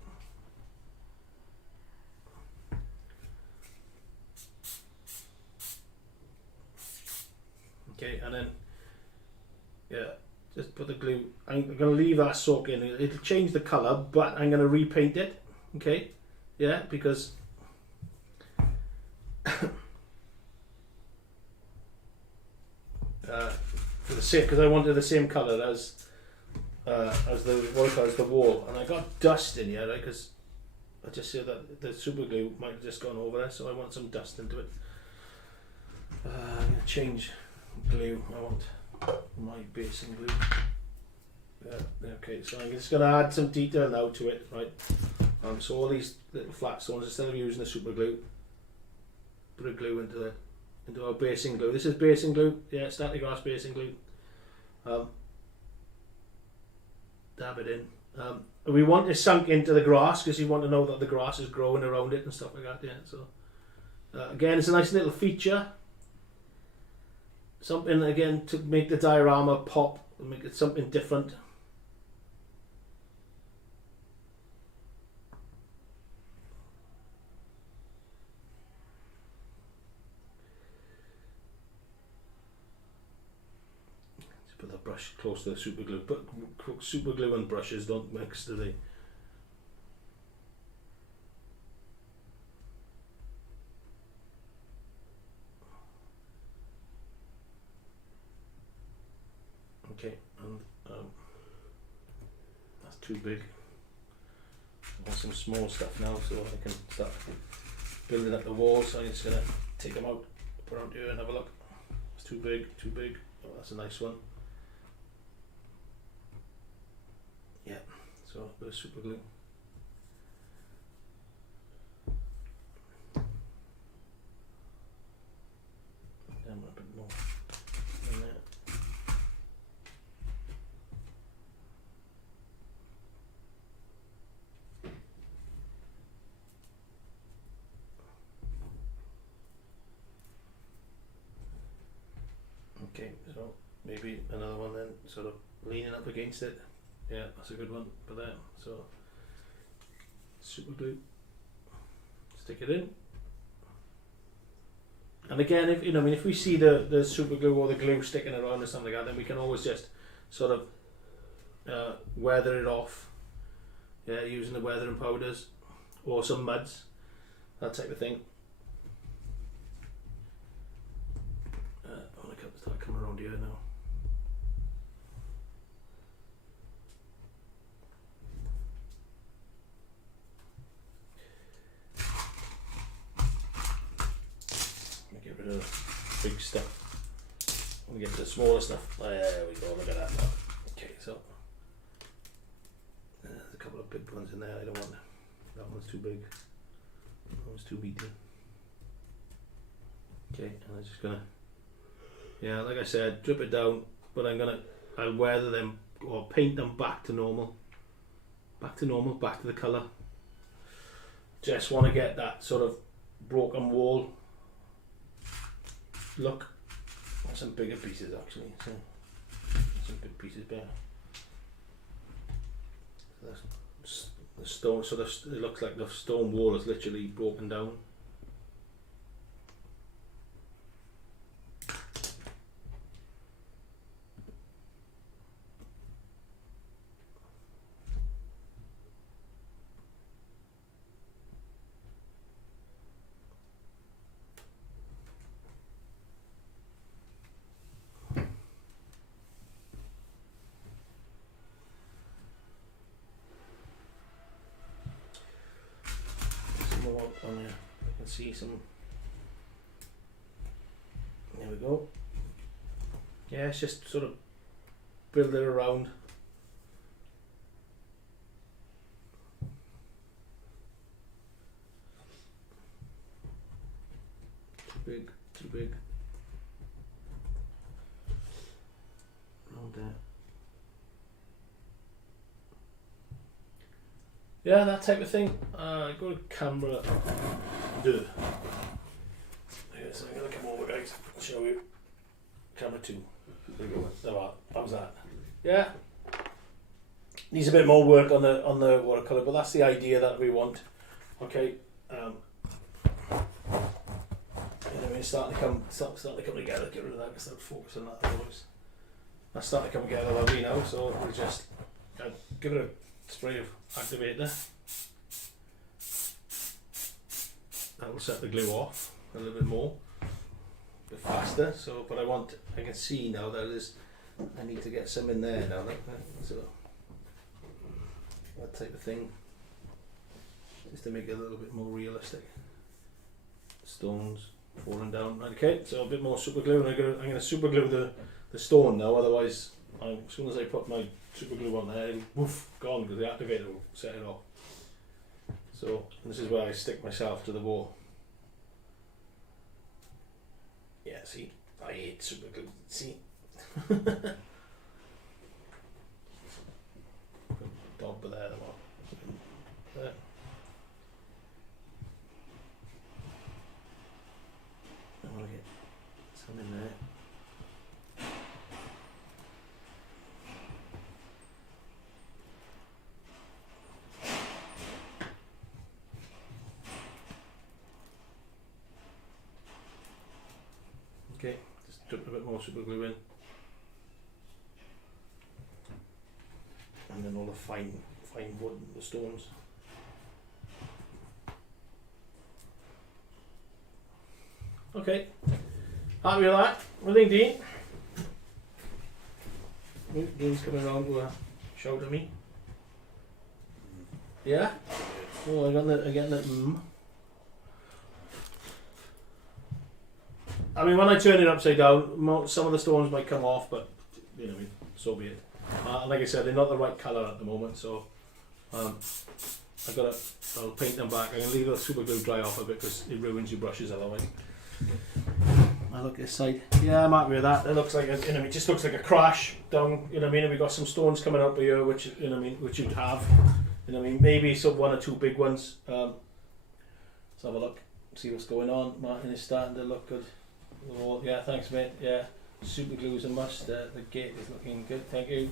Okay, and then yeah, just put the glue. I'm going to leave that soak in. It'll change the colour, but I'm going to repaint it. Okay, yeah, because the same, because I wanted the same colour as the watercolour as the wall, and I got dust in here, right? Because I just feel that the super glue might have just gone over there, so I want some dust into it. I'm gonna change glue. I want my basing glue. Yeah, okay, so I'm just gonna add some detail now to it, right? So all these little flat stones, instead of using the super glue, put a glue into our basing glue. This is basing glue, yeah, static grass basing glue. Dab it in. We want it sunk into the grass because you want to know that the grass is growing around it and stuff like that. Yeah. So again, it's a nice little feature. Something again to make the diorama pop and make it something different. Put that brush close to the super glue, but super glue and brushes don't mix, do they? Okay, and that's too big. I want some small stuff now, so I can start building up the walls. So I'm just gonna take them out, put them here, and have a look. It's too big, too big. Oh, that's a nice one. Yeah, so a bit of super glue. Then a bit more in there. Okay, so maybe another one then, sort of leaning up against it. Yeah, that's a good one for that. So super glue, stick it in. And again, if you know, I mean, if we see the super glue or the glue sticking around or something like that, then we can always just sort of weather it off. Yeah, using the weathering powders or some muds, that type of thing. I want to start coming around here now. Get rid of the big stuff. We get to the smaller stuff. There we go. Look at that now. Okay, so there's a couple of big ones in there. I don't want that one's too big. That one's too meaty. Okay, and I'm just gonna, yeah, like I said, drip it down. But I'll weather them or paint them back to normal. Back to normal. Back to the colour. Just want to get that sort of broken wall look. Some bigger pieces actually, so some big pieces there. So that's the stone, so it looks like the stone wall is literally broken down. More on there. I can see some. There we go. Yeah, it's just sort of build it around. Too big, too big. Around there. Yeah, that type of thing. Go to camera. Yeah, so I'm gonna come over, guys. I'll show you. Camera 2. There we go. There we are. How's that? Yeah. Needs a bit more work on the watercolor, but that's the idea that we want. Okay. Anyway, starting to come together. Get rid of that. Start focusing on that. Otherwise, that's starting to come together lovely now. So we'll just give it a spray of activator. That will set the glue off a little bit more, a bit faster. So, but I can see now that I need to get some in there now, like that. So that type of thing, just to make it a little bit more realistic. Stones falling down. Okay, so a bit more super glue, and I'm going to super glue the stone now. Otherwise, as soon as I put my super glue on there, it'll woof, gone, because the activator will set it off. So this is where I stick myself to the wall. Yeah, see, I hate super glue. See. Dog there, there. I want to get some in there. Okay, just drip a bit more super glue in. And then all the fine wood, the stones. Okay, happy with that? What do you think, Dean? Dean's coming around to shout at me. Yeah? Oh, I got the I mean, when I turn it upside down, some of the stones might come off, but you know, so be it. Like I said, they're not the right colour at the moment, so I'll paint them back. I'm going to leave the super glue dry off a bit because it ruins your brushes otherwise. I look this side. Yeah, I'm happy with that. It looks like it just looks like a crash down. You know what I mean? And we've got some stones coming out here, which which you'd have. You know what I mean? Maybe some one or two big ones. Let's have a look. See what's going on. Martyn is starting to look good. Oh, yeah, thanks, mate. Yeah, super glue is a must. The gate is looking good. Thank you.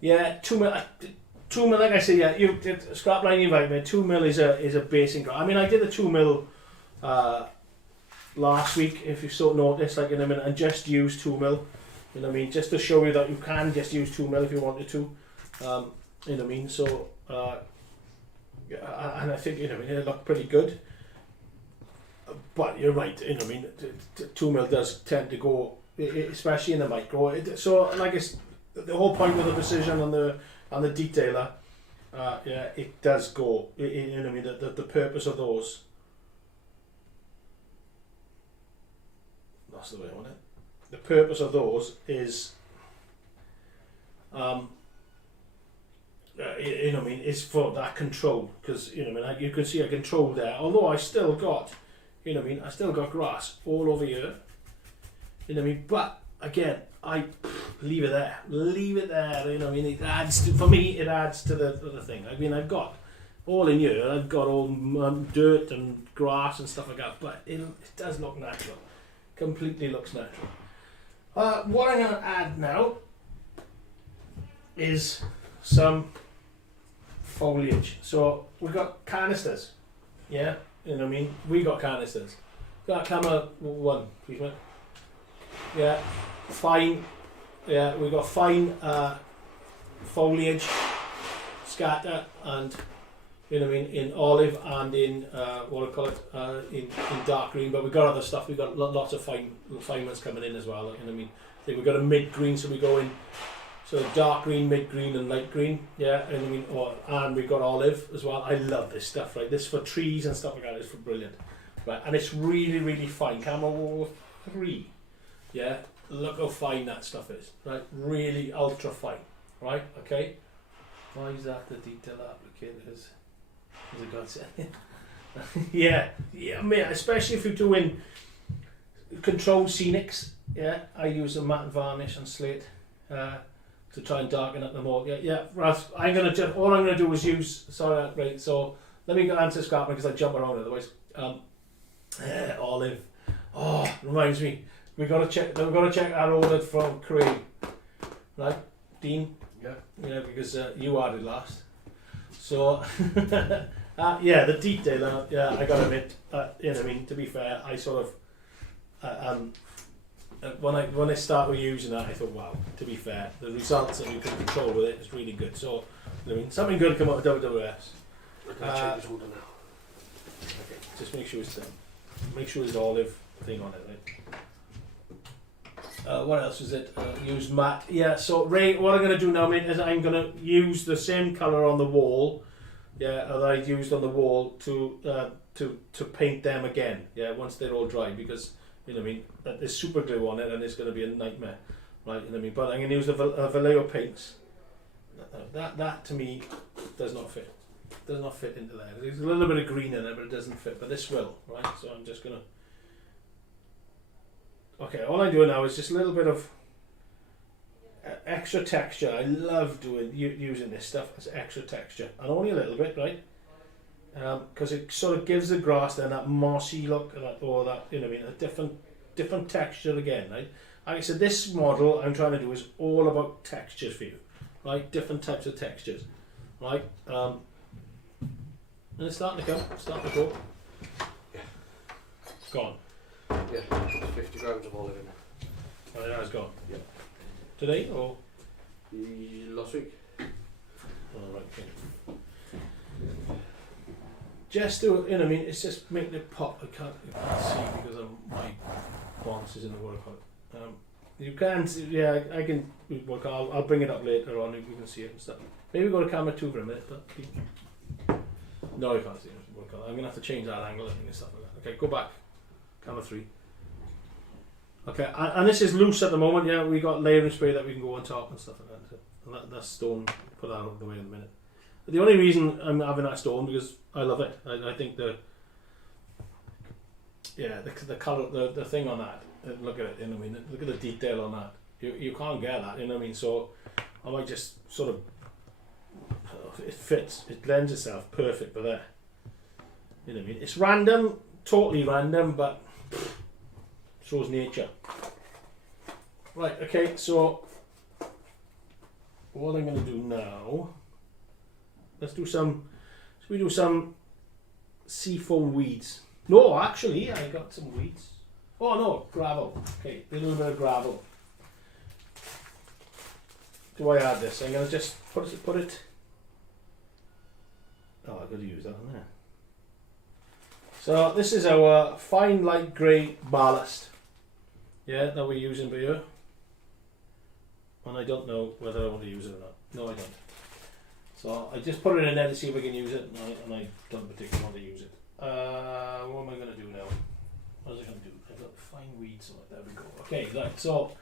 Yeah, 2 mil. 2 mil, like I say, yeah. You scrap line, you right, mate. 2 mil is a basic. I mean, I did the 2 mil last week. If you sort of noticed, like in a minute, and just use 2 mil. You know what I mean? Just to show you that you can just use 2 mil if you wanted to. You know what I mean? So, and I think it looked pretty good. But you're right. You know what I mean? 2 mil does tend to go, especially in the micro. So, like it's the whole point with the precision and the detailer. Yeah, it does go. You know what I mean? The purpose of those. That's the way I want it. The purpose of those is, you know what I mean, is for that control, because you know what I mean, you can see a control there. Although I still got, you know what I mean, I still got grass all over here. You know what I mean, but again, I leave it there. Leave it there. You know what I mean, it adds to, for me, it adds to the thing. I mean, I've got all in here. I've got all dirt and grass and stuff like that, but it does look natural. Completely looks natural. What I'm going to add now is some foliage. So we've got canisters, yeah, you know what I mean? We got canisters. Got camera one, please, mate. Yeah, fine. Yeah, we've got fine foliage scatter, and you know what I mean, in olive and in what do I call it, in dark green. But we've got other stuff. We've got lots of fine ones coming in as well. You know what I mean? I think we've got a mid green, so we go in so dark green, mid green, and light green. Yeah, and I mean, and we've got olive as well. I love this stuff. Right, this for trees and stuff like that is for brilliant. Right, and it's really, really fine. Camera 3. Yeah, look how fine that stuff is. Right, really ultra fine. Right, okay. Why is that the detail applicator? Is it got yeah, I mean, especially if you're doing controlled scenics. Yeah, I use a matte varnish and slate to try and darken up the more. Yeah. Ralph, all I'm gonna do is use. Sorry, right. So let me go answer scrapping because I jump around otherwise. Olive. Oh, reminds me. We've got to check our order from Craig. Right, Dean. Yeah. Yeah, because you added last. So, yeah, the detailer, yeah, I gotta admit, you know what I mean, to be fair, I sort of, when I started using that, I thought, wow, to be fair, the results that you can control with it is really good. So, you know what I mean, something good come out of WWS. change his order now. Okay, just make sure it's done. Make sure there's olive thing on it, right? What else is it? Use matte. Yeah, so Ray, what I'm going to do now, mate, is I'm going to use the same colour on the wall, yeah, that I used on the wall to paint them again, yeah, once they're all dry, because, you know what I mean, there's super glue on it and it's going to be a nightmare, right, you know what I mean, but I'm going to use the Vallejo paints. That to me does not fit. Does not fit into there. There's a little bit of green in it, but it doesn't fit, but this will, right, so I'm just going to... Okay, all I'm doing now is just a little bit of extra texture. I love using this stuff as extra texture, and only a little bit, right? Because it sort of gives the grass then that mossy look, or that, you know what I mean, a different texture again, right? Like I said, this model I'm trying to do is all about textures for you, right? Different types of textures, right? And it's starting to go. Yeah. It's gone. Yeah, 50 grams of olive in there. Oh, yeah, it's gone. Yeah. Today or? Last week. Oh, right, okay. Just to, you know, I mean, it's just making it pop. I can't see because of my bonds is in the water color. You can see, yeah, I can work. I'll bring it up later on. You can see it and stuff. Maybe go to camera 2 for a minute, but no, you can't see it. I'm gonna have to change that angle and stuff like that. Okay, go back. Camera 3. Okay, and this is loose at the moment. Yeah, we got layering spray that we can go on top and stuff like that. So, and that's stone. Put that out of the way in a minute. But the only reason I'm having that stone because I love it. I think the color, the thing on that. Look at it. You know what I mean? Look at the detail on that. You can't get that. You know what I mean? So I might just sort of. It fits. It lends itself perfect for there. You know what I mean? It's random, totally random, but. Shows nature. Right, okay, so what I'm going to do now, should we do some seafoam weeds? No, actually, I got some weeds. Oh no, gravel. Okay, a little bit of gravel. Do I add this? I'm going to just put it. Oh, I've got to use that on there. So this is our fine light grey ballast, yeah, that we're using for here. And I don't know whether I want to use it or not. No, I don't. So I just put it in there to see if we can use it, and I don't particularly want to use it. What am I going to do now? What was I going to do? I've got fine weeds. Right, there we go. Okay, right. So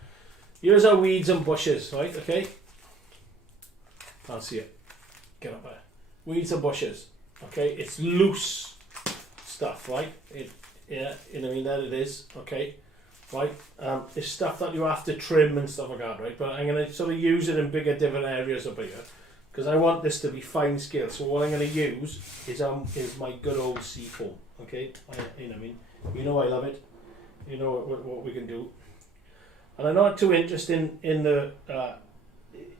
here's our weeds and bushes, right? Okay. Can't see it. Get up there. Weeds and bushes. Okay, it's loose stuff, right? Yeah, you know what I mean, that it is, okay, right? It's stuff that you have to trim and stuff like that, right? But I'm going to sort of use it in bigger different areas up here because I want this to be fine scale. So what I'm going to use is my good old seafoam, okay? You know what I mean? You know I love it. You know what we can do. And I'm not too interested in the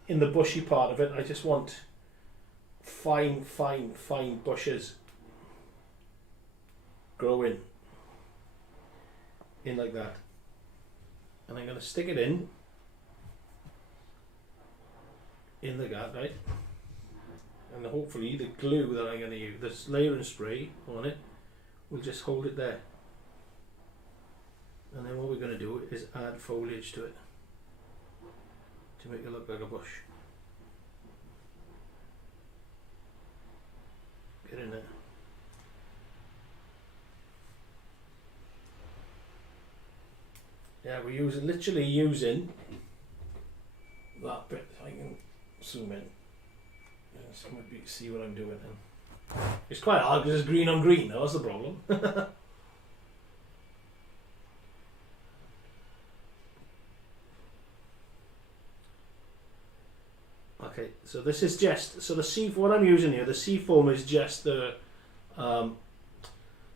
bushy part of it. I just want fine bushes growing in like that, and I'm going to stick it in like that, right? And hopefully the glue that I'm going to use, this layering spray on it, will just hold it there. And then what we're going to do is add foliage to it to make it look like a bush. Get in there. Yeah, we're literally using that bit. I can zoom in. So maybe see what I'm doing. It's quite hard because it's green on green. That's the problem. Okay, so this is just what I'm using here. The seafoam is just the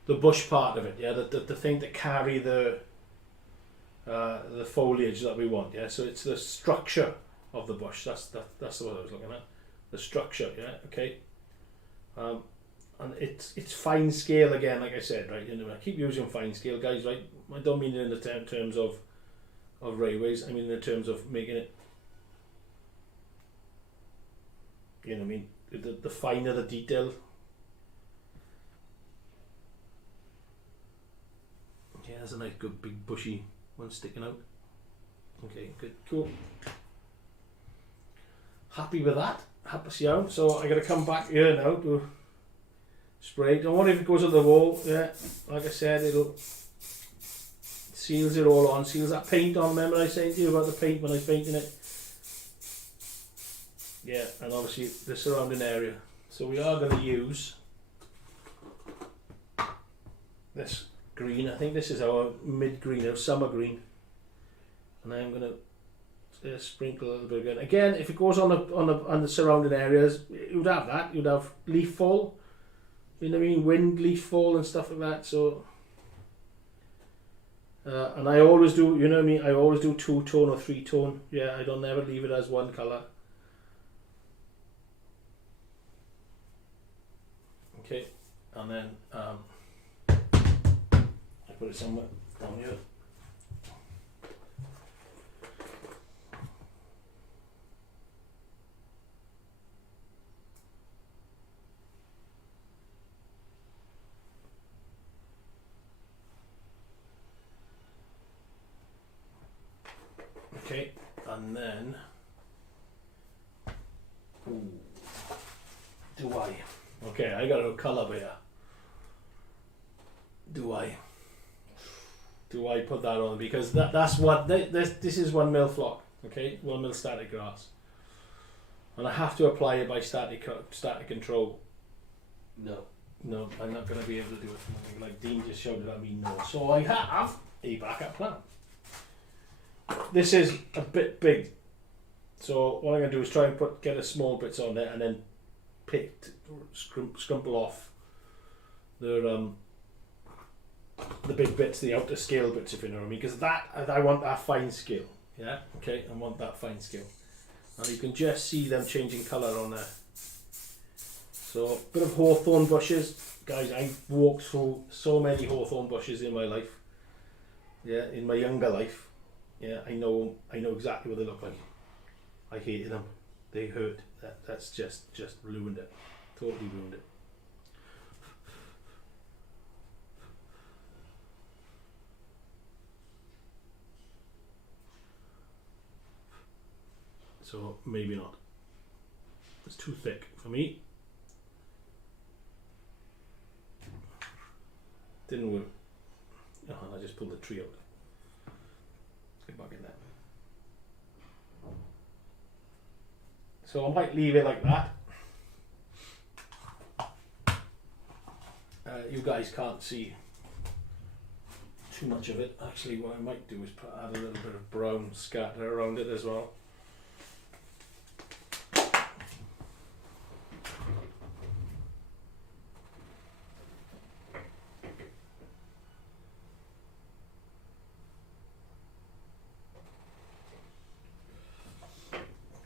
bush part of it. Yeah, the thing that carry the foliage that we want, yeah. So it's the structure of the bush. That's what I was looking at. The structure, yeah. Okay. And it's fine scale again, like I said, right. You know, I keep using fine scale, guys. Right. I don't mean it in the terms of railways. I mean in terms of making it. You know what I mean? The finer the detail, Yeah, there's a nice good big bushy one sticking out. Okay, good, cool. Happy with that. Happy iawn. So I gotta come back here now to spray. Don't worry if it goes on the wall. Yeah, like I said, it'll seals it all on. Seals that paint on. Remember I said to you about the paint when I was painting it. Yeah, and obviously the surrounding area. So we are going to use this green. I think this is our mid green, our summer green. And I'm going to sprinkle a little bit again. Again, if it goes on the surrounding areas, you'd have that. You'd have leaf fall. You know what I mean? Wind, leaf fall, and stuff like that. So, and I always do. You know what I mean? I always do 2-tone or 3-tone. Yeah, I don't never leave it as one color. Okay, and then I put it somewhere down here. Okay, and then do I? Okay, I got a colour here. Do I put that on? Because that's what this is 1 mil flock. Okay, 1 mil static grass, and I have to apply it by static control. No. No, I'm not going to be able to do it. Like Dean just showed it at me. No, so I have a backup plan. This is a bit big, so what I'm going to do is try and get a small bits on there, and then scrumple off the big bits, the outer scale bits, if you know what I mean. Because I want that fine scale. Yeah. Okay. I want that fine scale, and you can just see them changing colour on there. So bit of hawthorn bushes, guys. I've walked through so many hawthorn bushes in my life. Yeah, in my younger life. Yeah, I know exactly what they look like. I hated them. They hurt. That's just ruined it. Totally ruined it. So maybe not. It's too thick for me. Didn't work. Oh, and I just pulled the tree out. Get back in there. So I might leave it like that. You guys can't see too much of it. Actually, what I might do is add a little bit of brown scatter around it as well.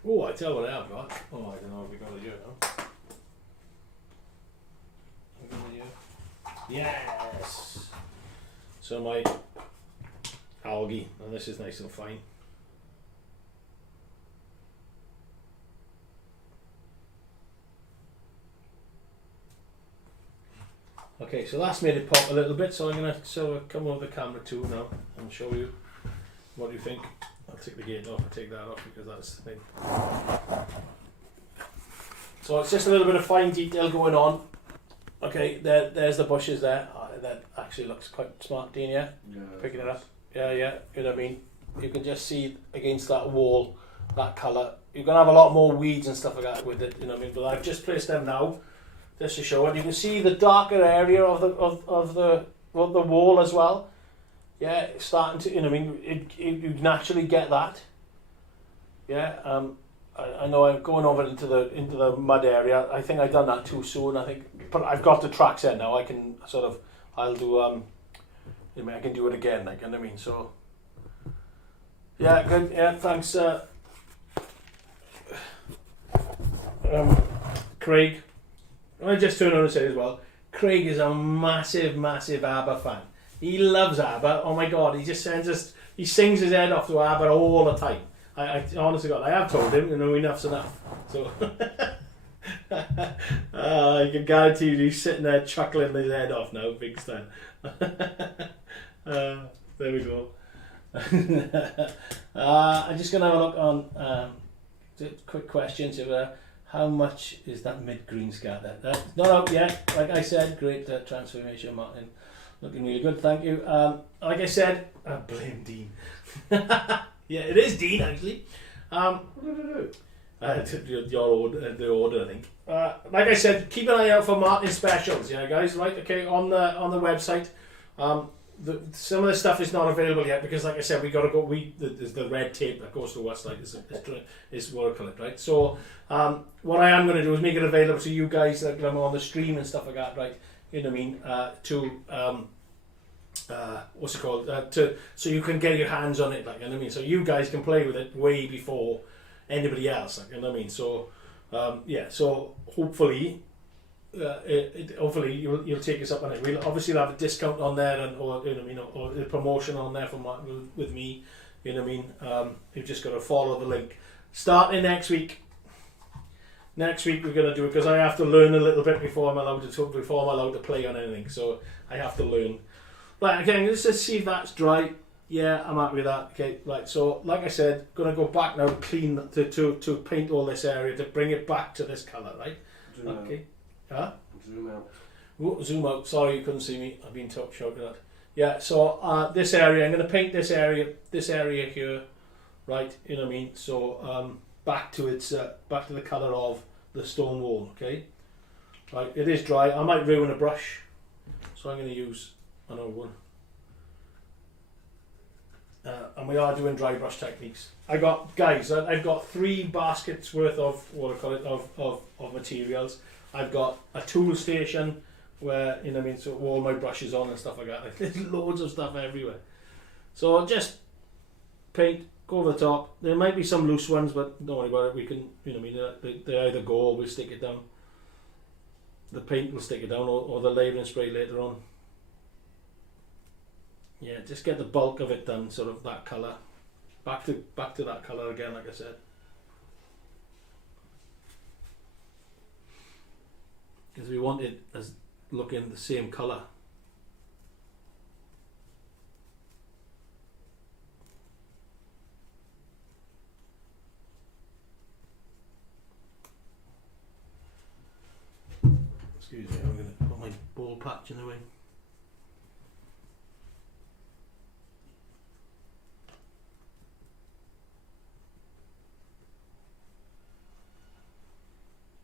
Oh, I tell what I've got. Oh, I don't know if we got it here now. Yes! So my algae, and this is nice and fine. Okay, so that's made it pop a little bit, so I'm going to sort of come over the camera too now and show you what you think. I'll take the gate off and take that off because that's the thing. So it's just a little bit of fine detail going on. Okay, there's the bushes there. That actually looks quite smart, Dean, yeah? Yeah. Picking it up. Yeah, you know what I mean? You can just see against that wall, that colour. You're going to have a lot more weeds and stuff like that with it, you know what I mean? But I've just placed them now, just to show it. You can see the darker area of the wall as well. Yeah, it's starting to, you know what I mean? You naturally get that. Yeah, I know I'm going over into the mud area. I think I've done that too soon. I think, but I've got the tracks in now. I can sort of, I'll do you know, I can do it again. Like, you know what I mean? So, yeah, good. Yeah, thanks, Craig. I just turned on and say as well. Craig is a massive ABBA fan. He loves ABBA. Oh my God, he just he sings his head off to ABBA all the time. I honestly God, I have told him, you know, enough's enough. So I can guarantee you he's sitting there chuckling his head off now, big time. There we go. I'm just going to have a look on quick questions. How much is that mid-green scatter? Not out yet. Like I said, great transformation, Martin. Looking really good, thank you. Like I said, I blame Dean. Yeah, it is Dean, actually. What did I do? The order, I think. Like I said, keep an eye out for Martyn specials, yeah, guys. Right, okay, on the website. Some of the stuff is not available yet because, like I said, we got to go. There's the red tape that goes to us, like is watercolor, right? So, what I am going to do is make it available to you guys, like I'm on the stream and stuff like that, right? You know what I mean? What's it called? So you can get your hands on it, like, you know what I mean? So you guys can play with it way before anybody else, like, you know what I mean? So, yeah. So hopefully. Hopefully you'll take us up on it. We'll obviously have a discount on there, and or you know what I mean, or a promotion on there for with me. You know what I mean. You've just got to follow the link. Starting next week. Next week we're gonna do it because I have to learn a little bit before I'm allowed to play on anything. So I have to learn. Right, again, let's just see if that's dry. Yeah, I'm happy with that. Okay, right. So like I said, gonna go back now to clean to paint all this area to bring it back to this colour, right? Okay. Huh? Zoom out. Oh, zoom out. Sorry, you couldn't see me. I've been shouted at. Yeah. So this area, I'm going to paint this area here, right? You know what I mean. So back to the colour of the stone wall. Okay. Right. It is dry. I might ruin a brush, so I'm going to use another one. And we are doing dry brush techniques. I've got 3 baskets worth of of materials. I've got a tool station where, you know what I mean, so all my brushes on and stuff like that. Like, there's loads of stuff everywhere. So I'll just paint, go over the top. There might be some loose ones, but don't worry about it. We can, you know what I mean, they either go or we'll stick it down. The paint will stick it down, or the layering spray later on. Yeah, just get the bulk of it done, sort of that colour. Back to that colour again, like I said. Because we want it as looking the same colour. Excuse me, I'm going to put my ball patch in the way.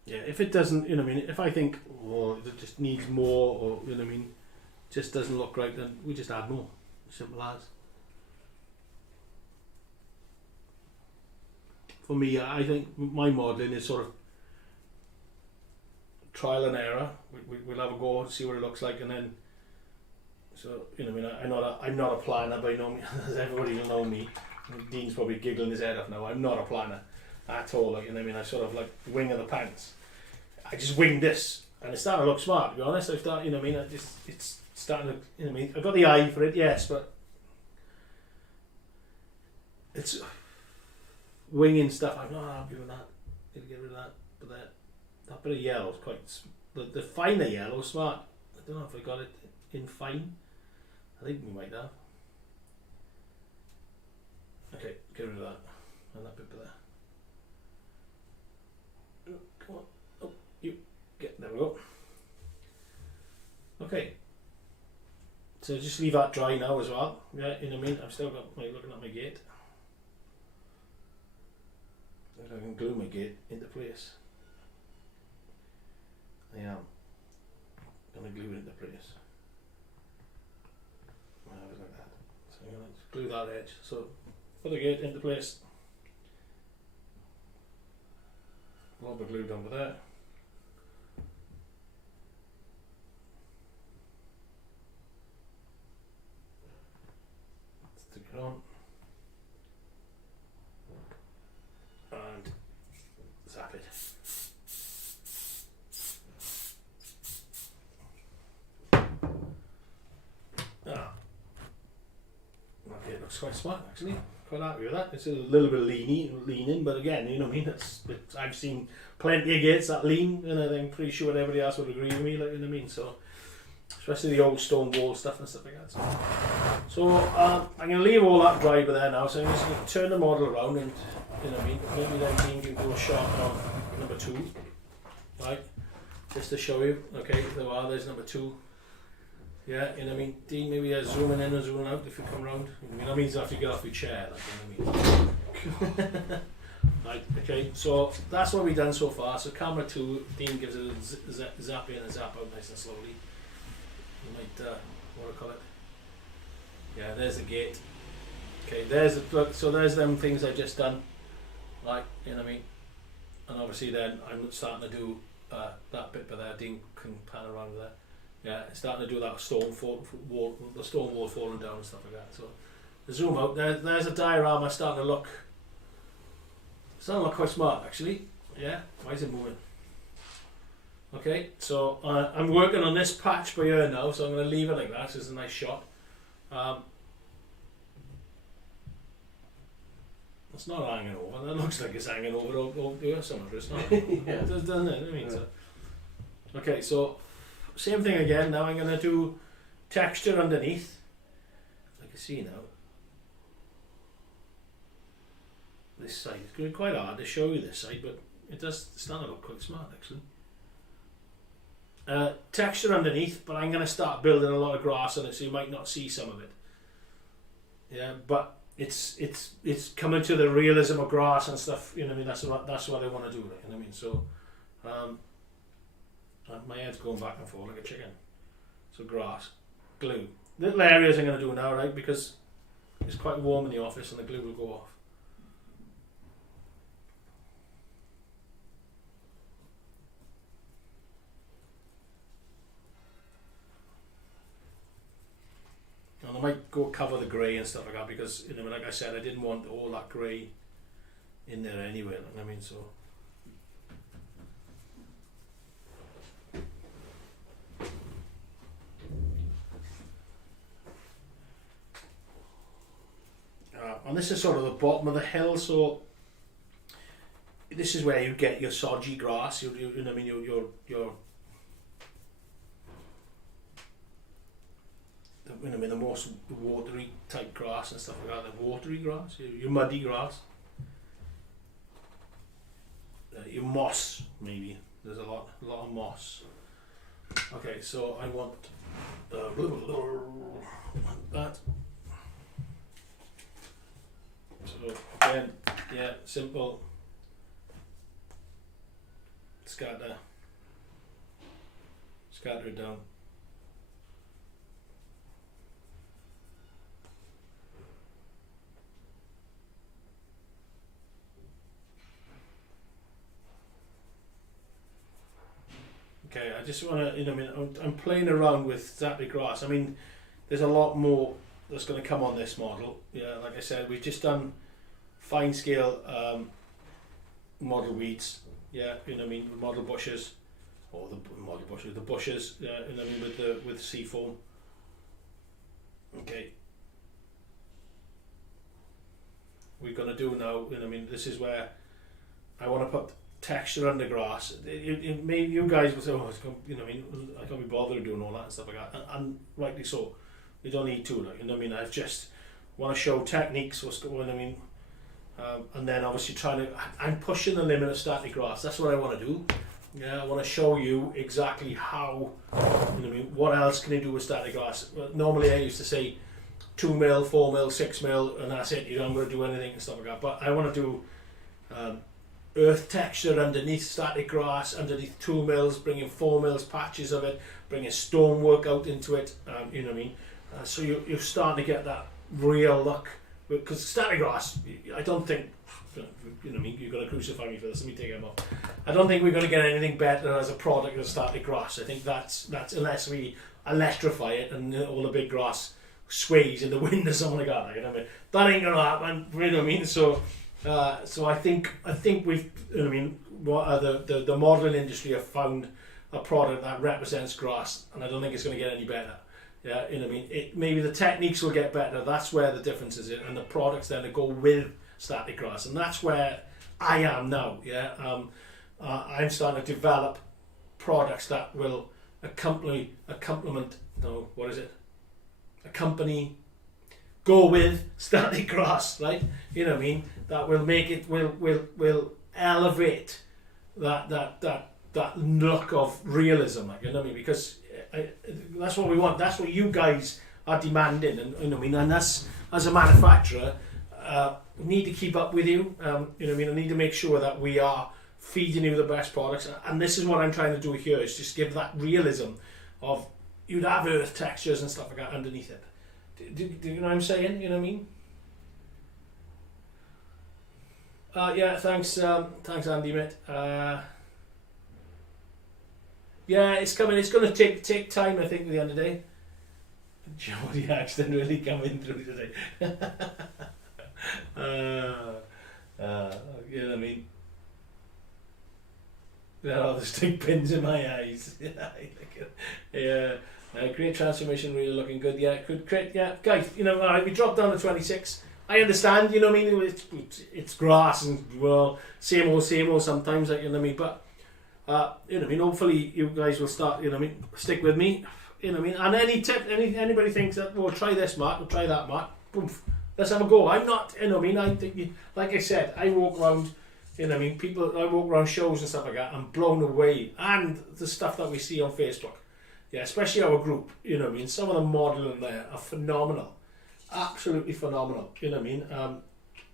Yeah, if it doesn't, you know what I mean, if I think, oh, it just needs more, or, you know what I mean, just doesn't look right, then we just add more. Simple as. For me, I think my modelling is sort of trial and error. We'll have a go and see what it looks like, and then, so, you know what I mean, I'm not a planner by no means, as everybody will know me. Dean's probably giggling his head off now. I'm not a planner at all, like, you know what I mean, I sort of like wing of the pants. I just winged this, and it's starting to look smart, to be honest. You know what I mean, it's starting to, you know what I mean, I've got the eye for it, yes, but it's winging stuff. I'm not happy with that. Need to get rid of that. But that bit of yellow is quite, the finer yellow is smart. I don't know if I got it in fine. I think we might have. Okay, get rid of that, and that bit there. Come on. Oh, there we go. Okay. So just leave that dry now as well. Yeah, you know what I mean? I've still got looking at my gate. I can glue my gate into place. I am gonna glue it into place. Like that. So I'm gonna glue that edge. So put the gate into place. Rubber glued over there. Stick it on. And zap it. Okay, it looks quite smart actually. Quite happy with that. It's a little bit leaning, but again, you know what I mean. I've seen plenty of gates that lean, and I'm pretty sure everybody else would agree with me. Like, you know what I mean. So, especially the old stone wall stuff and stuff like that. So I'm going to leave all that dry by there now. So I'm just going to turn the model around and, you know what I mean, maybe then Dean can do a shot on number 2, right? Just to show you. Okay, there's number 2. Yeah, you know what I mean? Dean, maybe zooming in and zooming out if you come round. I mean, that means you have to get off your chair, like, you know what I mean? Right, okay, so that's what we've done so far. So camera 2, Dean gives it a zap in and zap out nice and slowly. You might, what do I call it? Yeah, there's the gate. Okay, so there's them things I've just done. Right, you know what I mean? And obviously then I'm starting to do that bit by there. Dean can pan around there. Yeah, it's starting to do that stone wall, the stone wall falling down and stuff like that. So the zoom out, there's a diorama starting to look quite smart actually. Yeah, why is it moving? Okay, so I'm working on this patch by here now, so I'm going to leave it like that. It's a nice shot. It's not hanging over. That looks like it's hanging over here somewhere, but it's not. Yeah. Doesn't it? I mean, so. Okay, so same thing again. Now I'm going to do texture underneath. I can see now. This side. It's going to be quite hard to show you this side, but it does start to look quite smart actually. Texture underneath, but I'm going to start building a lot of grass on it, so you might not see some of it. Yeah, but it's coming to the realism of grass and stuff. You know what I mean? That's what I want to do. Like, you know what I mean? So, my head's going back and forth like a chicken. So grass, glue. Little areas I'm going to do now, right? Because it's quite warm in the office and the glue will go off. And I might go cover the grey and stuff like that because, you know, like I said, I didn't want all that grey in there anyway. You know what I mean, so. And this is sort of the bottom of the hill, so this is where you get your sodgy grass. You know what I mean, your you know what I mean, the most watery type grass and stuff like that. The watery grass, your muddy grass, your moss maybe. There's a lot of moss. Okay, so I want that. So again, yeah, simple. Scatter it down. Okay, I just want to, you know, I mean, I'm playing around with static grass. I mean, there's a lot more that's going to come on this model. Yeah, like I said, we've just done fine scale model weeds. Yeah, you know what I mean, model bushes, or the model bushes, the bushes. Yeah, you know what I mean, with seafoam. Okay. We're going to do now, you know what I mean, this is where I want to put texture under grass. You guys will say, oh, you know what I mean, I can't be bothered doing all that and stuff like that, and rightly so. You don't need to, like, you know what I mean. I just want to show techniques. What's going, I mean, and then obviously I'm pushing the limit of static grass. That's what I want to do. Yeah, I want to show you exactly how. You know what I mean. What else can you do with static grass? Well, normally I used to say 2 mil, 4 mil, 6 mil, and that's it. You know, I'm going to do anything and stuff like that. But I want to do earth texture underneath static grass, underneath 2 mils, bringing 4 mils patches of it, bringing stonework out into it. You know what I mean. So you're starting to get that real look, because static grass, I don't think, you know what I mean, you're going to crucify me for this, let me take them off. I don't think we're going to get anything better as a product than static grass. I think that's unless we electrify it and all the big grass sways in the wind or something like that, you know what I mean? That ain't going to happen, you know what I mean? So I think we've, you know what I mean, the modelling industry have found a product that represents grass, and I don't think it's going to get any better. Yeah, you know what I mean. Maybe the techniques will get better. That's where the difference is in, and the products then to go with static grass, and that's where I am now. Yeah, I'm starting to develop products that will go with static grass, right? You know what I mean? That will make it, will elevate that look of realism, like, you know what I mean? Because that's what we want. That's what you guys are demanding, and you know what I mean. And us as a manufacturer, we need to keep up with you. You know what I mean. I need to make sure that we are feeding you the best products, and this is what I'm trying to do here, is just give that realism of, you'd have earth textures and stuff like that underneath it. Do you know what I'm saying? You know what I mean? Yeah, thanks Andy, mate. Yeah, it's coming. It's going to take time, I think, at the end of the day. Geordie accent really coming through today. You know what I mean? There are the stick pins in my eyes. Yeah. Great transformation, really looking good. Yeah, great. Yeah, guys, you know, we dropped down to 26. I understand, you know what I mean. It's grass and, well, same old sometimes, like, you know what I mean. But you know what I mean. Hopefully, you guys will start, you know what I mean. Stick with me, you know what I mean. And any tip, anybody thinks that, well, try this, Mark, or try that, Mark. Boom, let's have a go. I'm not, you know what I mean. I think, like I said, I walk around. You know what I mean. I walk around shows and stuff like that. I'm blown away, and the stuff that we see on Facebook. Yeah, especially our group, you know what I mean. Some of the modelling there are phenomenal, absolutely phenomenal. You know what I mean.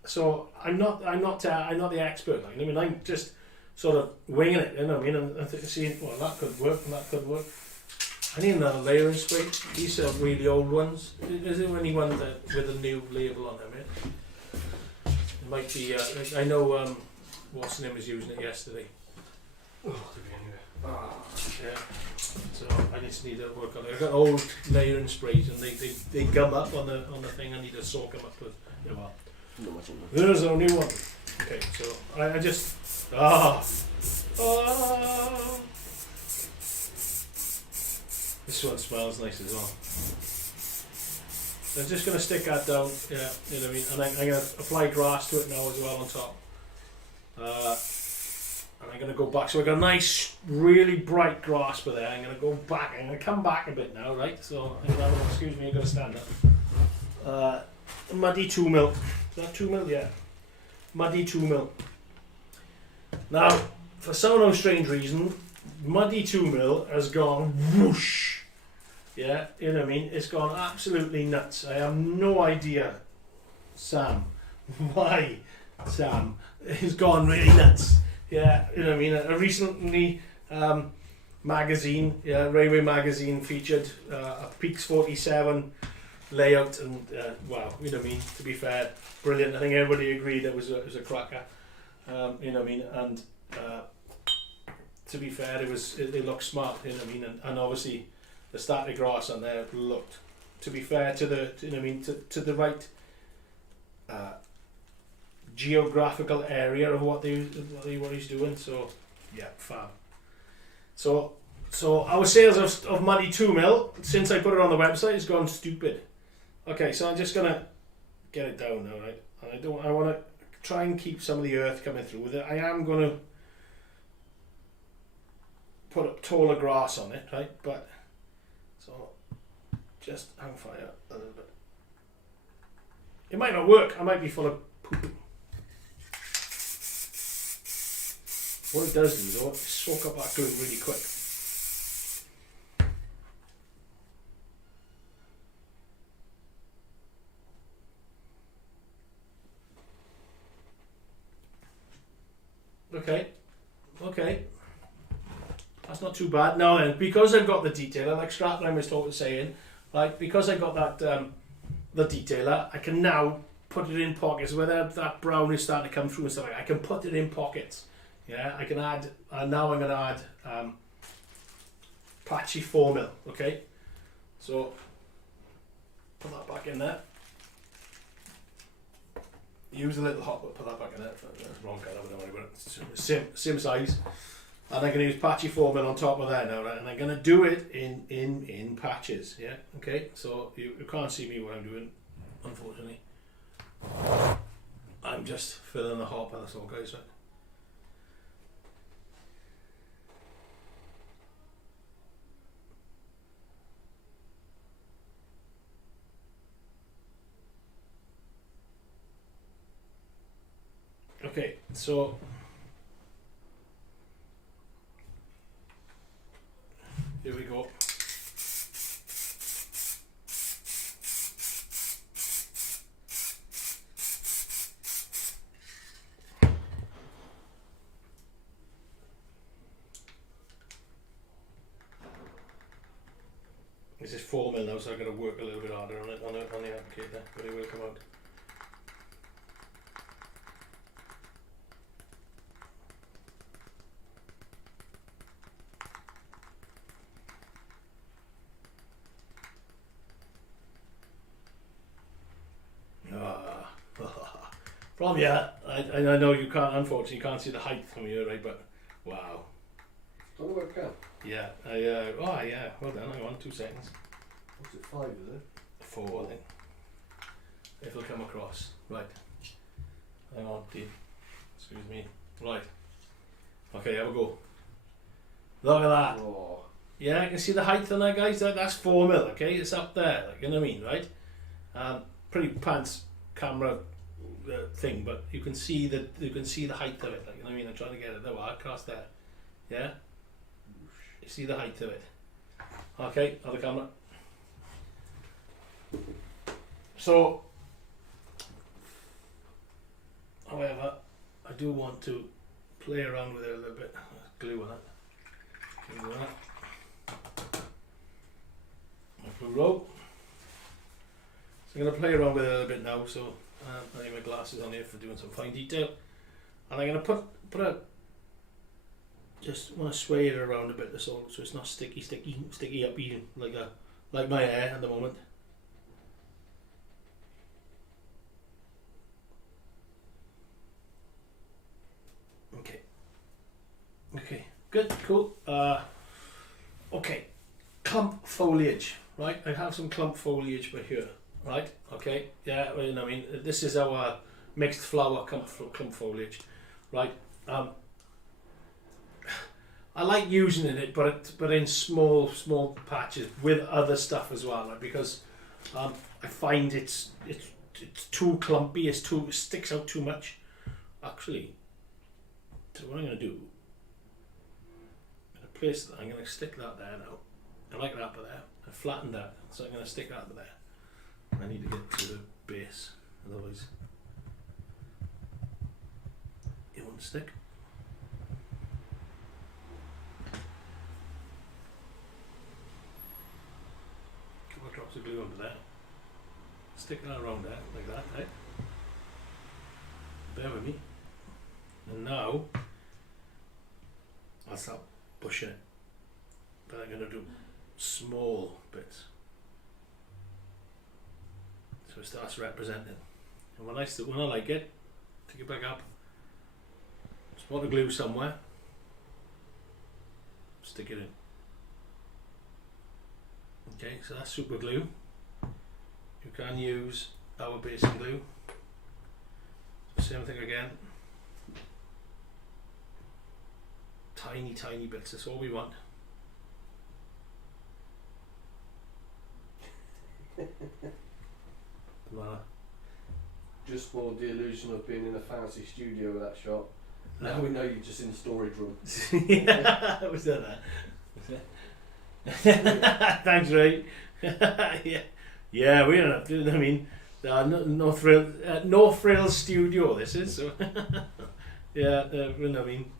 So I'm not the expert. Like, I mean, I'm just sort of winging it. You know what I mean. And seeing, well, that could work, and that could work. I need another layering spray. These are really old ones. Is there any one with a new label on them? Yeah? It might be. I know. What's the name was using it yesterday. Yeah. So I just need to work on it. I've got old layering sprays, and they gum up on the thing. I need to soak them up with. Yeah, well, there's a new one. Okay, so I just this one smells nice as well. So I'm just gonna stick that down. Yeah, you know what I mean. And I'm gonna apply grass to it now as well on top. And I'm going to go back. So we've got a nice, really bright grasp there. I'm going to go back. I'm going to come back a bit now, right? So, excuse me, I'm going to stand up. Muddy 2mm. Is that 2mm? Yeah. Muddy 2mm. Now, for some no strange reason, Muddy 2mm has gone whoosh. Yeah, you know what I mean? It's gone absolutely nuts. I have no idea, Sam, why Sam has gone really nuts. Yeah, you know what I mean. A recently magazine, Railway Magazine featured a Peaks 47 layout, and wow, you know what I mean. To be fair, brilliant. I think everybody agreed it was a cracker. You know what I mean. And to be fair, it looked smart. You know what I mean. And obviously, the static grass on there looked. To be fair to the, you know what I mean, to the right. Geographical area of what he's doing. So yeah, fab. So our sales of Muddy 2mm since I put it on the website has gone stupid. Okay, so I'm just gonna get it down now, right? And I want to try and keep some of the earth coming through with it. I am gonna put up taller grass on it, right? But so just hang fire a little bit. It might not work. I might be full of poop. What it does is it soak up that glue really quick. Okay. That's not too bad. Now then, because I've got the detailer, like Stratline was saying, like, because I got that the detailer, I can now put it in pockets. Whether that brown is starting to come through and stuff like that, I can put it in pockets. Yeah, I can add, now I'm going to add patchy 4mm, okay? So, put that back in there. Use a little hot, but put that back in there. Wrong colour, but don't worry about it. Same size. And I'm going to use patchy 4mm on top of there now, right? And I'm going to do it in patches, yeah? Okay, so you can't see me what I'm doing, unfortunately. I'm just filling the hopper, that's all, guys, right? So here we go. This is 4 mil now, so I've got to work a little bit harder on it on the applicator, but it will come out. From here, I know you can't, unfortunately, you can't see the height from here, right? But wow. On the webcam. Yeah, oh yeah, well done, hang on, 2 seconds. What's it, 5 is it? 4, I think. It'll come across. Right. Hang on, Dave. Excuse me. Right. Okay, here we go. Look at that. Oh. Yeah, you can see the height on that, guys. That's 4 mil, okay? It's up there, like, you know what I mean, right? Pretty pants camera thing, but you can see the height of it, like, you know what I mean? I'm trying to get it there, across there. Yeah? You see the height of it. Okay, other camera. So, however, I do want to play around with it a little bit. Glue on it. Glue on it. Blue rope. So I'm going to play around with it a little bit now. So I have my glasses on here for doing some fine detail, and I'm going to put a. Just want to sway it around a bit, so it's not sticky up even like my hair at the moment. Okay, good, cool. Okay, clump foliage, right? I have some clump foliage by here, right? Okay, yeah, I mean, this is our mixed flower clump foliage, right? I like using it, but in small patches with other stuff as well, right? Because I find it's too clumpy, it sticks out too much. Actually, so what I'm going to do, I'm going to stick that there now. I like that there. I flattened that, so I'm going to stick that there. I need to get to the base, otherwise it won't stick. Couple of drops of glue under there. Stick that around there, like that, right? Bear with me. And now I'll start pushing it, but I'm going to do small bits so it starts representing. And when I like it, take it back up, spot a glue somewhere, stick it in. Okay, so that's super glue. You can use our basing glue. Same thing again. Tiny bits, that's all we want. Just for the illusion of being in a fancy studio with that shot. Now we know you're just in the storage room. Yeah, was that? Thanks, Ray. yeah, we're not. I mean, no frills studio. This is so. Yeah, I mean.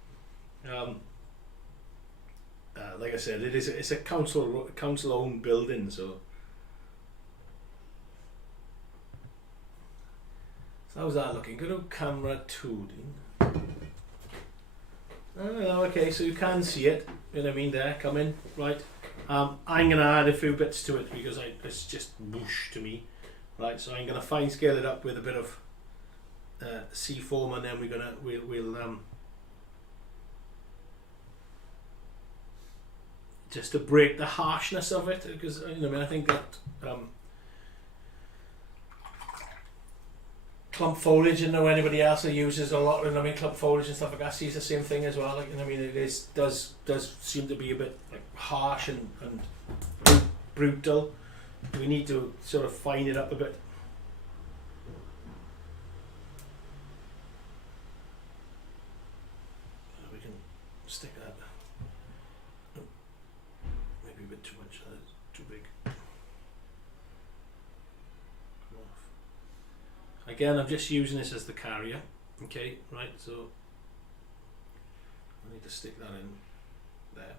Like I said, it's a council owned building, so how's that looking? Good old camera 2, okay, so you can see it, you know what I mean, there, come in, right. I'm going to add a few bits to it because it's just whoosh to me, right, so I'm going to fine scale it up with a bit of C-foam, and then we'll just to break the harshness of it, because you know, I mean, I think that clump foliage, and know anybody else that uses a lot, and I mean clump foliage and stuff like that sees the same thing as well. Like, you know, I mean, it does seem to be a bit like harsh and brutal. We need to sort of fine it up a bit. Again, I'm just using this as the carrier. Okay, right, so I need to stick that in there.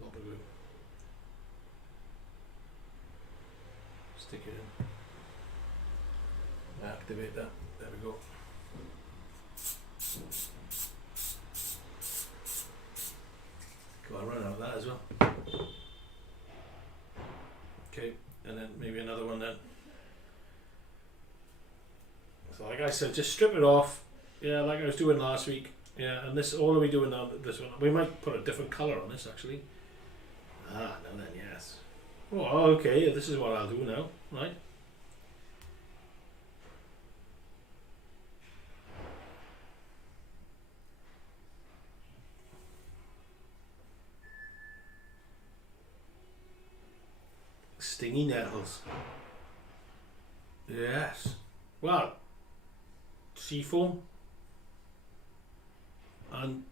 Not the glue. Stick it in. Activate that. There we go. Go on, run out of that as well. Okay, and then maybe another one then. So like I said, just strip it off. Yeah, like I was doing last week. Yeah, and this, all are we doing now? This one, we might put a different colour on this actually. Ah, now then, yes. Oh, okay. This is what I'll do now, right? Stingy nettles. Yes. Well, seafoam and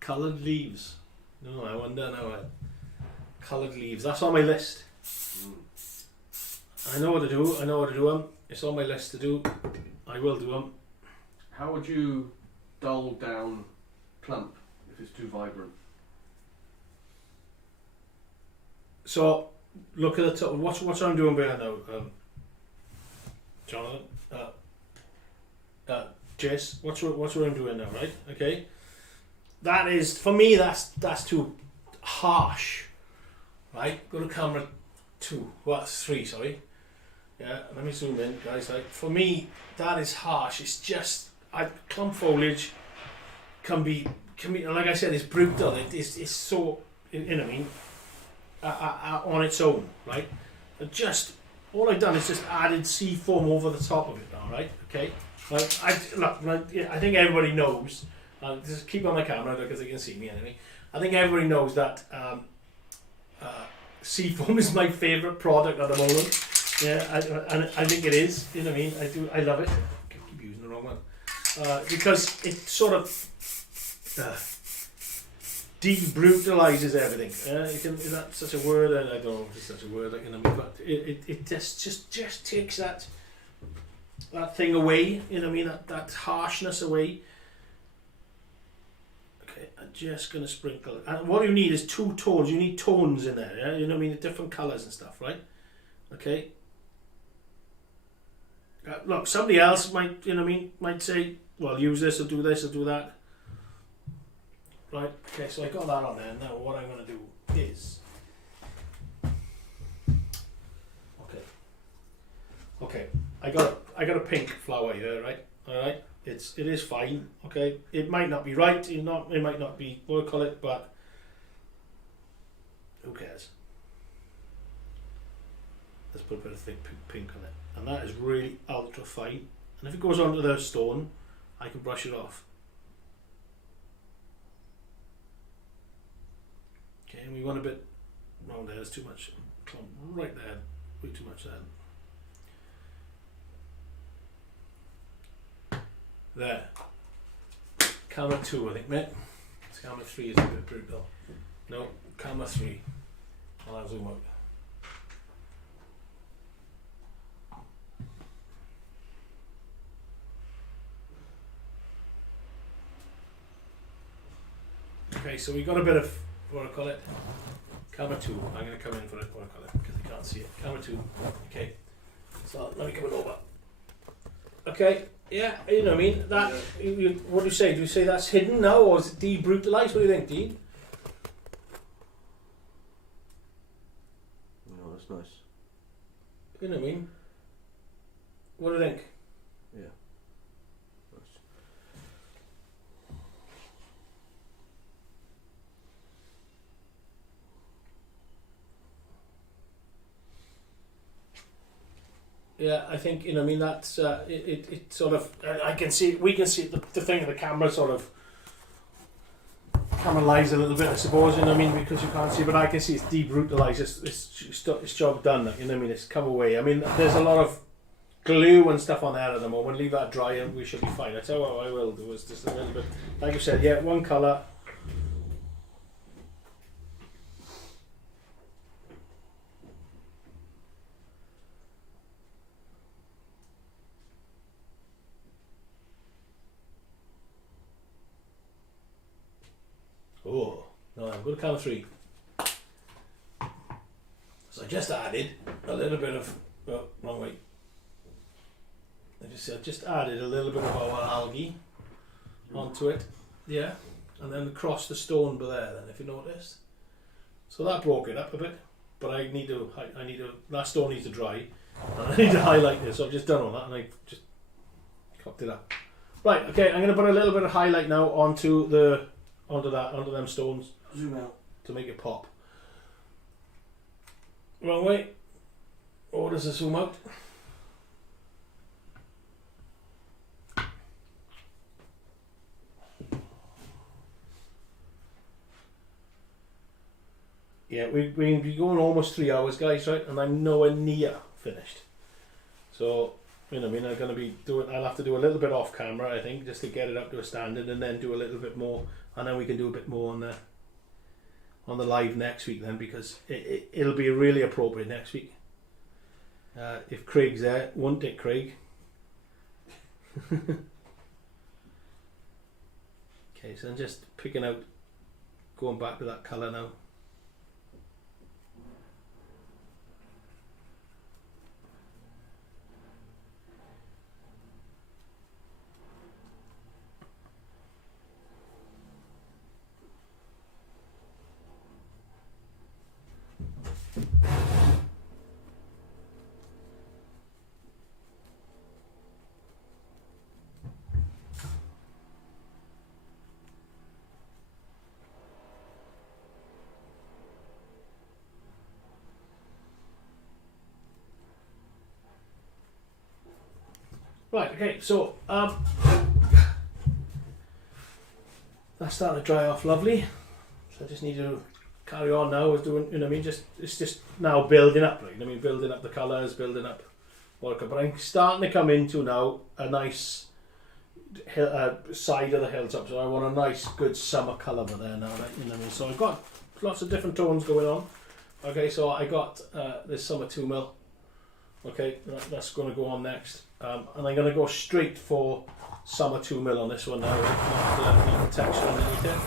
coloured leaves. No, I wonder now. Coloured leaves. That's on my list. I know what to do. I know what to do them. It's on my list to do. I will do them. How would you dull down plump if it's too vibrant? So look at the top. What I'm doing behind now, Jonathan. Jess. What I'm doing now, right? Okay. That is, for me. That's too harsh. Right. Go to camera 2. Well, 3. Sorry. Yeah. Let me zoom in, guys. Like, for me, that is harsh. It's just clump foliage can be like I said, it's brutal. It's so, you know what I mean. On its own, right? Just all I've done is just added sea foam over the top of it now, right? Okay. I think everybody knows. Just keep on the camera because they can see me anyway. I think everybody knows that sea foam is my favourite product at the moment. Yeah, and I think it is. You know what I mean? I love it. I keep using the wrong one because it sort of. Debrutalizes everything. Is that such a word? I don't know if it's such a word, you know, but it just takes that thing away, you know what I mean, that harshness away. Okay, I'm just going to sprinkle it. And what you need is 2 tones. You need tones in there, yeah? You know what I mean, different colours and stuff, right? Okay. Look, somebody else might, you know what I mean, might say, well, use this or do this or do that. Right, okay, so I got that on there. Now what I'm going to do is, okay, I got a pink flower here, right? All right, it is fine. Okay, it might not be right. It might not be what I call it, but who cares? Let's put a bit of thick pink on it, and that is really ultra fine. And if it goes onto the stone, I can brush it off. Okay, and we want a bit round there. There's too much clump right there. Way too much there. There. Camera 2, I think, mate. Camera 3 is a bit brutal. No, camera 3. I'll zoom out. Okay, so we got a bit of what I call it, camera 2. I'm going to come in for it, what I call it, because you can't see it. Camera 2. Okay, so let me come it over. Okay, yeah, you know what I mean. That. What do you say? Do you say that's hidden now, or is it debrutalized? What do you think, Dean? No, that's nice. You know what I mean. What do you think? Yeah. Yeah, I think, you know, I mean, that's it sort of, I can see, we can see the thing of the camera sort of camera lies a little bit, I suppose, you know what I mean, because you can't see, but I can see it's debrutalized, it's job done, you know what I mean, it's come away. I mean, there's a lot of glue and stuff on there at the moment. Leave that dry and we should be fine. I tell you what I will do is just a little bit, like you said, yeah, one colour. Oh, no, I'm going to count 3. So I just added a little bit of, oh, wrong way. I just added a little bit of our algae onto it, yeah, and then across the stone there. Then, if you noticed, so that broke it up a bit. But I need to, that stone needs to dry, and I need to highlight this. So I've just done all that, and I just cocked it up. Right, okay, I'm going to put a little bit of highlight now onto them stones. Zoom out. To make it pop. Wrong way. Or does it zoom out? Yeah, we've been going almost 3 hours, guys, right? And I'm nowhere near finished. So, you know, I mean, I'm going to be I'll have to do a little bit off camera, I think, just to get it up to a standard, and then do a little bit more, and then we can do a bit more on the live next week then, because it'll be really appropriate next week. If Craig's there, won't it, Craig? Okay, so I'm just picking out, going back to that colour now. Right, okay, so that's starting to dry off lovely. So I just need to carry on now with doing, you know what I mean, it's just now building up, right? You know what I mean, building up the colours, building up what but I'm starting to come into now a nice side of the hilltop. So I want a nice good summer colour there now, right? You know what I mean? So I've got lots of different tones going on. Okay, so I got this summer 2mm. Okay, that's going to go on next. And I'm going to go straight for summer 2mm on this one now, right? Not the texture underneath it.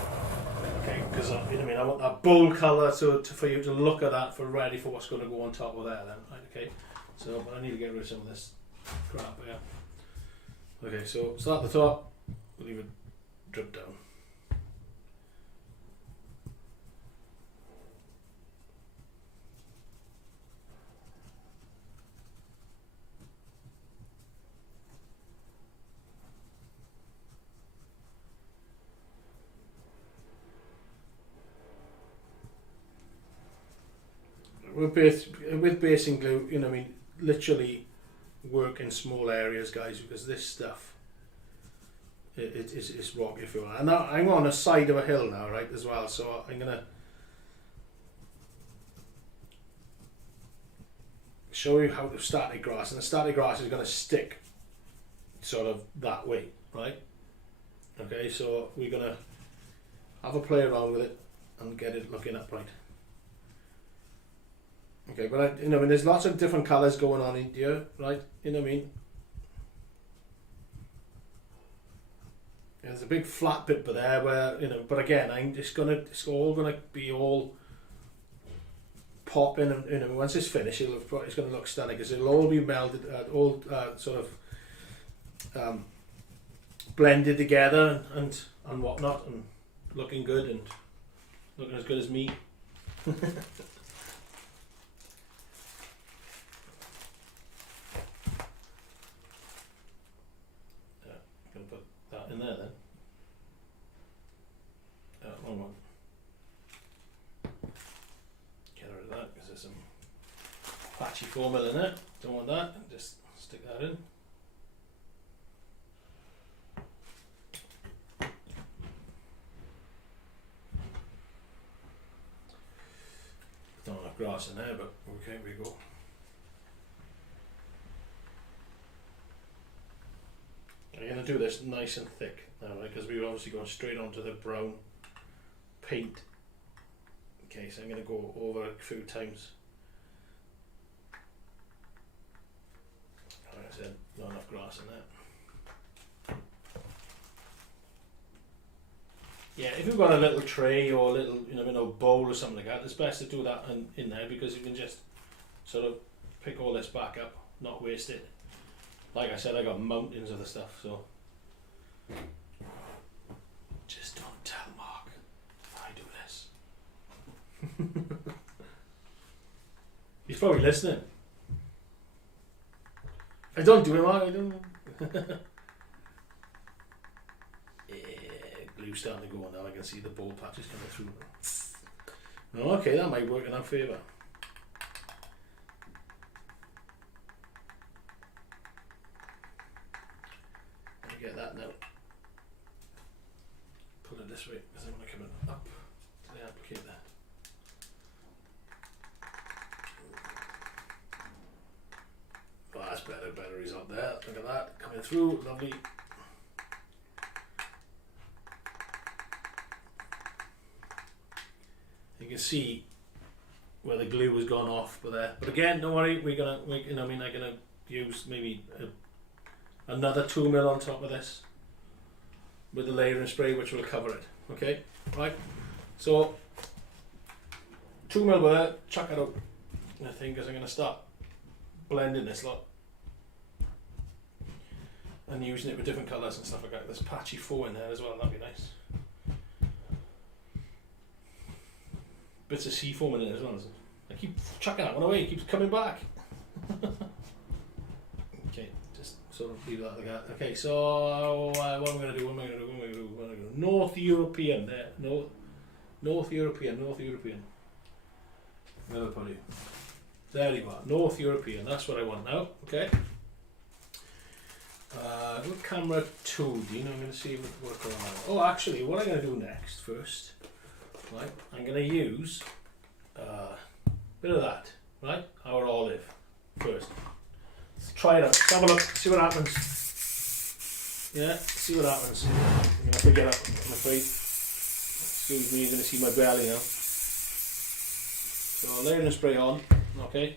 Okay, because you know what I mean, I want that bold colour for you to look at that for ready for what's going to go on top of there then. Right, okay, so but I need to get rid of some of this crap here. Okay, so start at the top, we'll leave it drip down. With basing glue, you know what I mean, literally work in small areas, guys, because this stuff it's rock if you want. And now I'm on a side of a hill now, right, as well, so I'm gonna show you how the static grass, and the static grass is going to stick sort of that way, right? Okay, so we're going to have a play around with it and get it looking upright. Okay, but you know, I mean, there's lots of different colours going on in here, right? You know what I mean? There's a big flat bit there where, you know, but again, it's all gonna be all popping, and you know, once it's finished, it's gonna look stunning because it'll all be melded, all sort of blended together and whatnot, and looking good and looking as good as me. In there then. Wrong one. Get rid of that because there's some patchy formula in it. Don't want that. Just stick that in. Don't have grass in there, but okay, we go. I'm going to do this nice and thick now, right? Because we're obviously going straight onto the brown paint. Okay, so I'm going to go over a few times. Like I said, not enough grass in that. Yeah, if you've got a little tray or a little, bowl or something like that, it's best to do that in there because you can just sort of pick all this back up, not waste it. Like I said, I got mountains of the stuff, so just don't tell Mark I do this. He's probably listening. I don't do it, Mark. I don't. Glue's starting to go on now. I can see the ball patches coming through. Okay, that might work in our favour. Let me get that now. Pull it this way because I want to come up to the applicator. Oh, that's better result there. Look at that coming through, lovely. You can see where the glue has gone off, but again, don't worry. I'm gonna use maybe another 2mm on top of this with the layering spray, which will cover it. Okay, right. So 2mm there. Chuck it out. I think because I'm gonna start blending this lot and using it with different colours and stuff like that. There's patchy 4 in there as well. That'd be nice. Bits of seafoam in it as well. I keep chucking that one away, it keeps coming back. Okay, just sort of leave that like that. Okay, so what am I going to do? North European, there. North European. Where do I put it? There you are, North European, that's what I want now. Okay. With camera 2, Dean, I'm going to see what's going on. Oh, actually, what I'm going to do next, first. Right, I'm going to use a bit of that, right? Our olive first. Let's try it out. Let's have a look, see what happens. Yeah, see what happens. I'm going to pick it up, I'm afraid. Excuse me, you're going to see my belly now. So I'll lay the spray on, okay.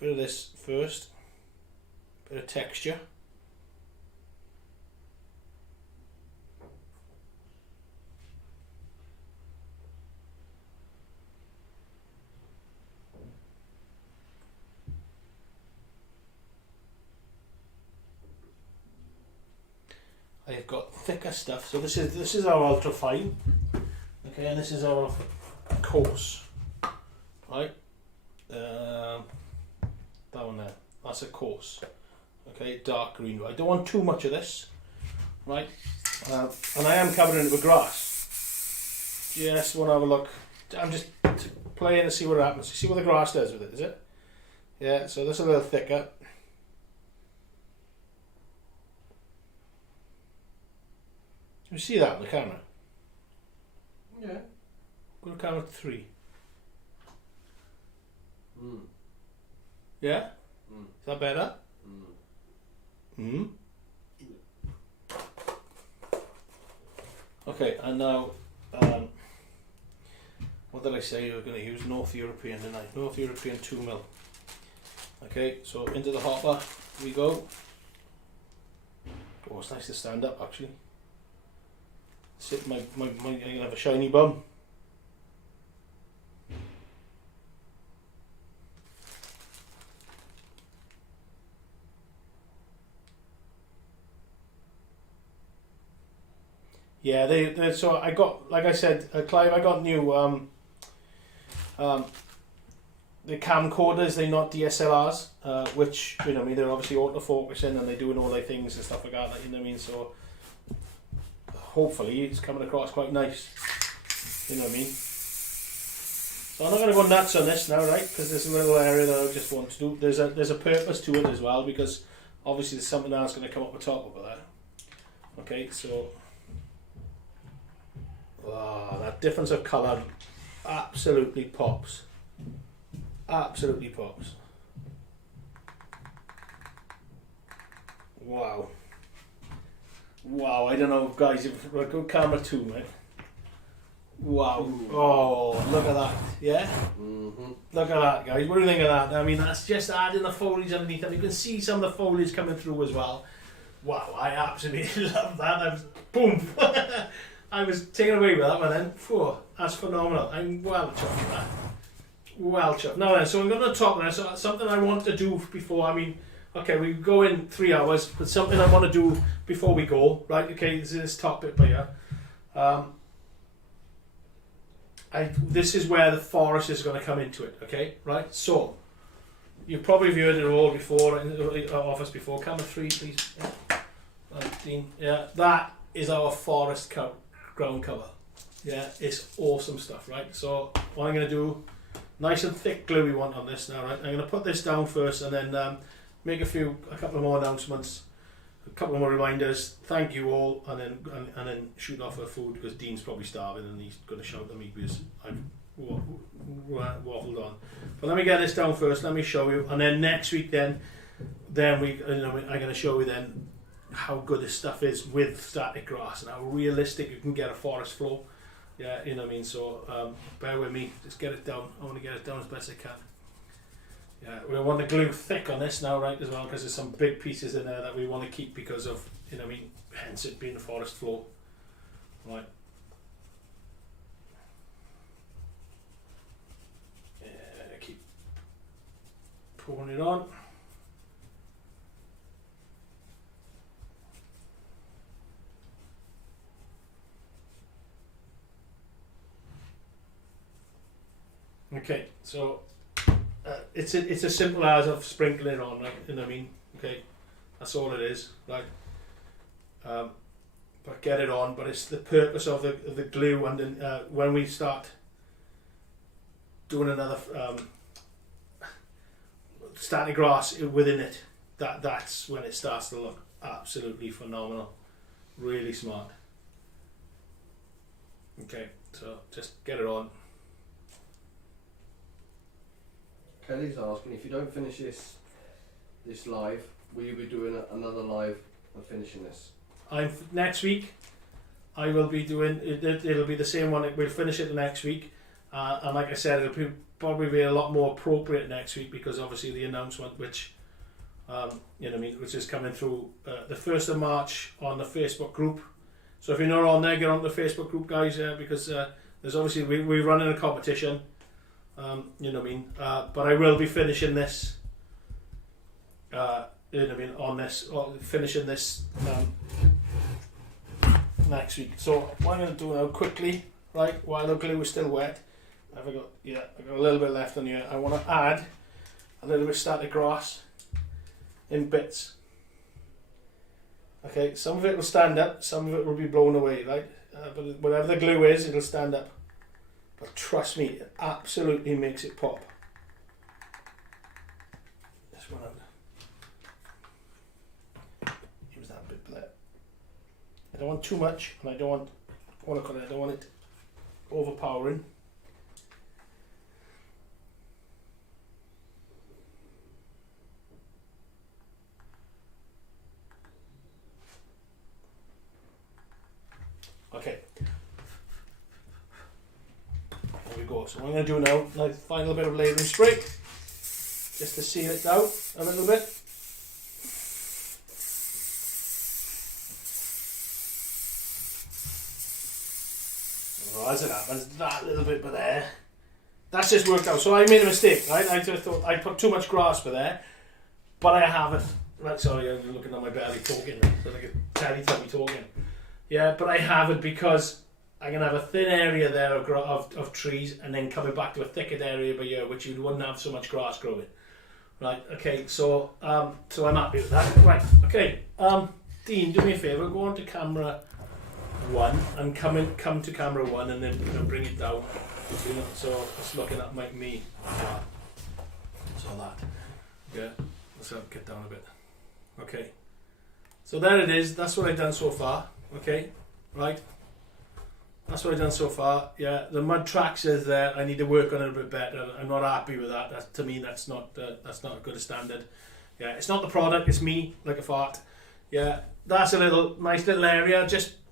Bit of this first, bit of texture. I've got thicker stuff, so this is our ultra fine, okay, and this is our coarse, right? That one there, that's a coarse, okay, dark green. I don't want too much of this, right? And I am covering it with grass. Just want to have a look. I'm just playing to see what happens. See what the grass does with it, is it? Yeah, so this is a little thicker. You see that on the camera? Yeah. Go to camera 3. Mm. Yeah? Mm. Is that better? Mm. Okay, and now, what did I say you were going to use? North European, didn't I? North European 2mm. Okay, so into the hopper we go. Oh, it's nice to stand up actually. Sit I'm gonna have a shiny bum. Yeah, they so I got, like I said, Clive, I got new the camcorders. They're not DSLRs, which they're obviously autofocusing and they're doing all their things and stuff like that. You know what I mean? So hopefully it's coming across quite nice. You know what I mean? So I'm not going to go nuts on this now, right? Because there's a little area that I just want to do. There's a purpose to it as well, because obviously there's something else going to come up the top over there. Okay, so wow, that difference of colour absolutely pops. Absolutely pops. Wow. Wow, I don't know, guys, if we're good camera 2, mate. Wow. Ooh. Oh, look at that. Yeah? Mm-hmm. Look at that, guys. What do you think of that? I mean, that's just adding the foliage underneath, and you can see some of the foliage coming through as well. wow, I absolutely love that. I was, boom, I was taken away with that one then. Phew, that's phenomenal. I'm well chuffed with that. Well chuffed. Now then, so I'm going to top there. So that's something I want to do before, I mean, okay, we go in 3 hours, but something I want to do before we go, right? Okay, this top bit by here. This is where the forest is going to come into it, okay? Right? So, you've probably heard it all before, in the office before. Camera 3, please. Yeah. 19. Yeah, that is our forest ground cover. Yeah, it's awesome stuff, right? So, what I'm going to do, nice and thick glue we want on this now, right? I'm going to put this down first and then make a couple of more announcements, a couple more reminders, thank you all, and then shoot off for food because Dean's probably starving and he's going to shout at me because I've waffled on. But let me get this down first, let me show you, and then next week then I'm going to show you then how good this stuff is with static grass and how realistic you can get a forest floor. Yeah, you know what I mean, so bear with me, just get it down. I want to get it down as best I can. Yeah, we want the glue thick on this now, right, as well, because there's some big pieces in there that we want to keep because of, you know what I mean, hence it being the forest floor. Right. Yeah, keep pouring it on. Okay, so it's as simple as of sprinkling it on, right? You know what I mean? Okay, that's all it is, right? But get it on. But it's the purpose of the glue, and then when we start doing another static grass within it, that's when it starts to look absolutely phenomenal, really smart. Okay, so just get it on. Kelly's asking, if you don't finish this live, will you be doing another live and finishing this? Next week I will be doing it'll be the same one. We'll finish it the next week, and like I said, it'll probably be a lot more appropriate next week because obviously the announcement which you know what I mean, which is coming through the 1st of March on the Facebook group. So if you're not on there, get on the Facebook group, guys, because there's obviously we're running a competition. You know what I mean, but I will be finishing this. You know what I mean, on this, finishing this next week. So what I'm going to do now quickly, right, while the glue is still wet, I've got a little bit left on here. I want to add a little bit of static grass in bits. Okay, some of it will stand up, some of it will be blown away, right? But whatever the glue is, it'll stand up. But trust me, it absolutely makes it pop. This one out. Use that bit there. I don't want too much, and I don't want it overpowering. Okay. There we go. So what I'm going to do now, like final bit of layering spray, just to seal it down a little bit. Well, as it happens, that little bit by there, that's just worked out. So I made a mistake, right? I just thought I put too much grass by there, but I haven't. Right, sorry, I'm looking at my belly talking, so like a Teletubby talking. Yeah, but I haven't because I'm going to have a thin area there of trees and then coming back to a thicker area by here, which you wouldn't have so much grass growing. Right, okay, so so I'm happy with that. Right, okay, Dean, do me a favour, go on to camera 1 and come to camera 1 and then bring it down. You know, so it's looking at me. So that, yeah, let's get down a bit. Okay, so there it is, that's what I've done so far. Okay, right, that's what I've done so far. Yeah, the mud tracks is there. I need to work on it a bit better. I'm not happy with that. To me, that's not as good a standard. Yeah, it's not the product, it's me, like a fart. Yeah, that's a nice little area, just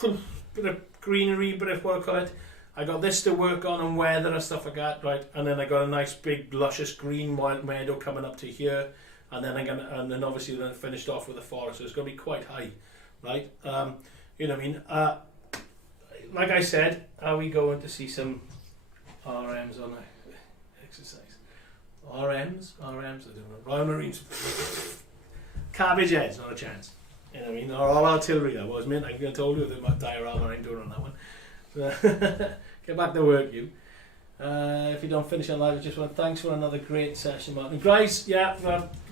bit of greenery, bit of what I call it. I got this to work on and weather and stuff like that, right? And then I got a nice big luscious green wild meadow coming up to here, and then obviously then finished off with the forest. So it's going to be quite high, right? You know what I mean? Like I said, are we going to see some RMs on exercise? RMs, I don't know. Royal Marines, cabbage heads, not a chance. You know what I mean? Or all artillery, that was, mate. I can told you that my diorama ain't doing on that one. So get back to work, you. If you don't finish on live, I just want thanks for another great session, Martyn. Guys, yeah,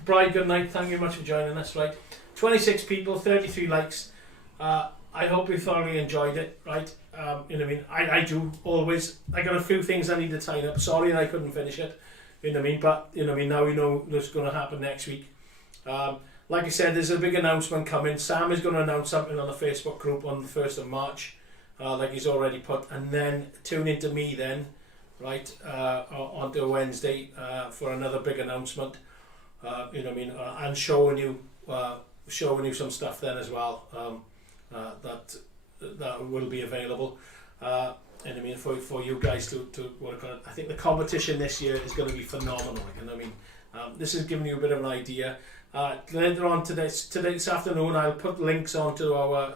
Brian, good night. Thank you very much for joining us, right? 26 people, 33 likes. I hope you thoroughly enjoyed it, right? You know what I mean? I do, always. I got a few things I need to tie up. Sorry I couldn't finish it. You know what I mean? But, you know what I mean, now we know what's going to happen next week. Like I said, there's a big announcement coming. Sam is going to announce something on the Facebook group on the 1st of March, like he's already put. And then tune into me then, right, onto Wednesday for another big announcement. You know what I mean? And showing you some stuff then as well that will be available. And I mean, for you guys to work on it. I think the competition this year is going to be phenomenal. You know what I mean? This is giving you a bit of an idea. Later on today, this afternoon, I'll put links onto our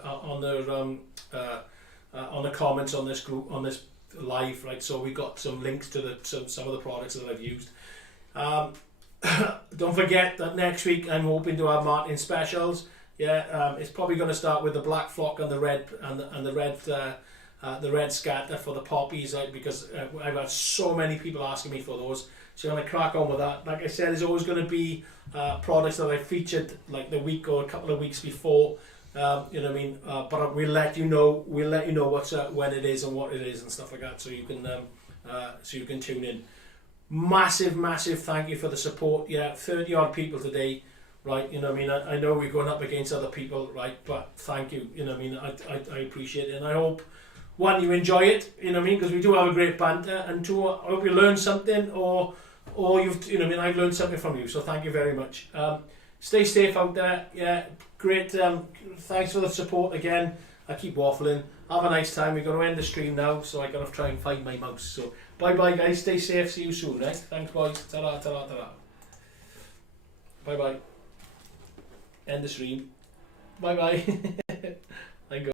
on the comments on this group, on this live, right? So we got some links to some of the products that I've used. Don't forget that next week I'm hoping to have Martyn specials. Yeah, it's probably going to start with the black flock and the red the red scatter for the poppies, right? Because I've had so many people asking me for those. So I'm going to crack on with that. Like I said, there's always going to be products that I featured like the week or a couple of weeks before. You know what I mean? But we'll let you know. We'll let you know what's when it is and what it is and stuff like that. So you can tune in. Massive thank you for the support. Yeah, 30 odd people today. Right, you know what I mean? I know we're going up against other people, right? But thank you. You know what I mean? I appreciate it, and I hope. One, you enjoy it, you know what I mean, because we do have a great banter, and two, I hope you learn something, or you've, you know what I mean, I've learned something from you, so thank you very much. Stay safe out there, yeah, great, thanks for the support again. I keep waffling, have a nice time. We're going to end the stream now, so I got to try and find my mouse, so bye bye guys, stay safe, see you soon, right? Thanks boys, ta-ra, ta-ra, ta-ra. Bye bye, end the stream, bye bye.